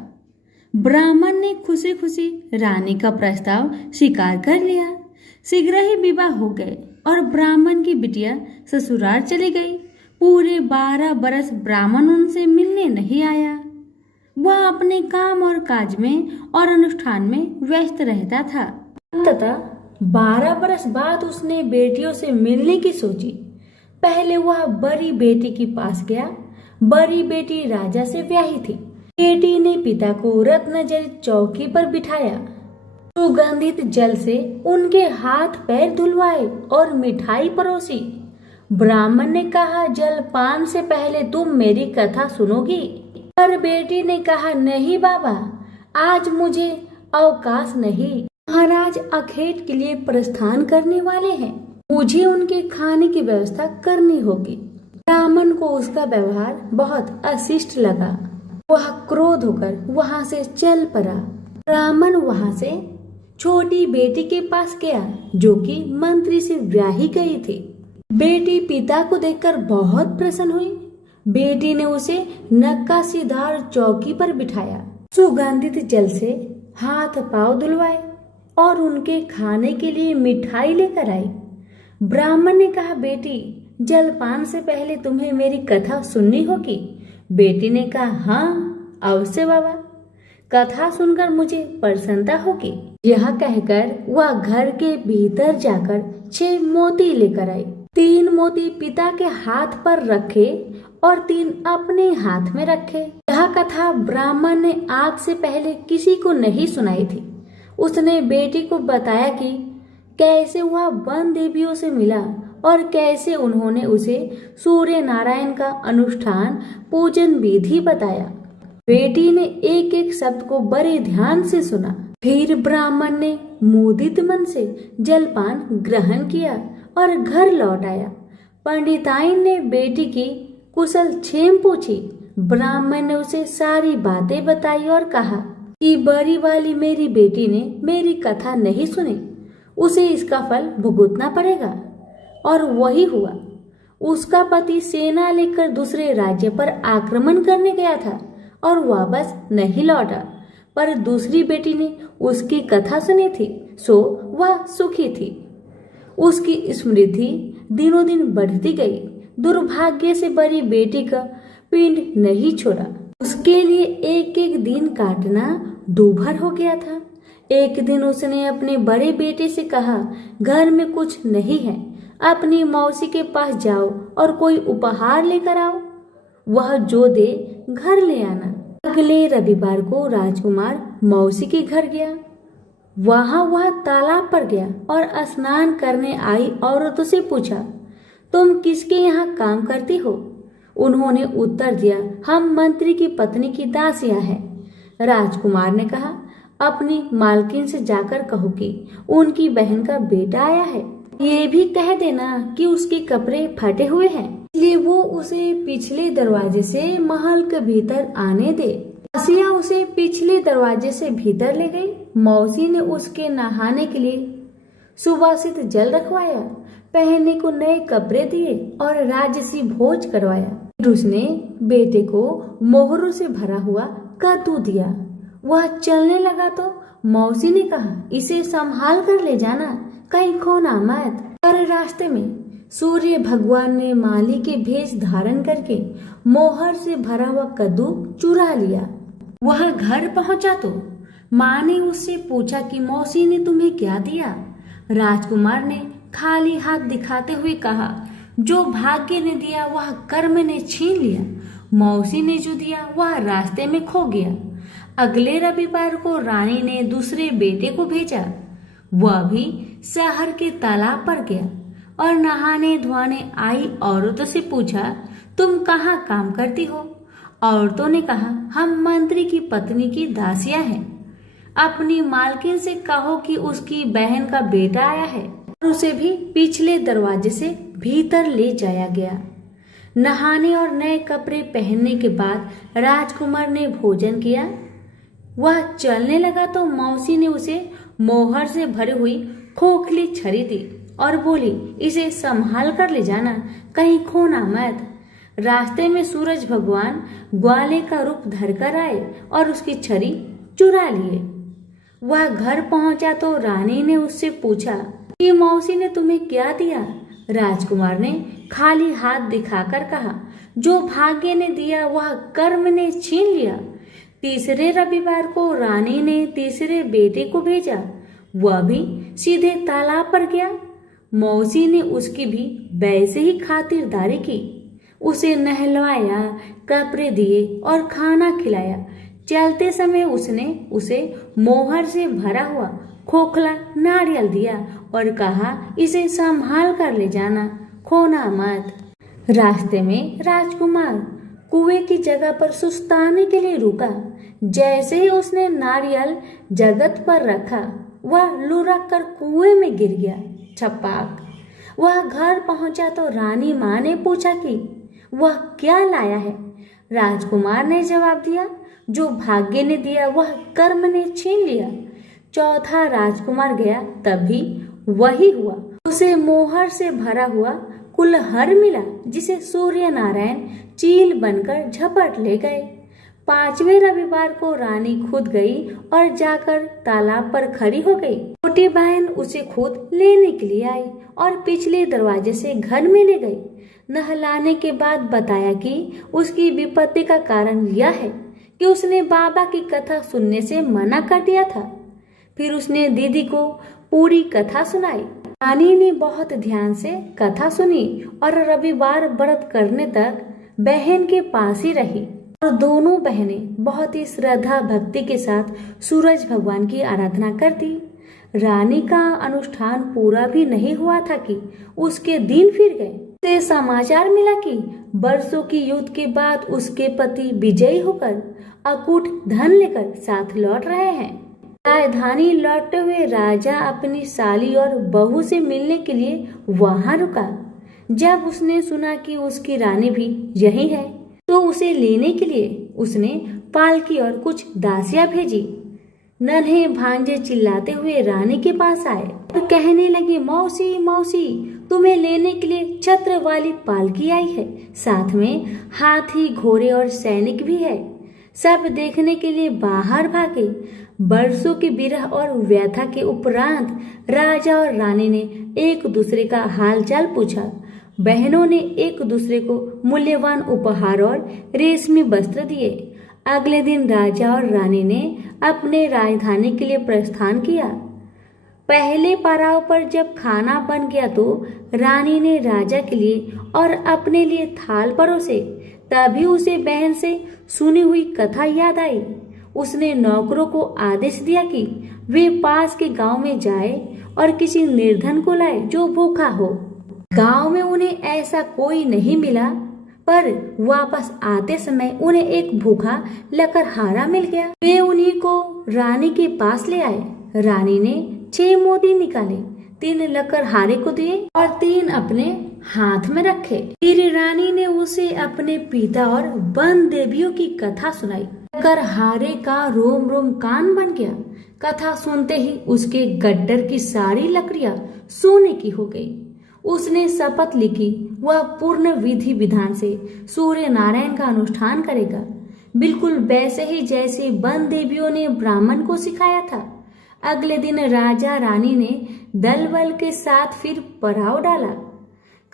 ब्राह्मण ने खुशी खुशी रानी का प्रस्ताव स्वीकार कर लिया। शीघ्र ही विवाह हो गए और ब्राह्मण की बिटिया ससुराल चली गई। पूरे 12 बरस ब्राह्मण उनसे मिलने नहीं आया। वह अपने काम और काज में और अनुष्ठान में व्यस्त रहता था। अंततः 12 बरस बाद उसने बेटियों से मिलने की सोची। पहले वह बड़ी बेटी के पास गया। बड़ी बेटी राजा से ब्याही थी। बेटी ने पिता को रत्नजड़ित चौकी पर बिठाया, सुगंधित जल से उनके हाथ पैर धुलवाए और मिठाई परोसी। ब्राह्मण ने कहा, जलपान से पहले तुम मेरी कथा सुनोगी? पर बेटी ने कहा, नहीं बाबा, आज मुझे अवकाश नहीं। महाराज अखेट के लिए प्रस्थान करने वाले हैं, मुझे उनके खाने की व्यवस्था करनी होगी। ब्राह्मण को उसका व्यवहार बहुत अशिष्ट लगा। वह क्रोध होकर वहां से चल पड़ा। ब्राह्मण वहां से छोटी बेटी के पास गया, जो कि मंत्री से ब्याही गई थी। बेटी पिता को देखकर बहुत प्रसन्न हुई। बेटी ने उसे नक्काशीदार चौकी पर बिठाया, सुगंधित जल से हाथ पांव धुलवाए और उनके खाने के लिए मिठाई लेकर आई। ब्राह्मण ने कहा, बेटी, जलपान से पहले तुम्हें मेरी कथा सुननी होगी। बेटी ने कहा, हाँ अवश्य बाबा, कथा सुनकर मुझे प्रसन्नता होगी। यह कहकर वह घर के भीतर जाकर 6 मोती लेकर आई। 3 मोती पिता के हाथ पर रखे और 3 अपने हाथ में रखे। यह कथा ब्राह्मण ने आज से पहले किसी को नहीं सुनाई थी। उसने बेटी को बताया कि कैसे वह वन देवियों से मिला और कैसे उन्होंने उसे सूर्य नारायण का अनुष्ठान पूजन विधि बताया। बेटी ने एक एक शब्द को बड़े ध्यान से सुना। फिर ब्राह्मण ने मुदित मन से जलपान ग्रहण किया और घर लौट आया। पंडिताइन ने बेटी की कुशल क्षेम पूछी। ब्राह्मण ने उसे सारी बातें बताई और कहा कि बड़ी वाली मेरी बेटी ने मेरी कथा नहीं सुनी, उसे इसका फल भुगतना पड़ेगा। और वही हुआ। उसका पति सेना लेकर दूसरे राज्य पर आक्रमण करने गया था और वापस नहीं लौटा, पर दूसरी बेटी ने उसकी कथा सुनी थी, सो वह सुखी थी। उसकी समृद्धि दिनों दिन बढ़ती गई। दुर्भाग्य से बड़ी बेटी का पिंड नहीं छोड़ा। उसके लिए एक एक दिन काटना दूभर हो गया था। एक दिन उसने अपने बड़े बेटे से कहा, घर में कुछ नहीं है, अपनी मौसी के पास जाओ और कोई उपहार लेकर आओ, वह जो दे घर ले आना। अगले रविवार को राजकुमार मौसी के घर गया। वहां वह तालाब पर गया और स्नान करने आई औरतों से पूछा, तुम किसके यहाँ काम करती हो? उन्होंने उत्तर दिया, हम मंत्री की पत्नी की दासियां हैं। राजकुमार ने कहा, अपनी मालकिन से जाकर कहो कि उनकी बहन का बेटा आया है। ये भी कह देना कि उसके कपड़े फटे हुए हैं, इसलिए वो उसे पिछले दरवाजे से महल के भीतर आने दे। दासिया उसे पिछले दरवाजे से भीतर ले गई। मौसी ने उसके नहाने के लिए सुवासित जल रखवाया, पहनने को नए कपड़े दिए और राजसी भोज करवाया। फिर उसने बेटे को मोहरों से भरा हुआ कद्दू दिया। वह चलने लगा तो मौसी ने कहा, इसे संभाल कर ले जाना, कहीं खोना मत। पर रास्ते में सूर्य भगवान ने माली के भेष धारण करके मोहर से भरा हुआ कद्दू चुरा लिया। वह घर पहुंचा तो माँ ने उससे पूछा कि मौसी ने तुम्हें क्या दिया? राजकुमार ने खाली हाथ दिखाते हुए कहा, जो भाग्य ने दिया वह कर्म ने छीन लिया, मौसी ने जो दिया वह रास्ते में खो गया। अगले रविवार को रानी ने दूसरे बेटे को भेजा। वह भी शहर के तालाब पर गया और नहाने धोने आई औरतों से पूछा, तुम कहाँ काम करती हो? औरतों ने कहा, हम मंत्री की पत्नी की दासियां हैं। अपनी मालकिन से कहो कि उसकी बहन का बेटा आया है। और उसे भी पिछले दरवाजे से भीतर ले जाया गया। नहाने और नए कपड़े पहनने के बाद राजकुमार ने भोजन किया। वह चलने लगा तो मौसी ने उसे मोहर से भरी हुई खोखली छड़ी दी और बोली, इसे संभाल कर ले जाना, कहीं खोना मत। रास्ते में सूरज भगवान ग्वाले का रूप धरकर आए और उसकी छड़ी चुरा लिए। वह घर पहुंचा तो रानी ने उससे पूछा कि मौसी ने तुम्हें क्या दिया? राजकुमार ने खाली हाथ दिखाकर कहा, जो भाग्य ने दिया वह कर्म ने छीन लिया। तीसरे रविवार को रानी ने तीसरे बेटे को भेजा। वह भी सीधे तालाब पर गया। मौसी ने उसकी भी वैसे ही खातिरदारी की। उसे नहलवाया, कपड़े दिए और खाना खिलाया। चलते समय उसने उसे मोहर से भरा हुआ खोखला नारियल दिया और कहा, इसे संभाल कर ले जाना, खोना मत। रास्ते में राजकुमार कुएं की जगह पर सुस्ताने के लिए रुका। जैसे ही उसने नारियल जगत पर रखा, वह लुढ़क कर कुएं में गिर गया। छपाक। वह घर पहुंचा तो रानी माँ ने पूछा कि वह क्या लाया है। राजकुमार ने जवाब दिया, जो भाग्य ने दिया वह कर्म ने छीन लिया। चौथा राजकुमार गया, तभी वही हुआ। उसे मोहर से भरा हुआ कुल्हड़ मिला, जिसे सूर्य नारायण चील बनकर झपट ले गए। 5वें रविवार को रानी खुद गई और जाकर तालाब पर खड़ी हो गई। छोटी बहन उसे खुद लेने के लिए आई और पिछले दरवाजे से घर में ले गई। नहलाने के बाद बताया कि उसकी विपत्ति का कारण यह है कि उसने बाबा की कथा सुनने से मना कर दिया था। फिर उसने दीदी को पूरी कथा सुनाई। रानी ने बहुत ध्यान से कथा सुनी और रविवार व्रत करने तक बहन के पास ही रही और दोनों बहनें बहुत ही श्रद्धा भक्ति के साथ सूरज भगवान की आराधना करती। रानी का अनुष्ठान पूरा भी नहीं हुआ था कि उसके दिन फिर गए। उसे समाचार मिला कि वर्षों की युद्ध के बाद उसके पति विजयी होकर अकूट धन लेकर साथ लौट रहे हैं। राजधानी लौटते हुए राजा अपनी साली और बहू से मिलने के लिए वहां रुका। जब उसने सुना कि उसकी रानी भी यही है, तो उसे लेने के लिए उसने पालकी और कुछ दासियां भेजी। नन्हे भांजे चिल्लाते हुए रानी के पास आए और कहने लगे, मौसी मौसी, तुम्हें लेने के लिए छत्र वाली पालकी आई है, साथ में हाथी, घोड़े और सैनिक भी है। सब देखने के लिए बाहर भागे। बरसों की विरह और व्यथा के उपरांत राजा और रानी ने एक दूसरे का हालचाल पूछा। बहनों ने एक दूसरे को मूल्यवान उपहार और रेशमी वस्त्र दिए। अगले दिन राजा और रानी ने अपने राजधानी के लिए प्रस्थान किया। पहले पड़ाव पर जब खाना बन गया तो रानी ने राजा के लिए और अपने लिए थाल परोसे। तभी उसे बहन से सुनी हुई कथा याद आई। उसने नौकरों को आदेश दिया कि वे पास के गांव में जाए और किसी निर्धन को लाए जो भूखा हो। गांव में उन्हें ऐसा कोई नहीं मिला, पर वापस आते समय उन्हें एक भूखा लकड़हारा मिल गया। वे उन्हीं को रानी के पास ले आए। रानी ने 6 मोती निकाले, 3 लकड़हारे को दिए और 3 अपने हाथ में रखे। फिर रानी ने उसे अपने पिता और वन देवियों की कथा सुनाई। लकड़हारे का रोम रोम कान बन गया। कथा सुनते ही उसके गड्ढर की सारी लकड़ियां सोने की हो गई। उसने शपथ ली कि वह पूर्ण विधि विधान से सूर्य नारायण का अनुष्ठान करेगा, बिल्कुल वैसे ही जैसे वन देवियों ने ब्राह्मण को सिखाया था। अगले दिन राजा रानी ने दल बल के साथ फिर पड़ाव डाला।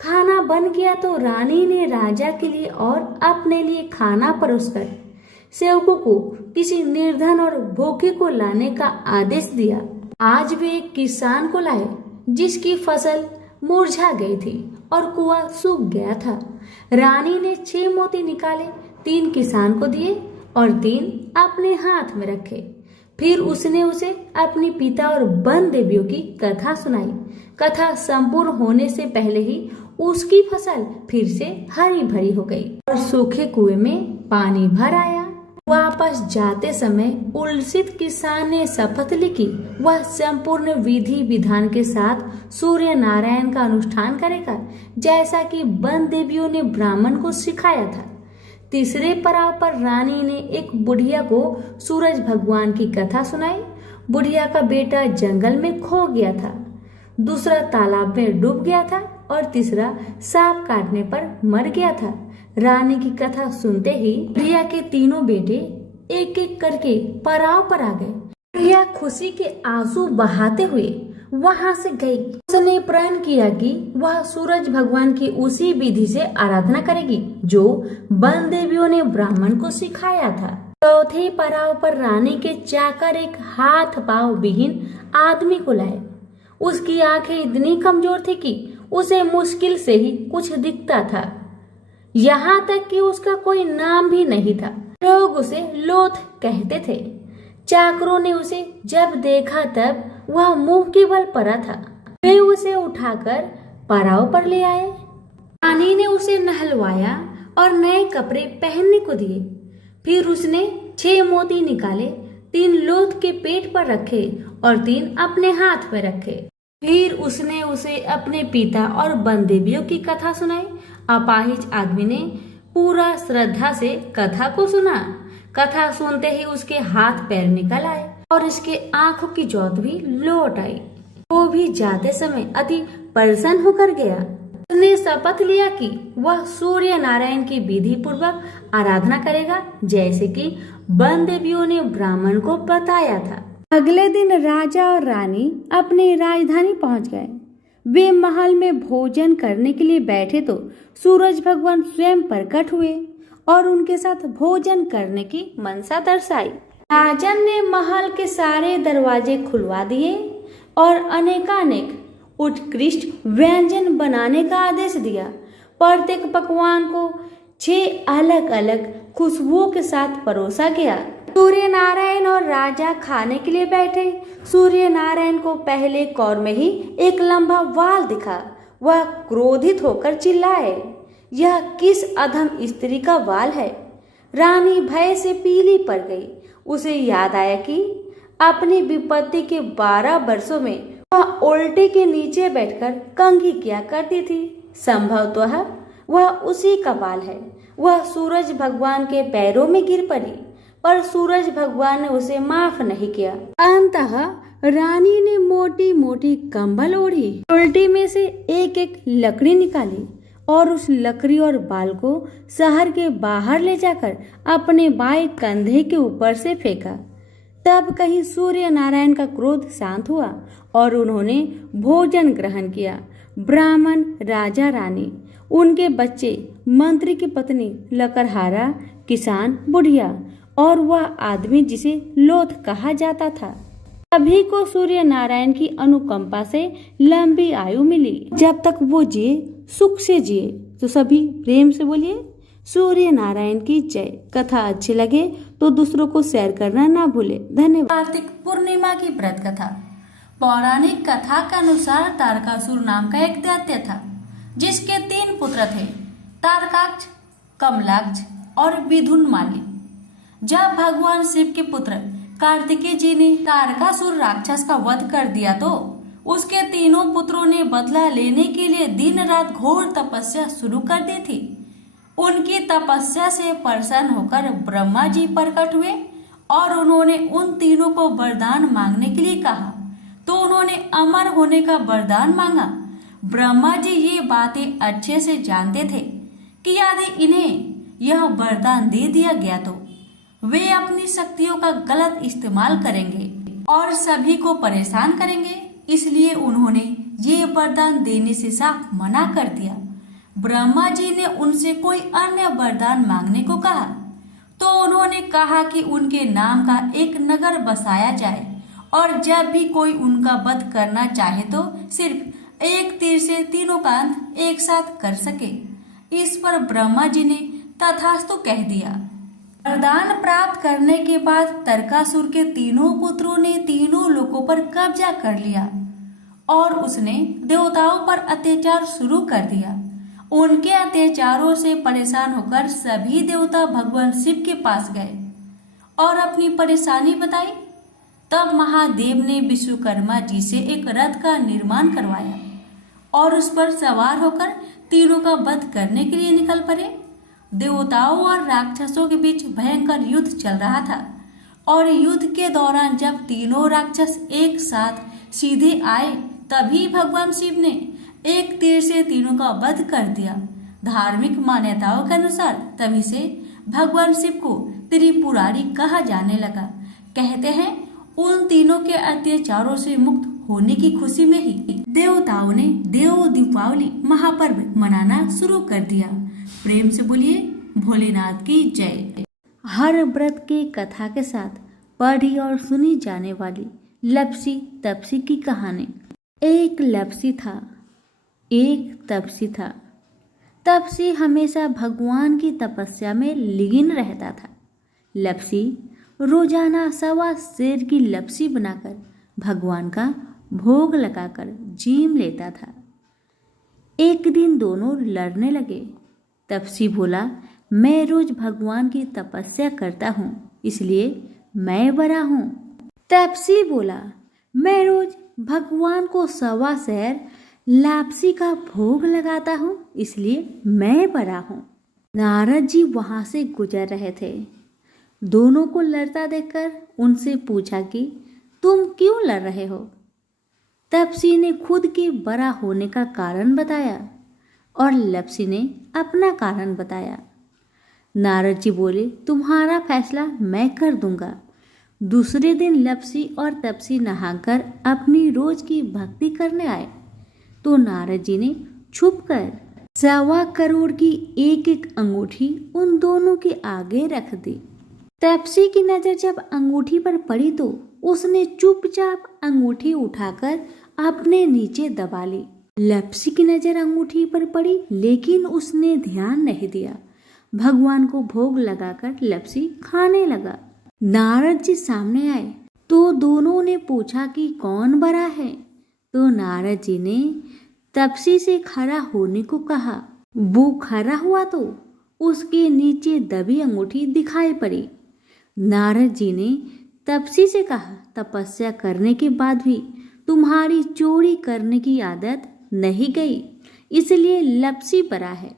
खाना बन गया तो रानी ने राजा के लिए और अपने लिए खाना परोसकर सेवकों को किसी निर्धन और भूखे को लाने का आदेश दिया। आज वे एक किसान को लाए जिसकी फसल मुरझा गई थी और कुआं सूख गया था। रानी ने 6 मोती निकाले, 3 किसान को दिए और 3 अपने हाथ में रखे। फिर उसने उसे अपने पिता और वन देवियों की कथा सुनाई। कथा संपूर्ण होने से पहले ही उसकी फसल फिर से हरी भरी हो गई और सूखे कुएं में पानी भर आया। वापस जाते समय उल्सित किसान ने शपथ ली कि वह संपूर्ण विधि विधान के साथ सूर्य नारायण का अनुष्ठान करेगा, जैसा कि वन देवियों ने ब्राह्मण को सिखाया था। तीसरे पड़ाव पर रानी ने एक बुढ़िया को सूरज भगवान की कथा सुनाई। बुढ़िया का बेटा जंगल में खो गया था, दूसरा तालाब में डूब गया था और तीसरा सांप काटने पर मर गया था। रानी की कथा सुनते ही बुढ़िया के तीनों बेटे एक एक करके पड़ाव पर आ गए। बुढ़िया खुशी के आंसू बहाते हुए वहां से गई। उसने प्रण किया कि वह सूरज भगवान की उसी विधि से आराधना करेगी जो वन देवियों ने ब्राह्मण को सिखाया था। चौथे पड़ाव पर रानी के चाकर एक हाथ पांव विहीन आदमी को लाए। उसकी आंखें इतनी कमजोर थी कि उसे मुश्किल से ही कुछ दिखता था। यहाँ तक कि उसका कोई नाम भी नहीं था। लोग उसे लोथ कहते थे। चाकरों ने उसे जब देखा तब वह मुंह के बल पड़ा था। वे उसे उठाकर पड़ाव पर ले आए। रानी ने उसे नहलवाया और नए कपड़े पहनने को दिए। फिर उसने 6 मोती निकाले, 3 लोथ के पेट पर रखे और 3 अपने हाथ में रखे। फिर उसने उसे अपने पिता और बंदेबियों की कथा सुनाई। अपाहिज आदमी ने पूरा श्रद्धा से कथा को सुना। कथा सुनते ही उसके हाथ पैर निकल आए और इसके आंखों की ज्योत भी लौट आई। वो भी जाते समय अति प्रसन्न होकर गया। उसने शपथ लिया कि वह सूर्य नारायण की विधि पूर्वक आराधना करेगा, जैसे कि बंदेबियों ने ब्राह्मण को बताया था। अगले दिन राजा और रानी अपनी राजधानी पहुंच गए। वे महल में भोजन करने के लिए बैठे तो सूरज भगवान स्वयं प्रकट हुए और उनके साथ भोजन करने की मनसा दर्शाई। राजन ने महल के सारे दरवाजे खुलवा दिए और अनेकानेक उत्कृष्ट व्यंजन बनाने का आदेश दिया। प्रत्येक पकवान को 6 अलग अलग खुशबुओं के साथ परोसा गया। सूर्य नारायण और राजा खाने के लिए बैठे। सूर्य नारायण को पहले कौर में ही एक लंबा वाल दिखा। वह क्रोधित होकर चिल्लाए, यह किस अधम स्त्री का वाल है? रानी भय से पीली पड़ गई। उसे याद आया कि अपनी विपत्ति के 12 वर्षों में वह उल्टे के नीचे बैठकर कंघी किया करती थी। संभवतः वह उसी का बाल है। वह सूरज भगवान के पैरों में गिर पड़ी, पर सूरज भगवान ने उसे माफ नहीं किया। अंततः रानी ने मोटी मोटी कंबल ओढ़ी, उल्टी में से एक एक लकड़ी निकाली और उस लकड़ी और बाल को शहर के बाहर ले जाकर अपने बाएं कंधे के ऊपर से फेंका। तब कहीं सूर्य नारायण का क्रोध शांत हुआ और उन्होंने भोजन ग्रहण किया। ब्राह्मण, राजा, रानी, उनके बच्चे, मंत्री की पत्नी, लकड़हारा, किसान, बुढ़िया और वह आदमी जिसे लोथ कहा जाता था, सभी को सूर्य नारायण की अनुकंपा से लंबी आयु मिली। जब तक वो जिए सुख से जिए। तो सभी प्रेम से बोलिए सूर्य नारायण की जय। कथा अच्छी लगे तो दूसरों को शेयर करना ना भूले। धन्यवाद। कार्तिक पूर्णिमा की व्रत कथा। पौराणिक कथा के अनुसार तारकासुर नाम का एक दैत्य था, जिसके 3 पुत्र थे, तारकाक्ष, कमलाक्ष और विधुनमाली। जब भगवान शिव के पुत्र कार्तिकेय जी ने तारकासुर राक्षस का वध कर दिया तो उसके तीनों पुत्रों ने बदला लेने के लिए दिन रात घोर तपस्या शुरू कर दी थी। उनकी तपस्या से प्रसन्न होकर ब्रह्मा जी प्रकट हुए और उन्होंने उन तीनों को वरदान मांगने के लिए कहा, तो उन्होंने अमर होने का वरदान मांगा। ब्रह्मा जी ये बातें अच्छे से जानते थे कि यदि इन्हें यह वरदान दे दिया गया तो वे अपनी शक्तियों का गलत इस्तेमाल करेंगे और सभी को परेशान करेंगे। इसलिए उन्होंने ये वरदान देने से साफ मना कर दिया। ब्रह्मा जी ने उनसे कोई अन्य वरदान मांगने को कहा, तो उन्होंने कहा कि उनके नाम का एक नगर बसाया जाए और जब भी कोई उनका वध करना चाहे तो सिर्फ एक तीर से तीनों का अंत एक साथ कर सके। इस पर ब्रह्मा जी ने तथास्तु कह दिया। वरदान प्राप्त करने के बाद तारकासुर के तीनों पुत्रों ने तीनों लोकों पर कब्जा कर लिया और उसने देवताओं पर अत्याचार शुरू कर दिया। उनके अत्याचारों से परेशान होकर सभी देवता भगवान शिव के पास गए और अपनी परेशानी बताई। तब महादेव ने विश्वकर्मा जी से एक रथ का निर्माण करवाया और उस पर सवार होकर तीनों का वध करने के लिए निकल पड़े। देवताओं और राक्षसों के बीच भयंकर युद्ध चल रहा था और युद्ध के दौरान जब तीनों राक्षस एक साथ सीधे आए तभी भगवान शिव ने एक तीर से तीनों का वध कर दिया। धार्मिक मान्यताओं के अनुसार तभी से भगवान शिव को त्रिपुरारी कहा जाने लगा। कहते हैं उन तीनों के अत्याचारों से मुक्त होने की खुशी में ही देवताओं ने देव दीपावली महापर्व मनाना शुरू कर दिया। प्रेम से बोलिए भोलेनाथ की जय। हर व्रत की कथा के साथ पढ़ी और सुनी जाने वाली लपसी तपसी की कहानी। एक लपसी था, एक तपसी था। तपसी हमेशा भगवान की तपस्या में लीन रहता था। लपसी रोजाना 1.25 सेर की लपसी बनाकर भगवान का भोग लगाकर जीम लेता था। एक दिन दोनों लड़ने लगे। तपसी बोला, मैं रोज भगवान की तपस्या करता हूँ, इसलिए मैं बड़ा हूँ। तपसी बोला, मैं रोज भगवान को 1.25 सेर लापसी का भोग लगाता हूँ, इसलिए मैं बड़ा हूँ। नारद जी वहां से गुजर रहे थे। दोनों को लड़ता देखकर उनसे पूछा कि तुम क्यों लड़ रहे हो। तपसी ने खुद के बड़ा होने का कारण बताया और लपसी ने अपना कारण बताया। नारद जी बोले, तुम्हारा फैसला मैं कर दूंगा। दूसरे दिन लपसी और तपसी नहाकर अपनी रोज की भक्ति करने आए तो नारद जी ने छुपकर 1.25 करोड़ की एक एक अंगूठी उन दोनों के आगे रख दी। तपसी की नजर जब अंगूठी पर पड़ी तो उसने चुपचाप अंगूठी उठाकर अपने नीचे दबा ली। लपसी की नजर अंगूठी पर पड़ी लेकिन उसने ध्यान नहीं दिया। भगवान को भोग लगाकर लपसी खाने लगा। नारद जी सामने आए तो दोनों ने पूछा कि कौन बड़ा है, तो नारद जी ने तपसी से खड़ा होने को कहा। वो खड़ा हुआ तो उसके नीचे दबी अंगूठी दिखाई पड़ी। नारद जी ने तपसी से कहा, तपस्या करने के बाद भी तुम्हारी चोरी करने की आदत नहीं गई, इसलिए लपसी बड़ा है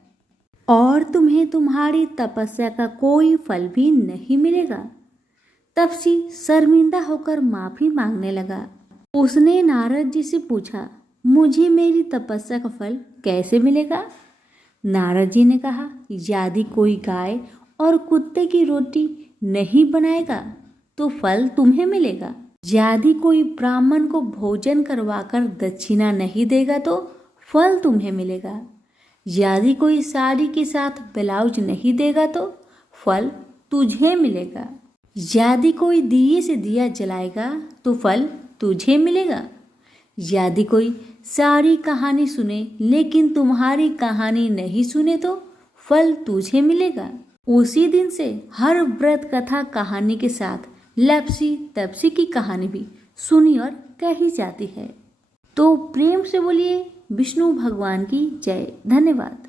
और तुम्हें तुम्हारी तपस्या का कोई फल भी नहीं मिलेगा। तपसी शर्मिंदा होकर माफी मांगने लगा। उसने नारद जी से पूछा, मुझे मेरी तपस्या का फल कैसे मिलेगा। नारद जी ने कहा, यदि कोई गाय और कुत्ते की रोटी नहीं बनाएगा तो फल तुम्हें मिलेगा। यदि कोई ब्राह्मण को भोजन करवाकर दक्षिणा नहीं देगा तो फल तुम्हें मिलेगा। यदि कोई साड़ी के साथ ब्लाउज नहीं देगा तो फल तुझे मिलेगा। यदि कोई दिए से दिया जलाएगा तो फल तुझे मिलेगा। यदि कोई सारी कहानी सुने लेकिन तुम्हारी कहानी नहीं सुने तो फल तुझे मिलेगा। उसी दिन से हर व्रत कथा कहानी के साथ लपसी तपसी की कहानी भी सुनी और कही जाती है। तो प्रेम से बोलिए विष्णु भगवान की जय। धन्यवाद।